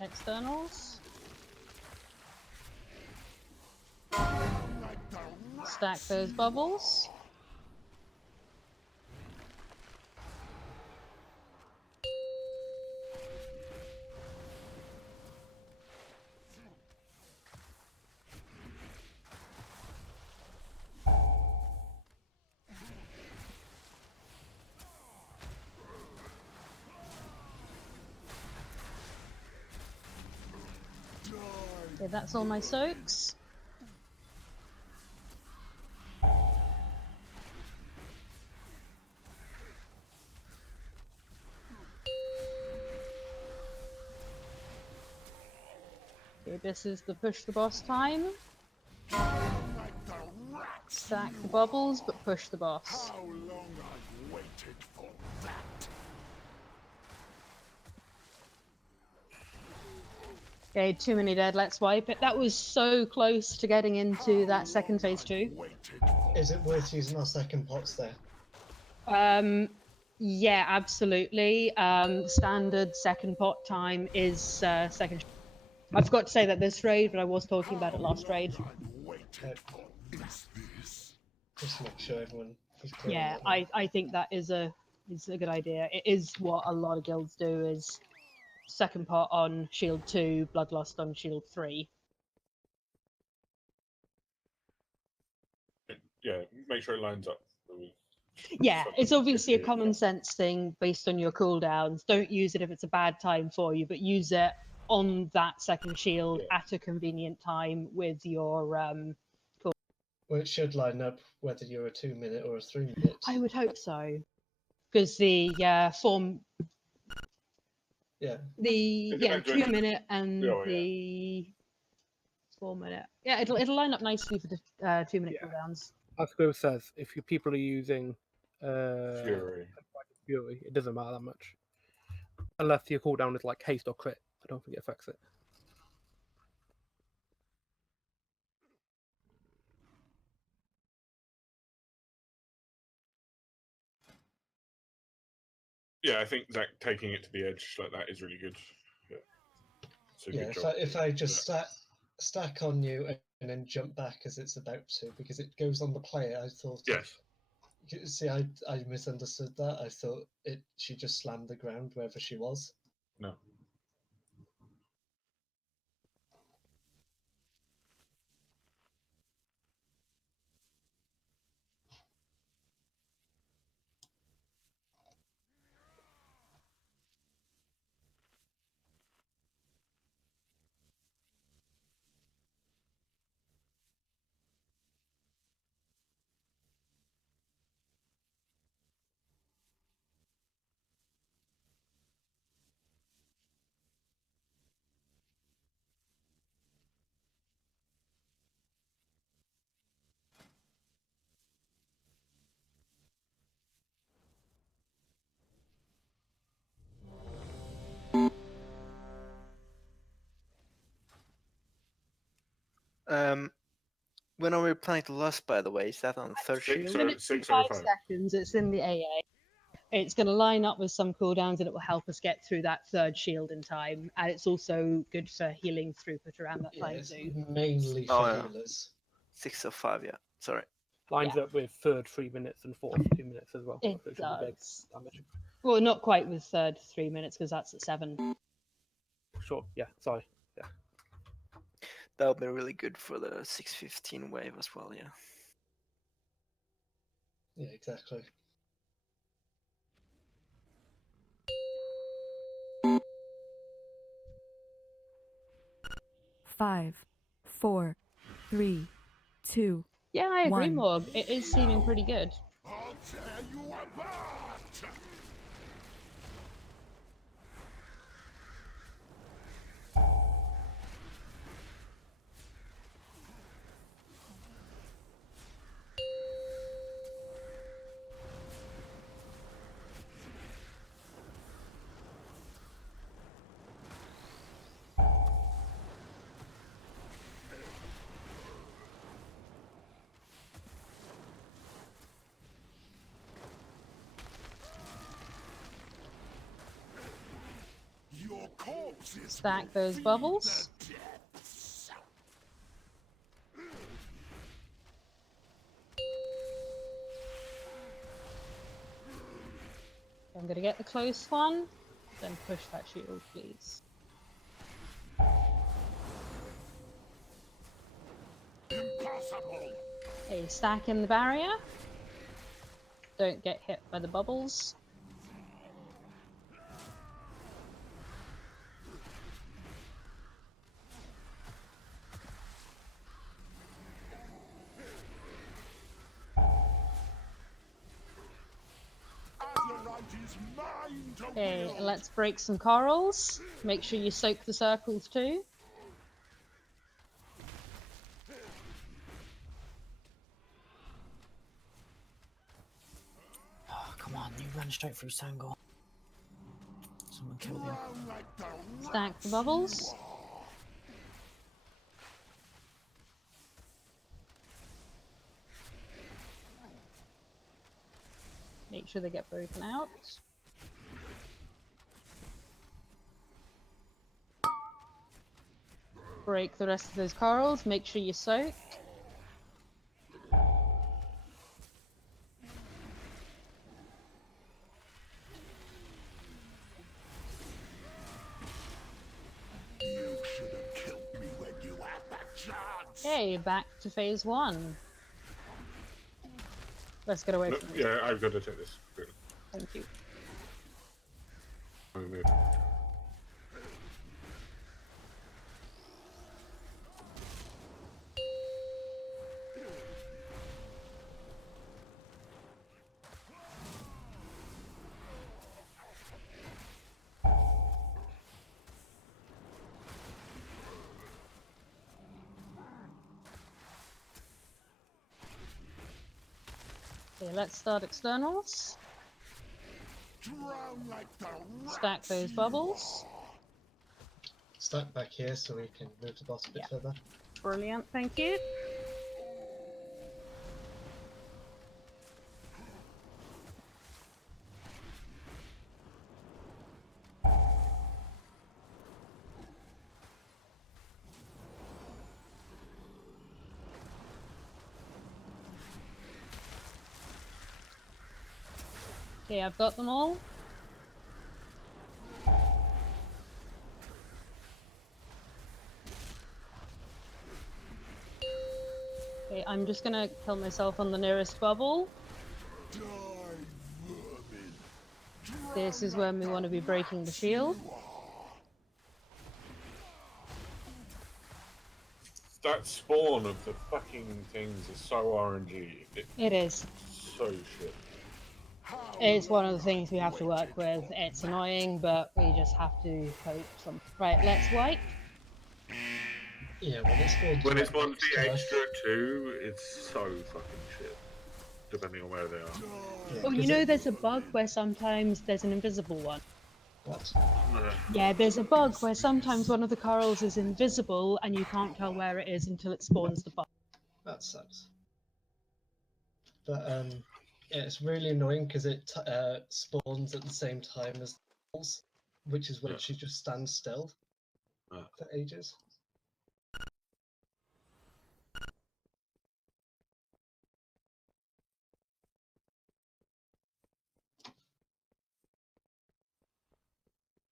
Externals. Stack those bubbles. Okay, that's all my soaks. this is the push the boss time. Like the rats. Stack the bubbles, but push the boss. How long I've waited for that. Okay, too many dead, let's wipe it. That was so close to getting into that second phase 2. Is it worth using our second pots there? Yeah, absolutely. Standard second pot time is second. I forgot to say that this raid, but I was talking about it last raid. Just make sure everyone is clear. Yeah, I think that is a good idea. It is what a lot of guilds do, is second pot on shield 2, bloodlust on shield 3. Yeah, make sure it lines up. Yeah, it's obviously a common sense thing based on your cooldowns. Don't use it if it's a bad time for you, but use it on that second shield at a convenient time with your cool. Well, it should line up whether you're a 2-minute or a 3-minute. I would hope so, because the form. Yeah. The 2-minute and Oh, the 4-minute. Yeah, it'll line up nicely for the 2-minute cooldowns. As Squib says, if your people are using Fury, it doesn't matter that much. Unless your cooldown is like haste or crit, I don't think it affects it. Yeah, I think Zach taking it to the edge like that is really good. Yeah, so Yeah, good job. if I just stack on you and then jump back as it's about to, because it goes on the player, I thought. Yes. See, I misunderstood that. I thought she just slammed the ground wherever she was. No. When are we planning to lust, by the way? Is that on the third shield? 5 seconds. It's in the AA. It's going to line up with some cooldowns, and it will help us get through that third shield in time. And it's also good for healing throughput around that time too. Mainly Oh, for yeah. healers. 6:05, yeah. Sorry. Lines up with third 3 minutes and fourth 2 minutes as well. It so it should be big does. damage. Well, not quite with third 3 minutes because that's at 7. Sure, yeah, sorry. Yeah. That would be really good for the 6:15 wave as well, yeah. Yeah, exactly. Five, 4, 3, 2. Yeah, I agree, 1. Morg. It is seeming pretty good. I'll tear you apart! Your corpses Stack those bubbles. I'm going to get the close one, then push that shield, please. Impossible! Okay, stack in the barrier. Don't get hit by the bubbles. Okay, let's break some corals. Make sure you soak the circles too. ran straight through Sangor. Someone killed him. Stack the bubbles. Make sure they get broken out. Break the rest of those corals. Make sure you soak. You should have killed me when you had that chance. Okay, back to phase 1. Let's get away No, from yeah, I've got to take this. Good. Thank you. I'll move. Okay, let's start externals. Drown like the Stack those bubbles. Stack back here so we can move the boss a bit further. Brilliant, thank you. Okay, I've got them all. Okay, I'm just gonna kill myself on the nearest bubble. This is when we want to be breaking the shield. That spawn of the fucking things is so RNG. It is. So shit. It's one of the things we have to work with. It's annoying, but we just have to cope. Right, let's wipe. Yeah, when it's called. When it's one the extra 2, it's so fucking shit. Depending on where they are. Oh, you know there's a bug where sometimes there's an invisible one. What? Yeah, there's a bug where sometimes one of the corals is invisible and you can't tell where it is until it spawns the bug. That sucks. But yeah, it's really annoying because it spawns at the same time as the balls, which is when she just stands still for ages.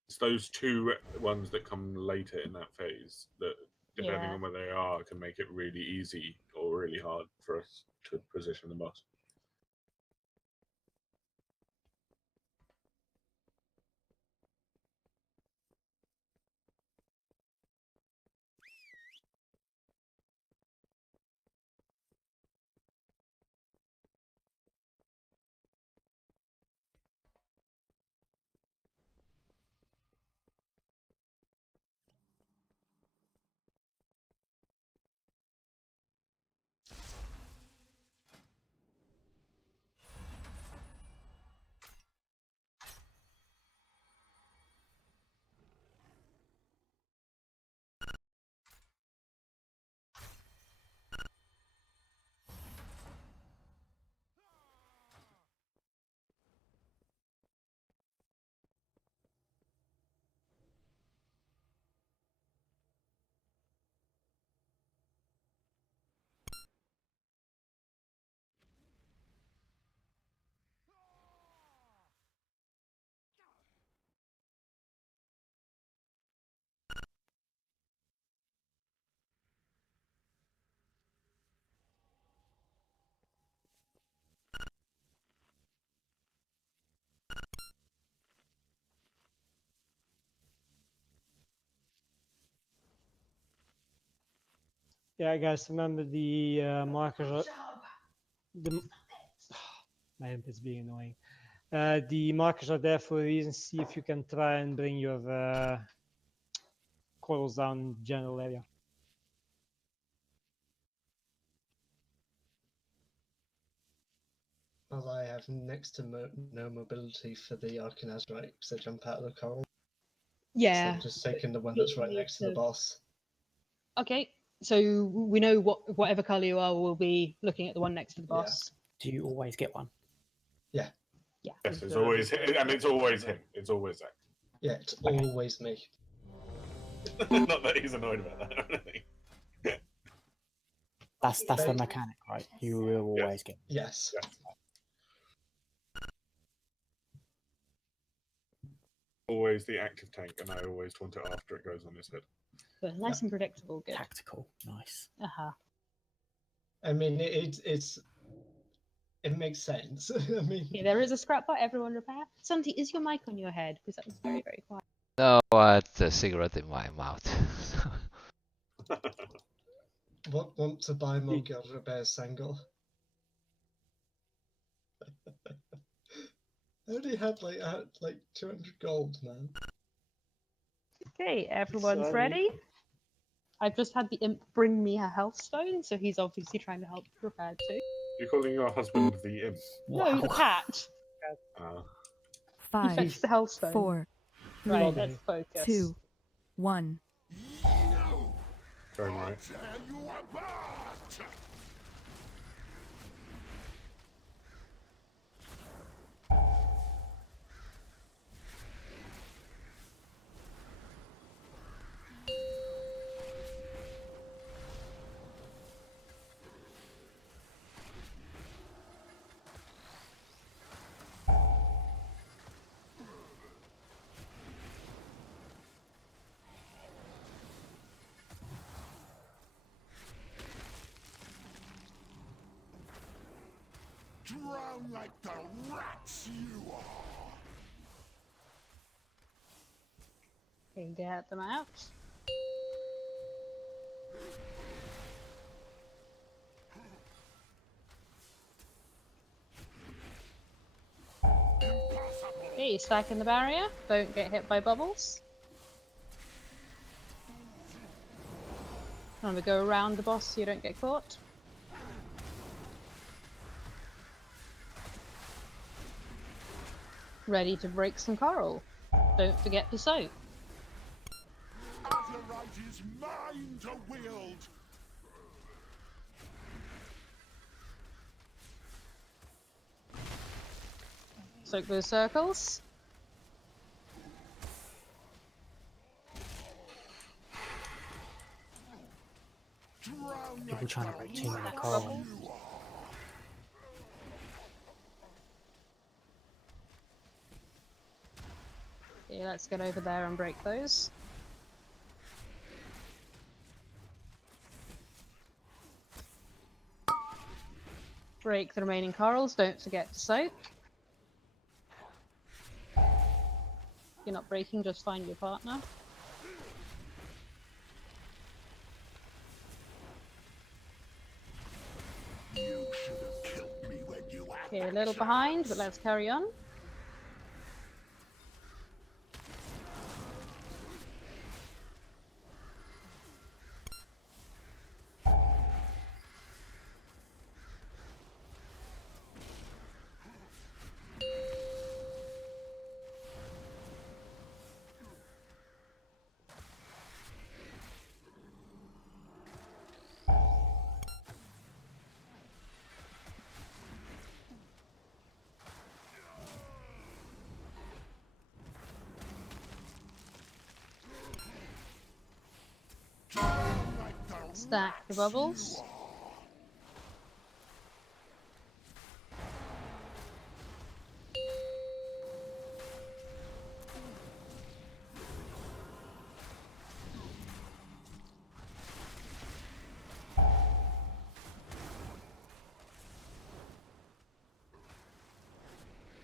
It's those 2 ones that come later in that phase that, depending Yeah. on where they are, can make it really easy or really hard for us to position the boss. Yeah, guys, remember the markers are... My imp is being annoying. The markers are there for a reason. See if you can try and bring your corals down in the general area. Well, I have have next to no mobility for the Arcanazrite because they jump out of the coral. Yeah. So I'm just taking the one that's right next to the boss. Okay, so we know whatever color you are, we'll be looking at the one next to the boss. Do you always get one? Yeah. Yeah. Yes, it's always him, and it's always him. It's always Zach. Yeah, it's always me. Not that he's annoyed about that or anything. That's the mechanic, right? You will always get. Yes. Always the active tank, and I always want it after it goes on his head. But nice and predictable, good. Tactical, nice. I mean, it makes sense. I mean, Yeah, there is a scrap bot. Everyone repair. Santi, is your mic on your head? Because that was very, very quiet. No, I had a cigarette in my mouth. want to buy Morgard Repair Sangor? I only had like 200 gold, man. Okay, everyone's Sorry. ready. I've just had the imp bring me a health stone, so he's obviously trying to help prepare too. You're calling your husband the imp? No, the cat. Five, fetched the health stone. 4, Right, 3, let's focus. 2, 1. Going right. Drown like the rats you are! Okay, get them out. Okay, stacking the barrier. Don't get hit by bubbles. And we go around the boss so you don't get caught. Ready to break some coral. Don't forget to soak. Azerite is mine to wield! Soak those circles. People trying to break too many coral. Okay, let's get over there and break those. Break the remaining corals, don't forget to soak. If you're not breaking, just find your partner. You should have killed me when you had Okay, a that little chance. behind, but let's carry on. Stack the bubbles.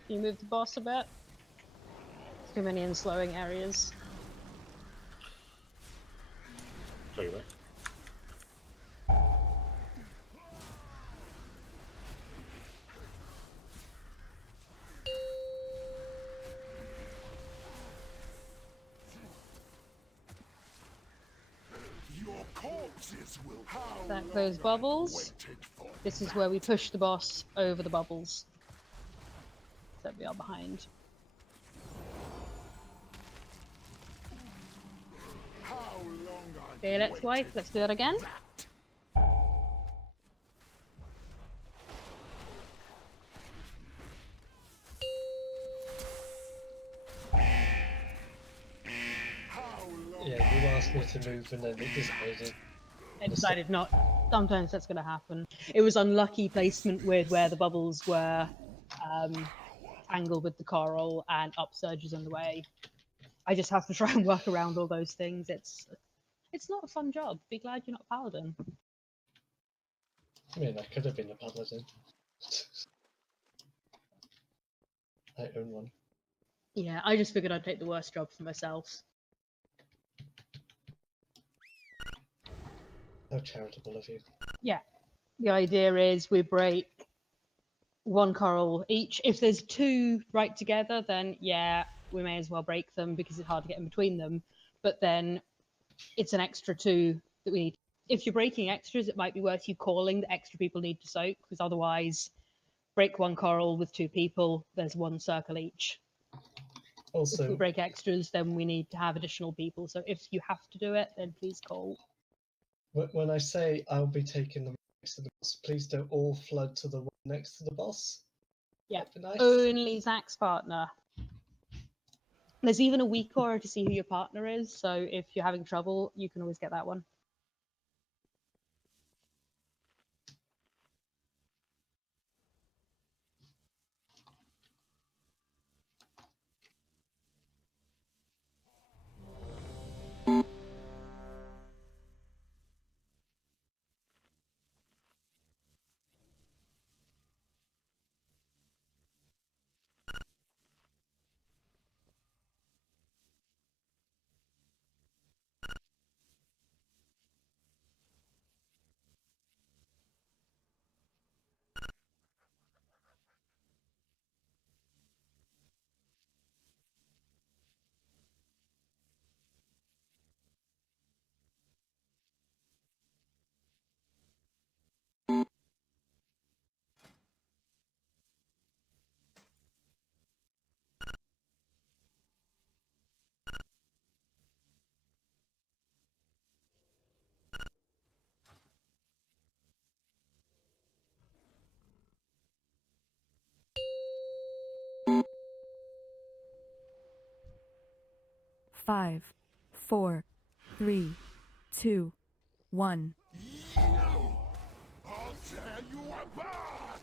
You move the boss a bit. Too many in slowing areas. Take it back. Your corpses will Stack those bubbles. This is where we push the boss over the bubbles. So we are behind. Okay, let's wipe. Let's do that again. Yeah, you asked me to move and then it decided. I decided not. Sometimes that's going to happen. It was unlucky placement with where the bubbles were angled with the coral and upsurges in the way. I just have to try and work around all those things. It's not a fun job. Be glad you're not a paladin. I mean, I could have been a paladin. I own one. Yeah, I just figured I'd take the worst job for myself. How charitable of you. Yeah. The idea is we break one coral each. If there's two right together, then yeah, we may as well break them because it's hard to get in between them. But then it's an extra two that we need. If you're breaking extras, it might be worth you calling the extra people need to soak, because otherwise, break one coral with two people, there's one circle each. Also, if we break extras, then we need to have additional people. So if you have to do it, then please call. when I say I'll be taking them next to the boss, please don't all flood to the one next to the boss. Yeah, That'd be nice. only Zach's partner. There's even a weak aura to see who your partner is, so if you're having trouble, you can always get that one. Five, 4, 3, 2, 1. I'll tear you apart!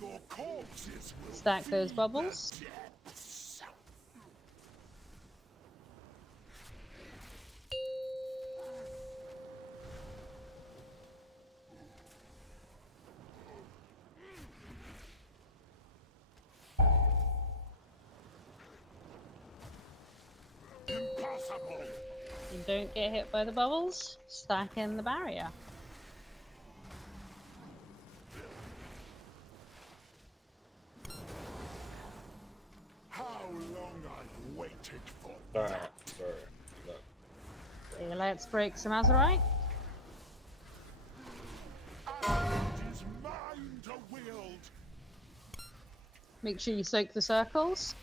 Your corpses will Stack those bubbles. Impossible! You don't get hit by the bubbles, stack in the barrier. How long I've waited for Sorry. No. Okay, let's break some Azurite. it is mine to wield. Make sure you soak the circles.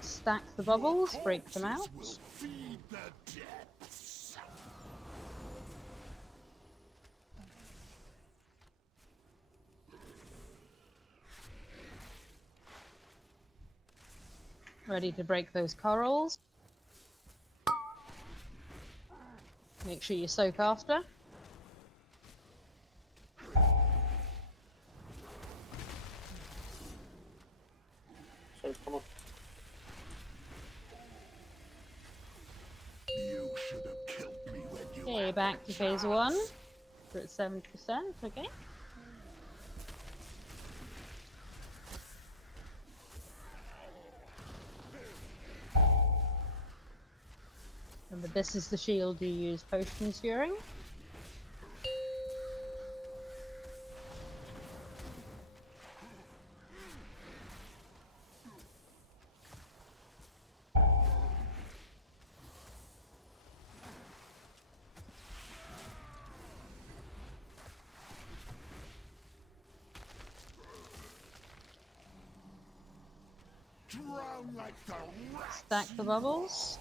Stack the bubbles, break them out. Will feed the depths. Ready to break those corals. Make sure you soak after. So come on. back to phase 1. We're at 70%, okay. Remember, this is the shield you use potions during. Drown like the rats. Stack the bubbles.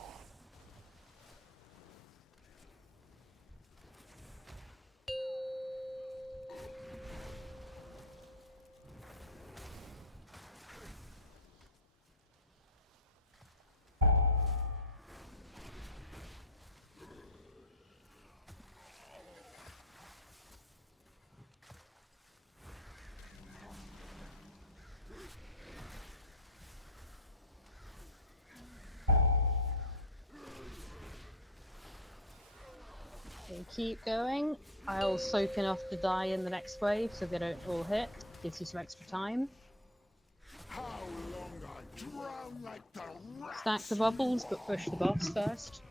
Okay, keep going. I'll soak enough to die in the next wave so they don't all hit. Gives you some extra time. How long I drown like the rats. Stack the bubbles, but push the boss first.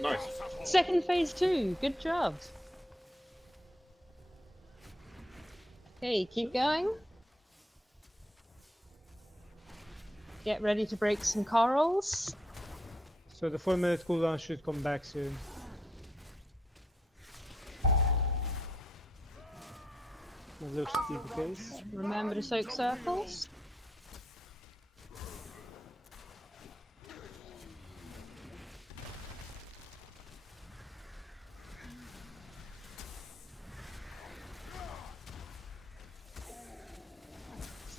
Nice. Second phase 2. Good job. Okay, keep going. Get ready to break some corals. So the 4-minute cooldown should come back soon. That looks to be the case. Remember to soak circles.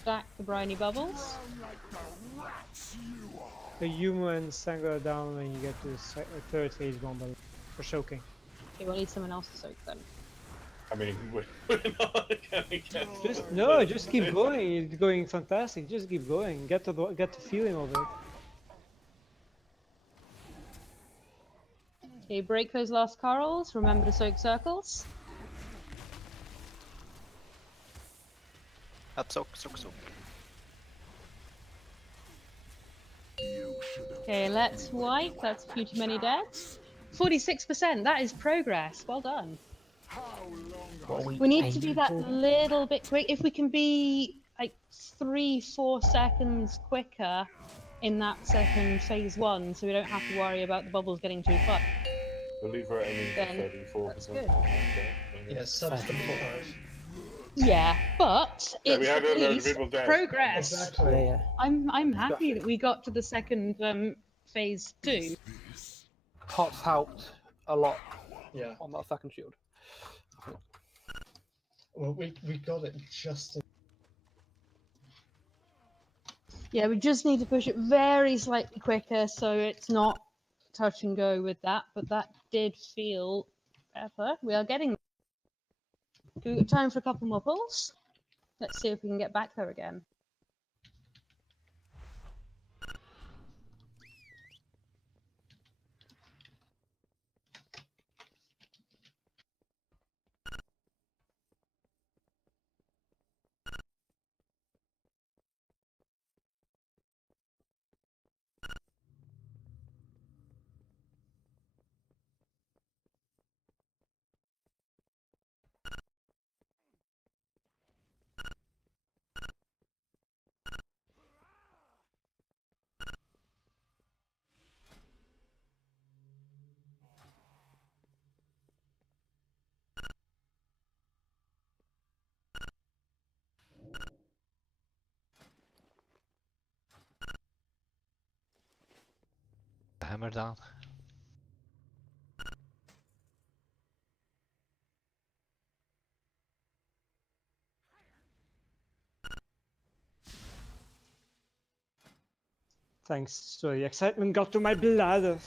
Stack the briny bubbles. The Yumu and Sangha are down when you get to the third phase 1 bubble for soaking. Okay, we'll need someone else to soak then. I mean, we're not gonna get. Just keep going. It's going fantastic. Just keep going. Get the feeling of it. Okay, break those last corals. Remember to soak circles. Up, soak. Okay, let's wipe. That's a few too many deaths. 46%. That is progress. Well done. We need to do that a little bit quick. If we can be like 3-4 seconds quicker in that second phase 1, so we don't have to worry about the bubbles getting too far. I believe we're aiming for 34%. That's good. Yeah, sub 75. Yeah, but Yeah, we it's had at a load of least people dead. progress. Exactly. Yeah. I'm happy that we got to the second phase 2. Pots helped a lot. Yeah. On that second shield. Well, we got it just in. Yeah, we just need to push it very slightly quicker so it's not touch and go with that, but that did feel better. We are getting. Do we got time for a couple more pulls? Let's see if we can get back there again. Hammer down. Thanks. So the excitement got to my blood.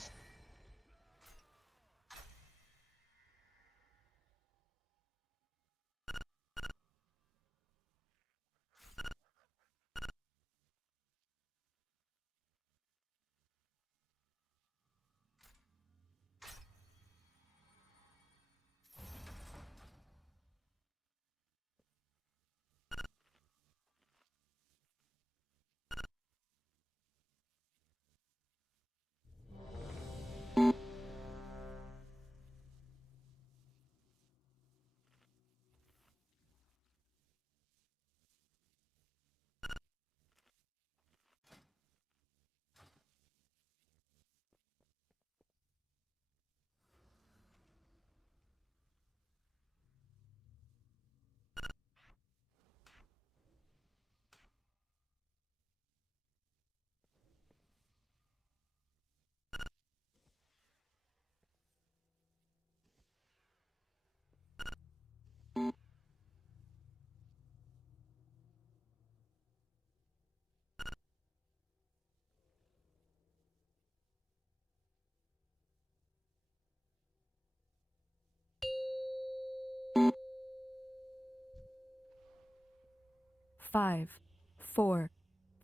5, 4,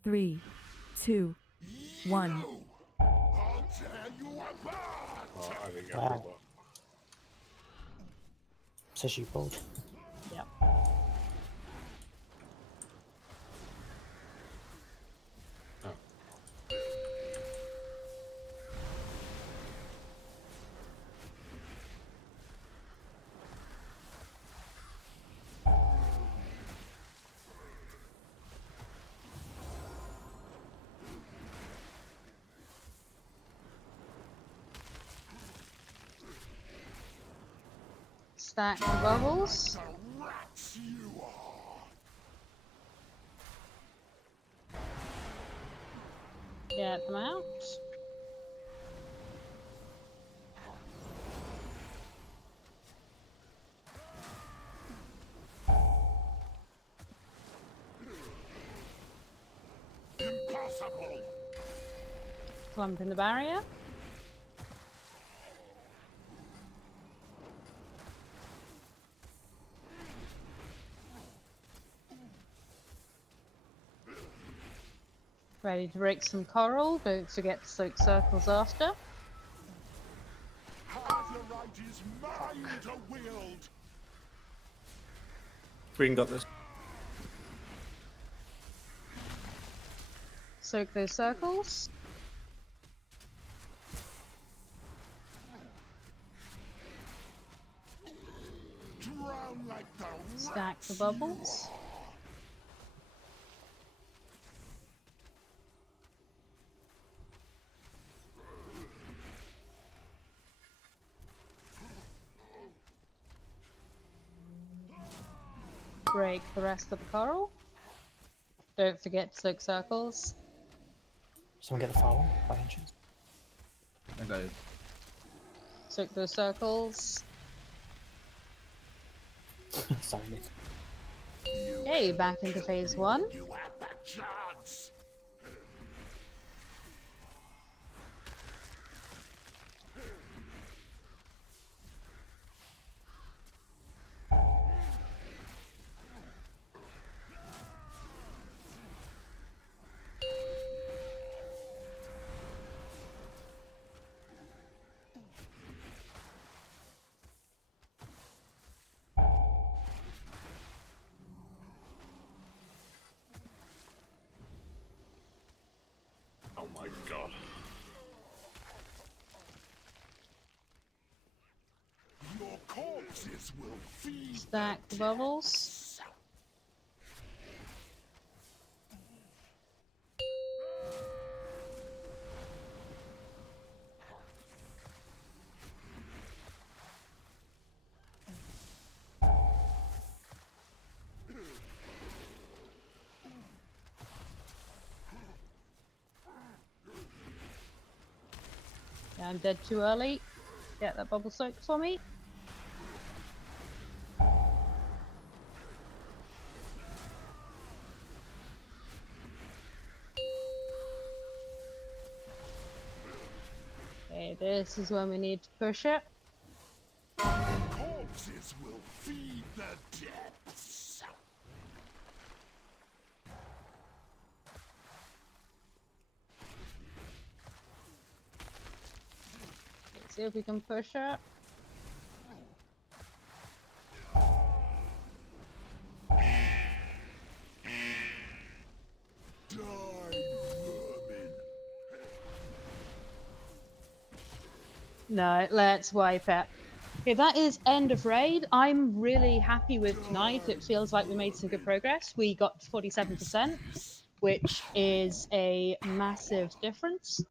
3, 2, 1. I'll tear you apart! Oh, I think I Wow. forgot. Says you pulled. Yep. Stack the bubbles. Rats you are! Get them out. Impossible! Clump in the barrier. Ready to break some coral. Don't forget to soak circles after. Azurite is mine to wield! Green got this. Soak those circles. Drown like the Stack the bubbles. Break the rest of the coral. Don't forget to soak circles. Someone get the far one by inches. I got it. Soak those circles. Sorry, Nick. Okay, back into phase 1. You had the chance! Oh my god. Your corpses will feed Stack the bubbles. Yeah, I'm dead too early. Get that bubble soaked for me. Okay, this is when we need to push it. corpses will feed the depths. Let's see if we can push it. No, let's wipe it. Okay, that is end of raid. I'm really happy with tonight. It feels like we made some good progress. We got 47%, which is a massive difference.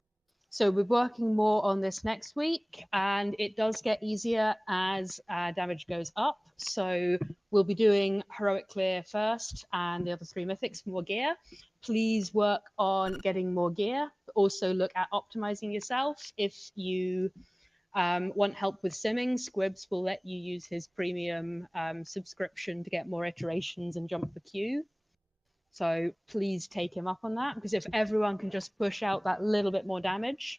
So we're working more on this next week, and it does get easier as damage goes up. So we'll be doing Heroic Clear first, and the other 3 mythics for more gear. Please work on getting more gear. Also look at optimizing yourself. If you want help with simming, Squibs will let you use his premium subscription to get more iterations and jump the queue. So please take him up on that, because if everyone can just push out that little bit more damage,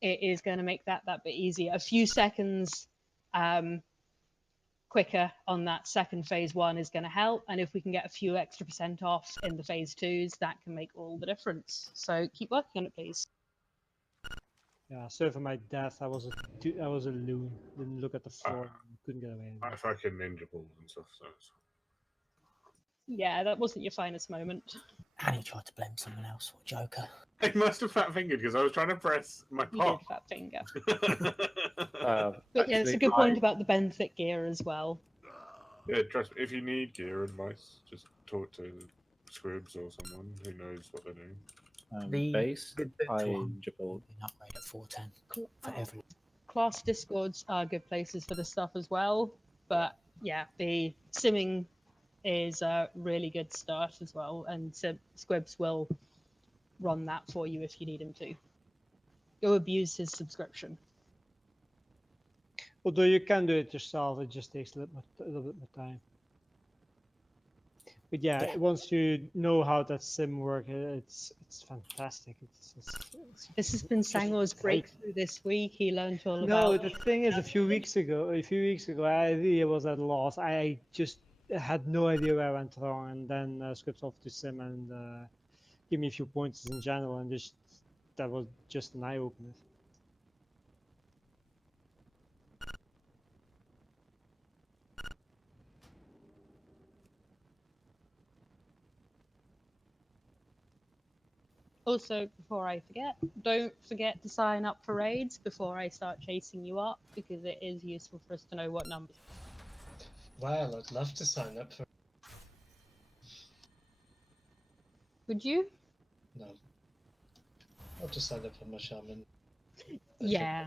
it is going to make that bit easier. A few seconds quicker on that second phase 1 is going to help. And if we can get a few extra % off in the phase 2s, that can make all the difference. So keep working on it, please. Yeah, sorry for my death. I was a loon. Didn't look at the floor. Couldn't get away. I fucking ninja balls and stuff. So Yeah, that wasn't your finest moment. And he tried to blame someone else for Joker. I must have fat fingered because I was trying to press my You pop. did fat finger. But But yeah, it's a good point about the benthic gear as well. Yeah, trust me. If you need gear advice, just talk to Squibs or someone who knows what they're doing. Base, I one jibble. an upgrade at 410 for everyone. Class discords are good places for this stuff as well. But yeah, the simming is a really good start as well, and Squibs will run that for you if you need him to. Go abuse his subscription. Although you can do it yourself, it just takes a little bit more time. But yeah, once you know how that sim works, it's fantastic. This has been Sangor's breakthrough this week. He learned all No, about. the thing is, a few weeks ago, I really was at a loss. I just had no idea where I went wrong, and then Scripts offered to sim and give me a few pointers in general, and just that was just an eye opener. Also, before I forget, don't forget to sign up for raids before I start chasing you up, because it is useful for us to know what numbers. Well, I'd love to sign up for. Would you? No. I'll just sign up for my shaman. Yeah.